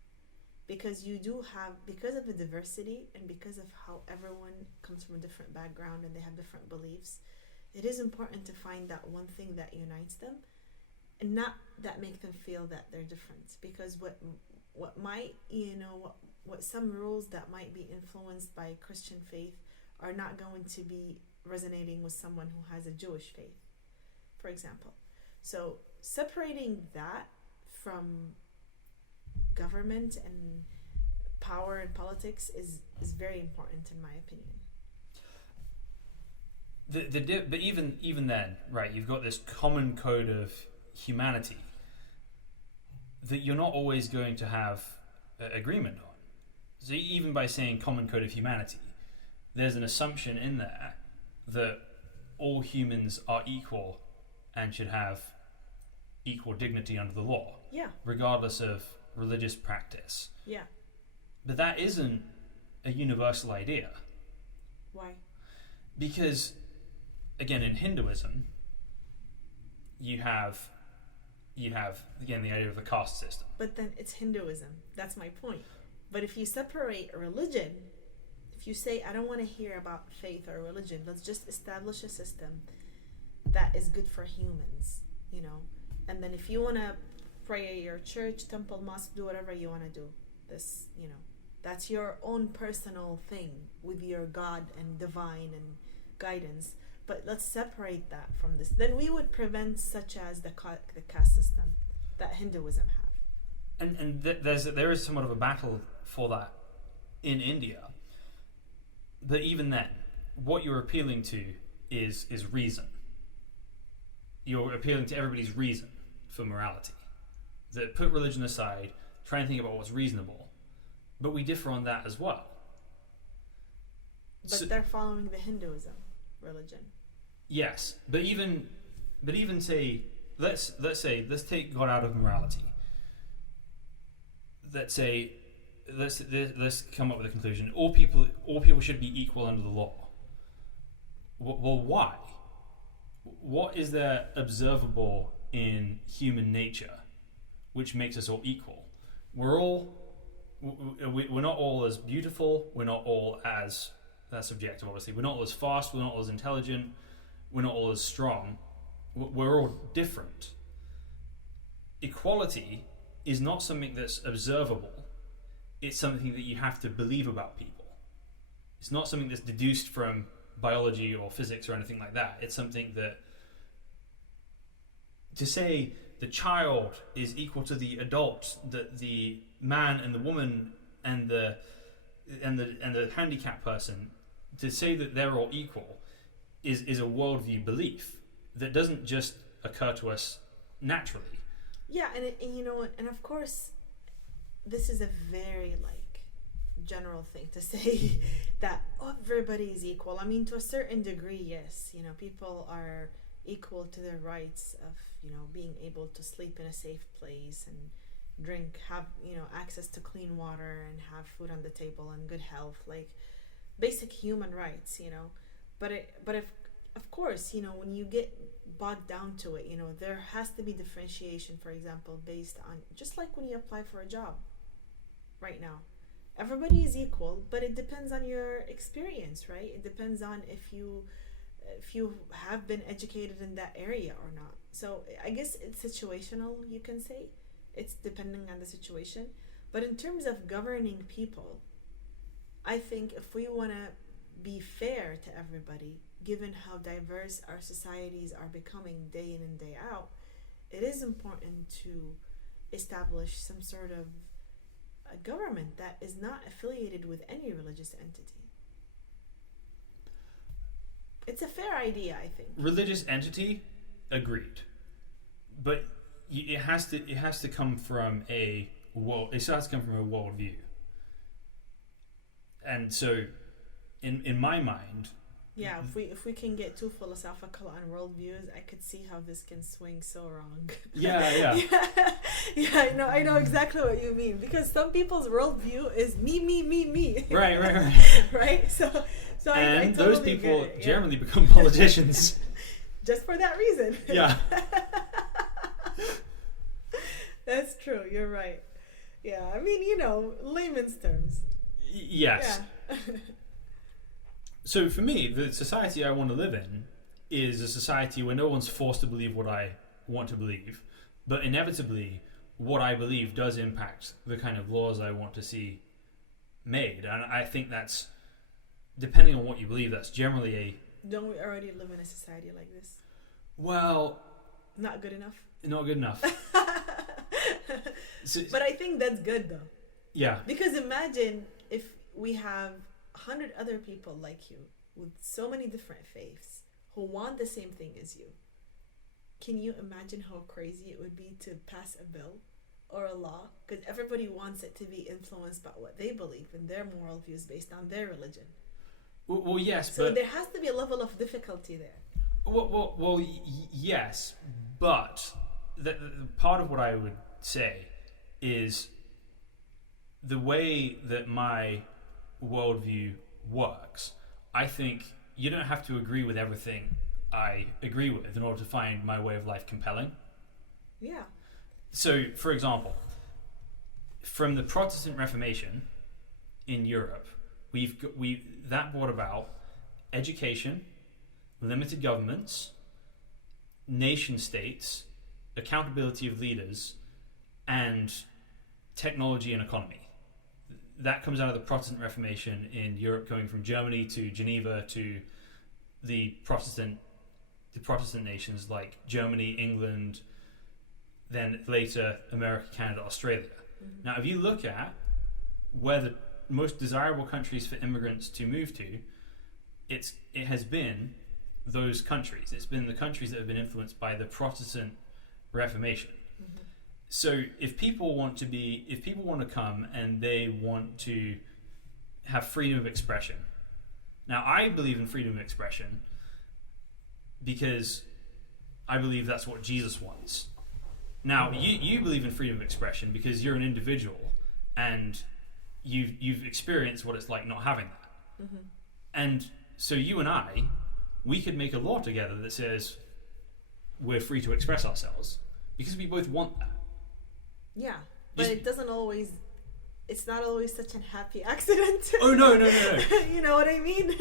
Because you do have, because of the diversity and because of how everyone comes from a different background and they have different beliefs, it is important to find that one thing that unites them. and not that make them feel that they're different, because what might, what some rules that might be influenced by Christian faith are not going to be resonating with someone who has a Jewish faith, for example. So separating that from government and power and politics is very important, in my opinion. But even then, right, you've got this common code of humanity that you're not always going to have agreement on. So even by saying common code of humanity, there's an assumption in there that all humans are equal and should have equal dignity under the law, regardless of religious practice. Yeah. But that isn't a universal idea. Why? Because, again, in Hinduism, you have again the idea of the caste system. But then it's Hinduism. That's my point. But if you separate a religion, if you say, I don't want to hear about faith or religion, let's just establish a system that is good for humans, and then if you want to pray at your church, temple, mosque, do whatever you want to do, this, that's your own personal thing with your God and divine and guidance. But let's separate that from this. Then we would prevent such as the caste system that Hinduism have. And there is somewhat of a battle for that in India. But even then, what you're appealing to is reason. You're appealing to everybody's reason for morality. That put religion aside, try and think about what's reasonable. But we differ on that as well. But they're following the Hinduism religion. Yes, but even say let's take God out of morality. Let's come up with a conclusion. All people should be equal under the law. Well, why? What is there observable in human nature which makes us all equal? We're not all as beautiful. We're not all as, that's subjective, obviously. We're not all as fast. We're not all as intelligent. We're not all as strong. We're all different. Equality is not something that's observable. It's something that you have to believe about people. It's not something that's deduced from biology or physics or anything like that. It's something that, to say the child is equal to the adult, that the man and the woman and the handicapped person, to say that they're all equal is a worldview belief that doesn't just occur to us naturally. Yeah, and of course, this is a very general thing to say that everybody is equal. I mean, to a certain degree, yes. People are equal to their rights of being able to sleep in a safe place and drink, have access to clean water and have food on the table and good health, basic human rights. But if, of course, when you get bogged down to it, there has to be differentiation, for example, based on, just like when you apply for a job right now. Everybody is equal, but it depends on your experience, right? It depends on if you have been educated in that area or not. So I guess it's situational, you can say. It's depending on the situation. But in terms of governing people, I think if we want to be fair to everybody, given how diverse our societies are becoming day in and day out, it is important to establish some sort of a government that is not affiliated with any religious entity. It's a fair idea, I think. Religious entity, agreed, but it has to come from a worldview. And so, in my mind, yeah, if we can get too philosophical on worldviews, I could see how this can swing so wrong. Yeah. Yeah, I know exactly what you mean, because some people's worldview is me. Right. Right. So and I totally those people get it, generally become politicians. Just for that reason. Yeah. That's true. You're right. Yeah. I mean, layman's terms. Yes. Yeah. So for me, the society I want to live in is a society where no one's forced to believe what I want to believe, But inevitably, what I believe does impact the kind of laws I want to see made. And I think that's, depending on what you believe, that's generally a... Don't we already live in a society like this? Well... Not good enough? Not good enough. But I think that's good, though. Yeah. Because imagine if we have 100 other people like you with so many different faiths who want the same thing as you. Can you imagine how crazy it would be to pass a bill or a law? Because everybody wants it to be influenced by what they believe and their moral views based on their religion. Well, yes, so but... there has to be a level of difficulty there. Yes, but the part of what I would say is the way that my worldview works. I think you don't have to agree with everything I agree with in order to find my way of life compelling. Yeah. So, for example, from the Protestant Reformation in Europe, that brought about education, limited governments, nation states, accountability of leaders, and technology and economy. That comes out of the Protestant Reformation in Europe, going from Germany to Geneva to the Protestant nations like Germany, England, then later America, Canada, Australia. Mm-hmm. Now, if you look at where the most desirable countries for immigrants to move to, it has been those countries. It's been the countries that have been influenced by the Protestant Reformation. Mm-hmm. So if people want to come and they want to have freedom of expression. Now, I believe in freedom of expression because I believe that's what Jesus wants. Now, you believe in freedom of expression because you're an individual and you've experienced what it's like not having that. Mm-hmm. And so you and I, we could make a law together that says we're free to express ourselves because we both want that. Yeah, but it's not always such a happy accident. Oh, no. You know what I mean?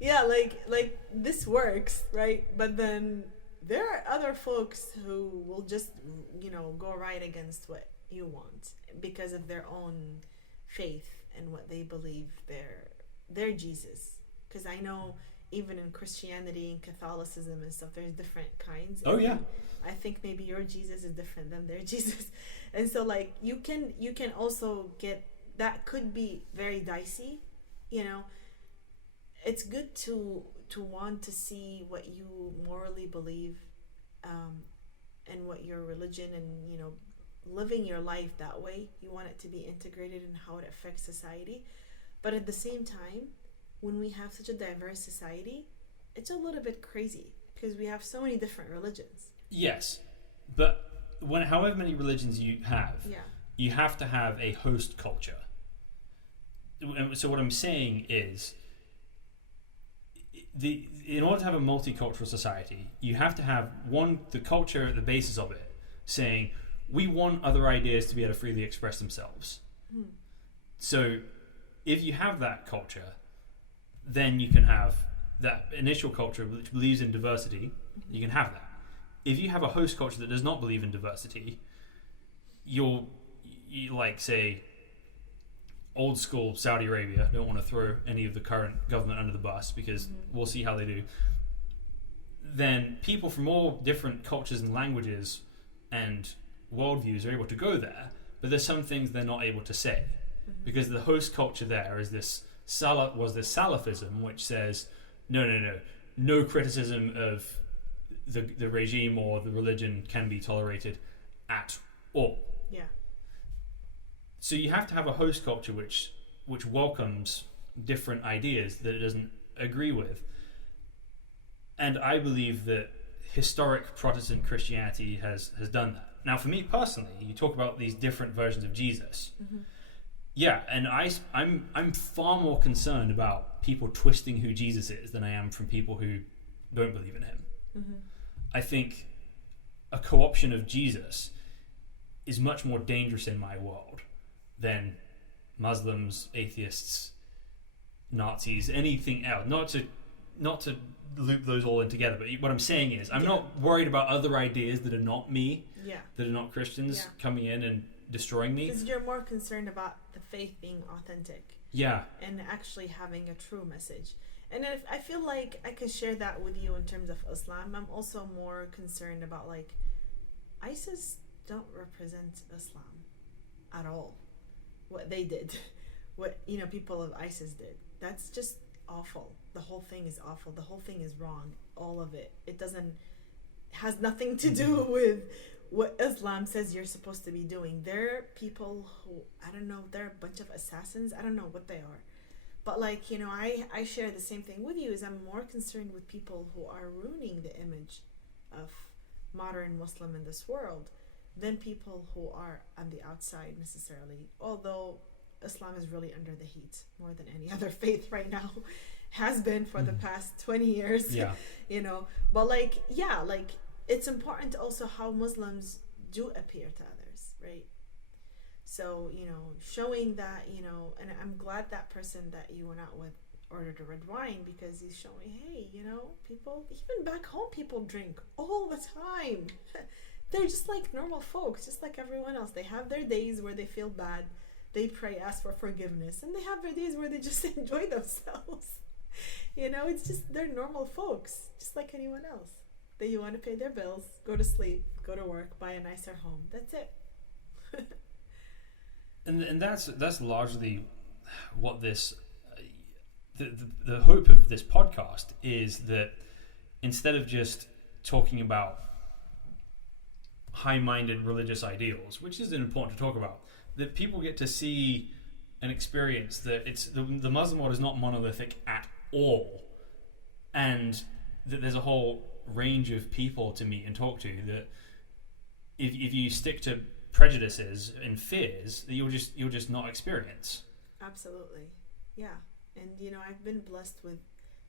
Yeah, like this works, right? But then there are other folks who will just, go right against what you want because of their own faith and what they believe their Jesus. Because I know even in Christianity and Catholicism and stuff, there's different kinds. Oh, yeah. I think maybe your Jesus is different than their Jesus. And so like you can also get, that could be very dicey, It's good to want to see what you morally believe, and what your religion and, living your life that way. You want it to be integrated in how it affects society. But at the same time, when we have such a diverse society, it's a little bit crazy because we have so many different religions. Yes, but however many religions you have, you have to have a host culture. So what I'm saying is, in order to have a multicultural society, you have to have the culture at the basis of it, saying we want other ideas to be able to freely express themselves. So if you have that culture, then you can have that initial culture which believes in diversity. You can have that. If you have a host culture that does not believe in diversity, you like, say, old school Saudi Arabia, don't want to throw any of the current government under the bus because we'll see how they do, then people from all different cultures and languages and worldviews are able to go there, but there's some things they're not able to say because the host culture there is this Salafism, which says no criticism of the regime or the religion can be tolerated at all. Yeah. So you have to have a host culture which welcomes different ideas that it doesn't agree with. And I believe that historic Protestant Christianity has done that. Now, for me personally, you talk about these different versions of Jesus. Mm-hmm. Yeah, and I'm far more concerned about people twisting who Jesus is than I am from people who don't believe in him. Mm-hmm. I think a co-option of Jesus is much more dangerous in my world than Muslims, atheists, Nazis, anything else. not to loop those all in together, but what I'm saying is I'm not worried about other ideas that are not me, that are not Christians coming in and destroying me. Because you're more concerned about the faith being authentic. Yeah. And actually having a true message. And if I feel like I can share that with you in terms of Islam, I'm also more concerned about like ISIS don't represent Islam at all. What they did, what people of ISIS did, that's just awful. The whole thing is awful. The whole thing is wrong. All of it. It has nothing to do with what Islam says you're supposed to be doing. They're people who, I don't know, they're a bunch of assassins. I don't know what they are. But like, I share the same thing with you, is I'm more concerned with people who are ruining the image of modern Muslim in this world than people who are on the outside necessarily. Although Islam is really under the heat more than any other faith right now, has been for the past 20 years. Yeah. But like it's important also how Muslims do appear to others, right? So, showing that, and I'm glad that person that you went out with ordered a red wine, because he's showing, hey, people, even back home, people drink all the time. They're just like normal folks, just like everyone else. They have their days where they feel bad, they pray, ask for forgiveness, and they have their days where they just enjoy themselves. It's just, they're normal folks, just like anyone else. They want to pay their bills, go to sleep, go to work, buy a nicer home. That's it. And that's largely what this the hope of this podcast is, that instead of just talking about high-minded religious ideals, which is important to talk about, that people get to see and experience that it's the Muslim world is not monolithic at all, and that there's a whole range of people to meet and talk to, that if you stick to prejudices and fears, that you'll just not experience. Absolutely. Yeah. And I've been blessed with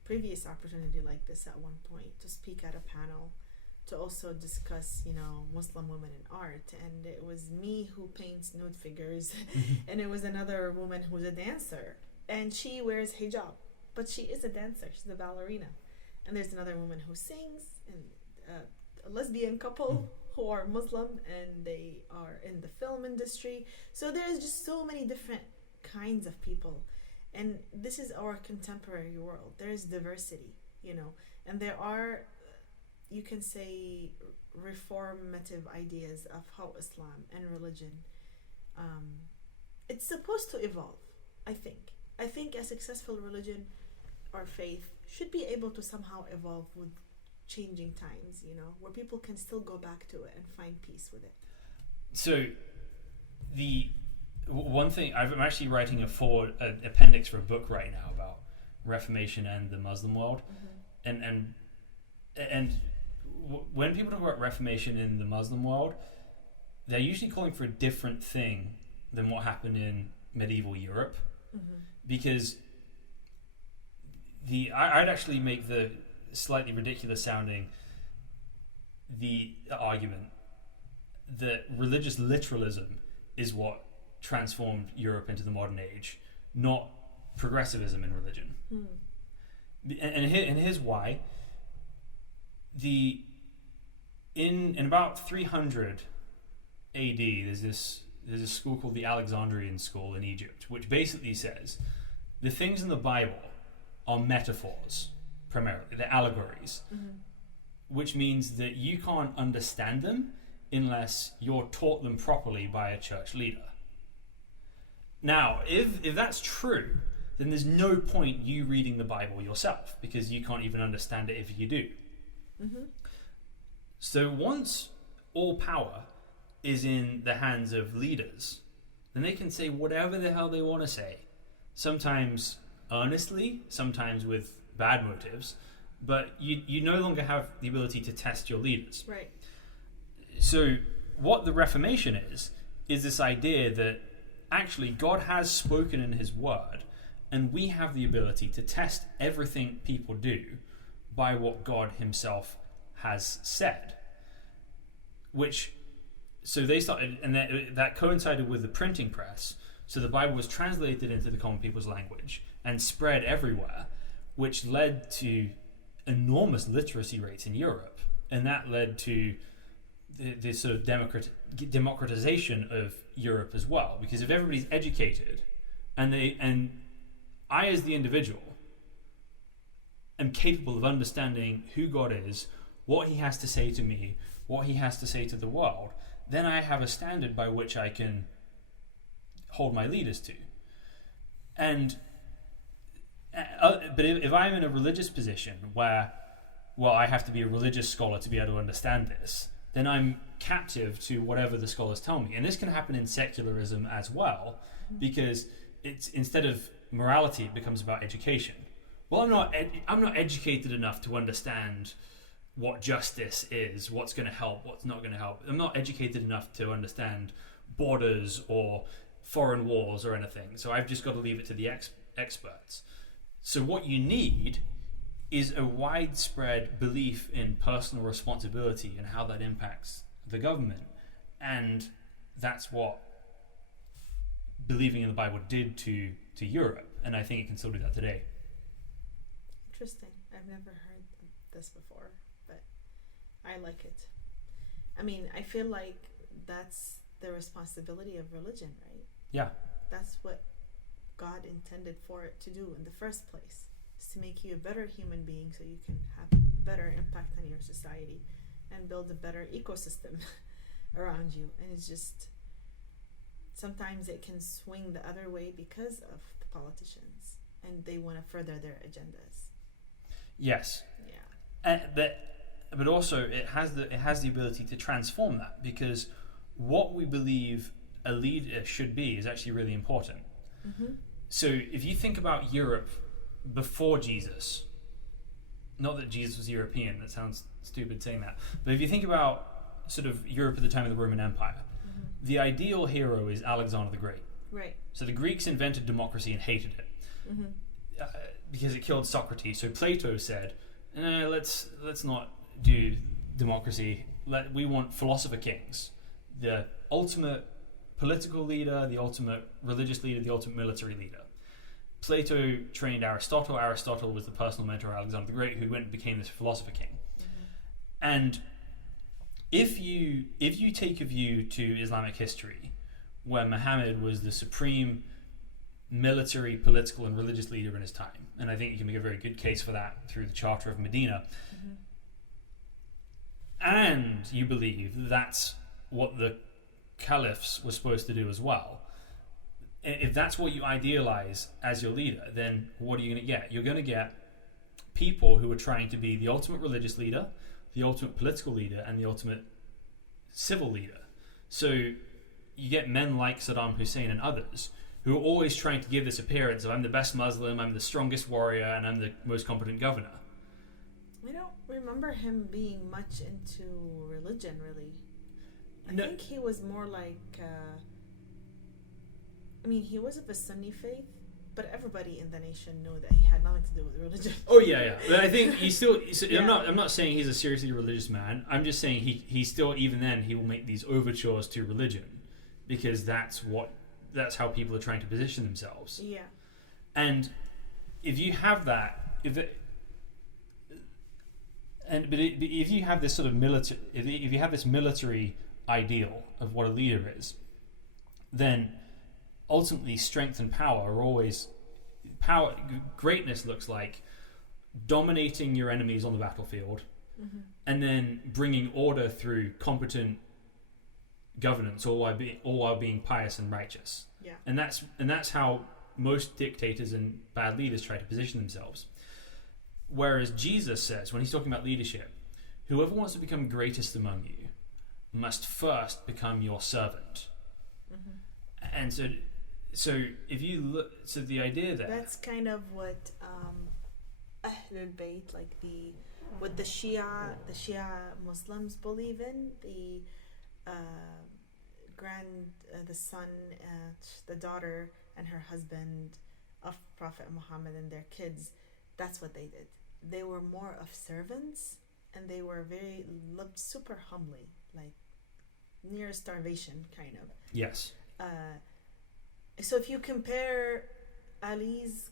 previous opportunity like this at one point to speak at a panel, to also discuss Muslim women in art, and it was me who paints nude figures and it was another woman who's a dancer, and she wears hijab, but she is a dancer, she's a ballerina. And there's another woman who sings, and a lesbian couple who are Muslim, and they are in the film industry. So there's just so many different kinds of people, and this is our contemporary world. There's diversity, and there are, you can say, reformative ideas of how Islam and religion, it's supposed to evolve. I think a successful religion or faith should be able to somehow evolve with changing times, where people can still go back to it and find peace with it. So the one thing, I'm actually writing an appendix for a book right now about Reformation and the Muslim world. And when people talk about Reformation in the Muslim world, they're usually calling for a different thing than what happened in medieval Europe, because I'd actually make the slightly ridiculous sounding the argument that religious literalism is what transformed Europe into the modern age, not progressivism in religion. And here's why. In about 300 AD, there's this school called the Alexandrian School in Egypt, which basically says the things in the Bible are metaphors, primarily. They're allegories, which means that you can't understand them unless you're taught them properly by a church leader. Now, if that's true, then there's no point you reading the Bible yourself, because you can't even understand it if you do. So once all power is in the hands of leaders, then they can say whatever the hell they want to say, sometimes earnestly, sometimes with bad motives, but you no longer have the ability to test your leaders. Right. So what the Reformation is this idea that actually God has spoken in his word, and we have the ability to test everything people do by what God himself has said. So they started, and that coincided with the printing press. So the Bible was translated into the common people's language and spread everywhere, which led to enormous literacy rates in Europe, and that led to the sort of democratization of Europe as well. Because if everybody's educated, and I as the individual am capable of understanding who God is, what He has to say to me, what He has to say to the world, then I have a standard by which I can hold my leaders to. And but if I'm in a religious position where, well, I have to be a religious scholar to be able to understand this, then I'm captive to whatever the scholars tell me. And this can happen in secularism as well, because it's, instead of morality, it becomes about education. Well, I'm not educated enough to understand what justice is, what's going to help, what's not going to help. I'm not educated enough to understand borders or foreign wars or anything. So I've just got to leave it to the experts. So what you need is a widespread belief in personal responsibility and how that impacts the government. And that's what believing in the Bible did to Europe. And I think it can still do that today. Interesting. I've never heard this before, but I like it. I mean, I feel like that's the responsibility of religion, right? Yeah. That's what God intended for it to do in the first place, is to make you a better human being so you can have better impact on your society and build a better ecosystem around you. And it's just, sometimes it can swing the other way because of the politicians, and they want to further their agendas. Yes. Yeah. But also it has the ability to transform that, because what we believe a leader should be is actually really important. Mm-hmm. So if you think about Europe before Jesus, not that Jesus was European, that sounds stupid saying that, but if you think about sort of Europe at the time of the Roman Empire, mm-hmm. the ideal hero is Alexander the Great. Right. So the Greeks invented democracy and hated it. Mm-hmm. Because it killed Socrates. So Plato said, let's not do democracy. We want philosopher kings, the ultimate political leader, the ultimate religious leader, the ultimate military leader. Plato trained Aristotle. Aristotle was the personal mentor of Alexander the Great, who went and became this philosopher king. Mm-hmm. And if you take a view to Islamic history, where Muhammad was the supreme military, political, and religious leader in his time, and I think you can make a very good case for that through the Charter of Medina, mm-hmm. and you believe that's what the caliphs were supposed to do as well, if that's what you idealize as your leader, then what are you going to get? You're going to get people who are trying to be the ultimate religious leader, the ultimate political leader, and the ultimate civil leader. So you get men like Saddam Hussein and others who are always trying to give this appearance of, I'm the best Muslim, I'm the strongest warrior, and I'm the most competent governor. I don't remember him being much into religion, really. I think he was more like, he was of a Sunni faith, but everybody in the nation knew that he had nothing to do with religion. Oh yeah. But I think he's still. Yeah. I'm not saying he's a seriously religious man. I'm just saying he still, even then, he will make these overtures to religion, because that's how people are trying to position themselves. Yeah. And if you have that, if you have this sort of military, if you have this military ideal of what a leader is, then ultimately strength and power are always power. Greatness looks like dominating your enemies on the battlefield, mm-hmm. and then bringing order through competent governance, all while being pious and righteous. Yeah. And that's how most dictators and bad leaders try to position themselves. Whereas Jesus says, when he's talking about leadership, whoever wants to become greatest among you must first become your servant. Mm-hmm. And so if you look, so the idea there, that's kind of what Ahlul Bayt, like what the Shia Muslims believe in, the the son, the daughter, and her husband of Prophet Muhammad and their kids. That's what they did. They were more of servants, and they were lived super humbly, like near starvation, kind of. Yes. So if you compare Ali's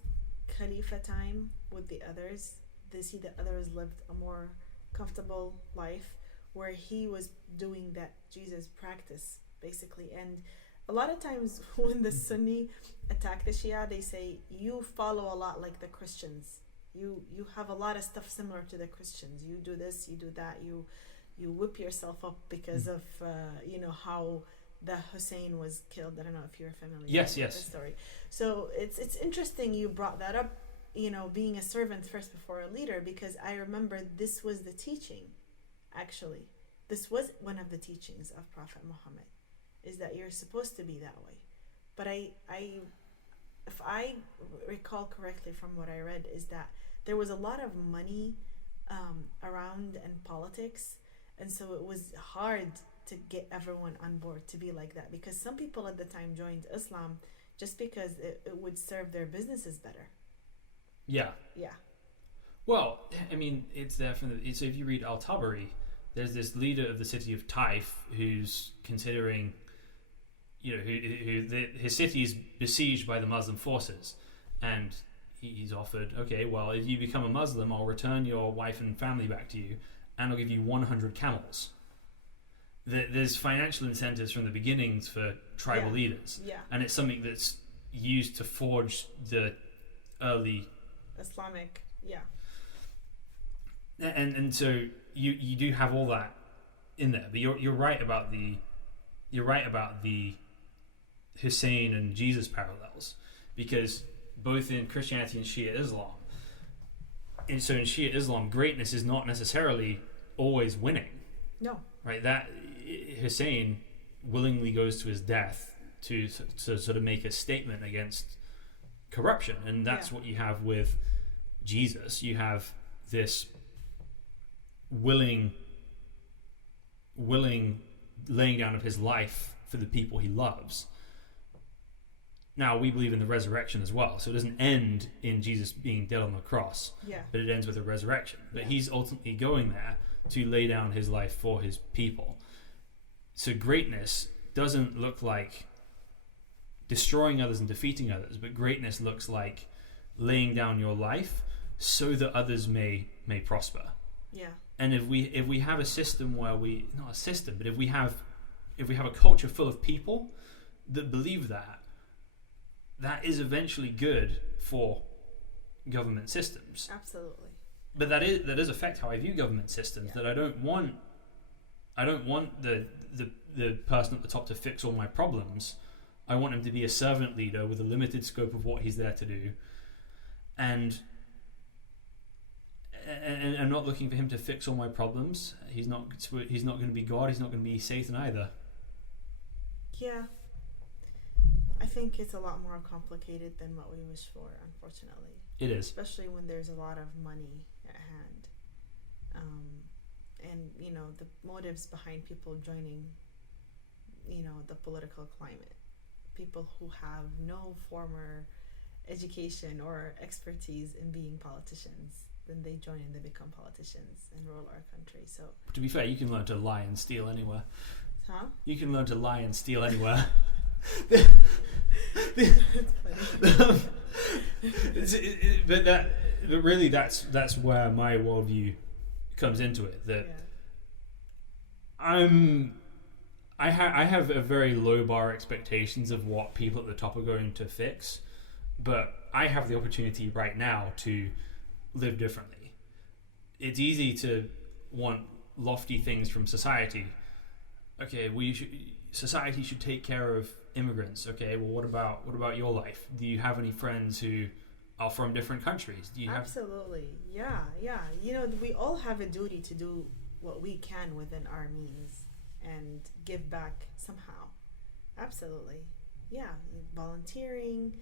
Khalifa time with the others. They see that others lived a more comfortable life, where he was doing that Jesus practice, basically. And a lot of times when the Sunni attack the Shia, they say, you follow a lot like the Christians. You have a lot of stuff similar to the Christians. You do this, you do that, you whip yourself up because of how the Hussein was killed. I don't know if you're familiar with the story. So it's interesting you brought that up, being a servant first before a leader, because I remember this was the teaching, actually. This was one of the teachings of Prophet Muhammad, is that you're supposed to be that way. But if I recall correctly from what I read, is that there was a lot of money around in politics, and so it was hard to get everyone on board to be like that, because some people at the time joined Islam just because it would serve their businesses better. Yeah. Well, I mean, it's there from so if you read Al-Tabari, there's this leader of the city of Taif who's considering, his city is besieged by the Muslim forces, and he's offered, okay, well, if you become a Muslim, I'll return your wife and family back to you, and I'll give you 100 camels. There's financial incentives from the beginnings for tribal leaders, and it's something that's used to forge the early Islamic, and so you do have all that in there, but you're right about the Hussein and Jesus parallels, because both in Christianity and Shia Islam, and so in Shia Islam, greatness is not necessarily always winning. No. Right, that Hussein willingly goes to his death to sort of make a statement against corruption, and that's what you have with Jesus. You have this willing laying down of his life for the people he loves. Now, we believe in the resurrection as well, so it doesn't end in Jesus being dead on the cross, but it ends with a resurrection. But he's ultimately going there to lay down his life for his people. So greatness doesn't look like destroying others and defeating others, but greatness looks like laying down your life so that others may prosper. Yeah. And if we have a system where not a system, but if we have a culture full of people that believe that is eventually good for government systems. Absolutely. But that does affect how I view government systems. That I don't want the person at the top to fix all my problems. I want him to be a servant leader with a limited scope of what he's there to do, and I'm not looking for him to fix all my problems. He's not going to be God. He's not going to be Satan either. Yeah. I think it's a lot more complicated than what we wish for, unfortunately. It is. Especially when there's a lot of money at hand. And, the motives behind people joining, the political climate. People who have no former education or expertise in being politicians. Then they join and they become politicians and rule our country. So, to be fair, you can learn to lie and steal anywhere. Huh? You can learn to lie and steal anywhere. But really, that's where my worldview comes into it. That I have a very low bar expectations of what people at the top are going to fix, but I have the opportunity right now to live differently. It's easy to want lofty things from society. Okay, society should take care of immigrants. Okay, well, what about your life? Do you have any friends who are from different countries? Do you have? Absolutely, yeah. We all have a duty to do what we can within our means and give back somehow. Absolutely, yeah. Volunteering,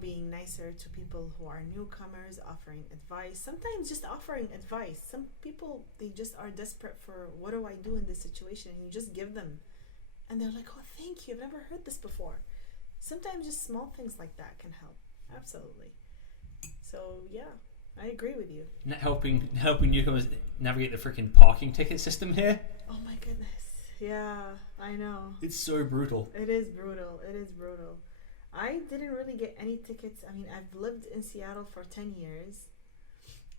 being nicer to people who are newcomers, offering advice. Sometimes just offering advice. Some people, they just are desperate for, what do I do in this situation? And you just give them. And they're like, oh, thank you. I've never heard this before. Sometimes just small things like that can help. Absolutely. So, yeah, I agree with you. Helping newcomers navigate the freaking parking ticket system here. Oh, my goodness. Yeah, I know. It's so brutal. It is brutal. I didn't really get any tickets. I mean, I've lived in Seattle for 10 years,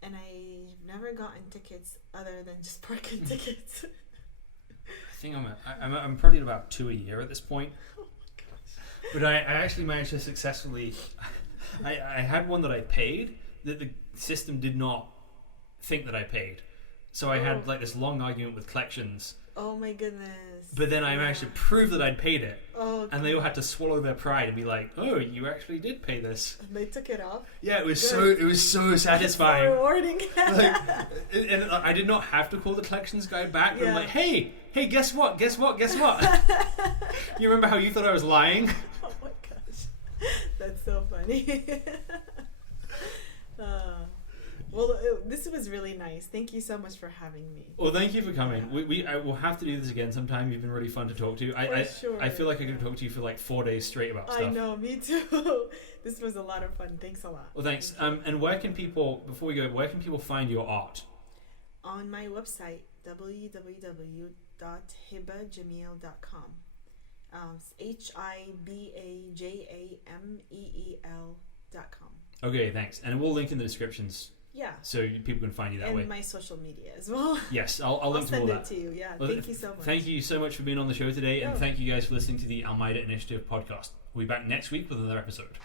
and I've never gotten tickets other than just parking tickets. I think I'm probably at about 2 a year at this point. Oh my gosh. But I actually managed to successfully... I had one that I paid that the system did not think that I paid. So I had like this long argument with collections. Oh my goodness. But then I managed to prove that I'd paid it. Oh, and they all had to swallow their pride and be like, "Oh, you actually did pay this." And they took it off. Yeah, it was so satisfying. So rewarding. And I did not have to call the collections guy back. But I'm like, hey, guess what? You remember how you thought I was lying? Oh my gosh, that's so funny. Well, this was really nice. Thank you so much for having me. Well, thank you for coming. I will have to do this again sometime. You've been really fun to talk to. I feel like I could talk to you for like 4 days straight about stuff. I know, me too. This was a lot of fun. Thanks a lot. Well, thanks. And where can people, before we go, where can people find your art? On my website, www.hibajameel.com. HIBAJAMEEL.com. Okay, thanks. And we'll link in the descriptions. Yeah. So people can find you that way. And my social media as well. Yes, I'll link to all that. I'll send it to you. Yeah. Well, thank you so much. Thank you so much for being on the show today, and thank you guys for listening to the Almeida Initiative podcast. We'll be back next week with another episode.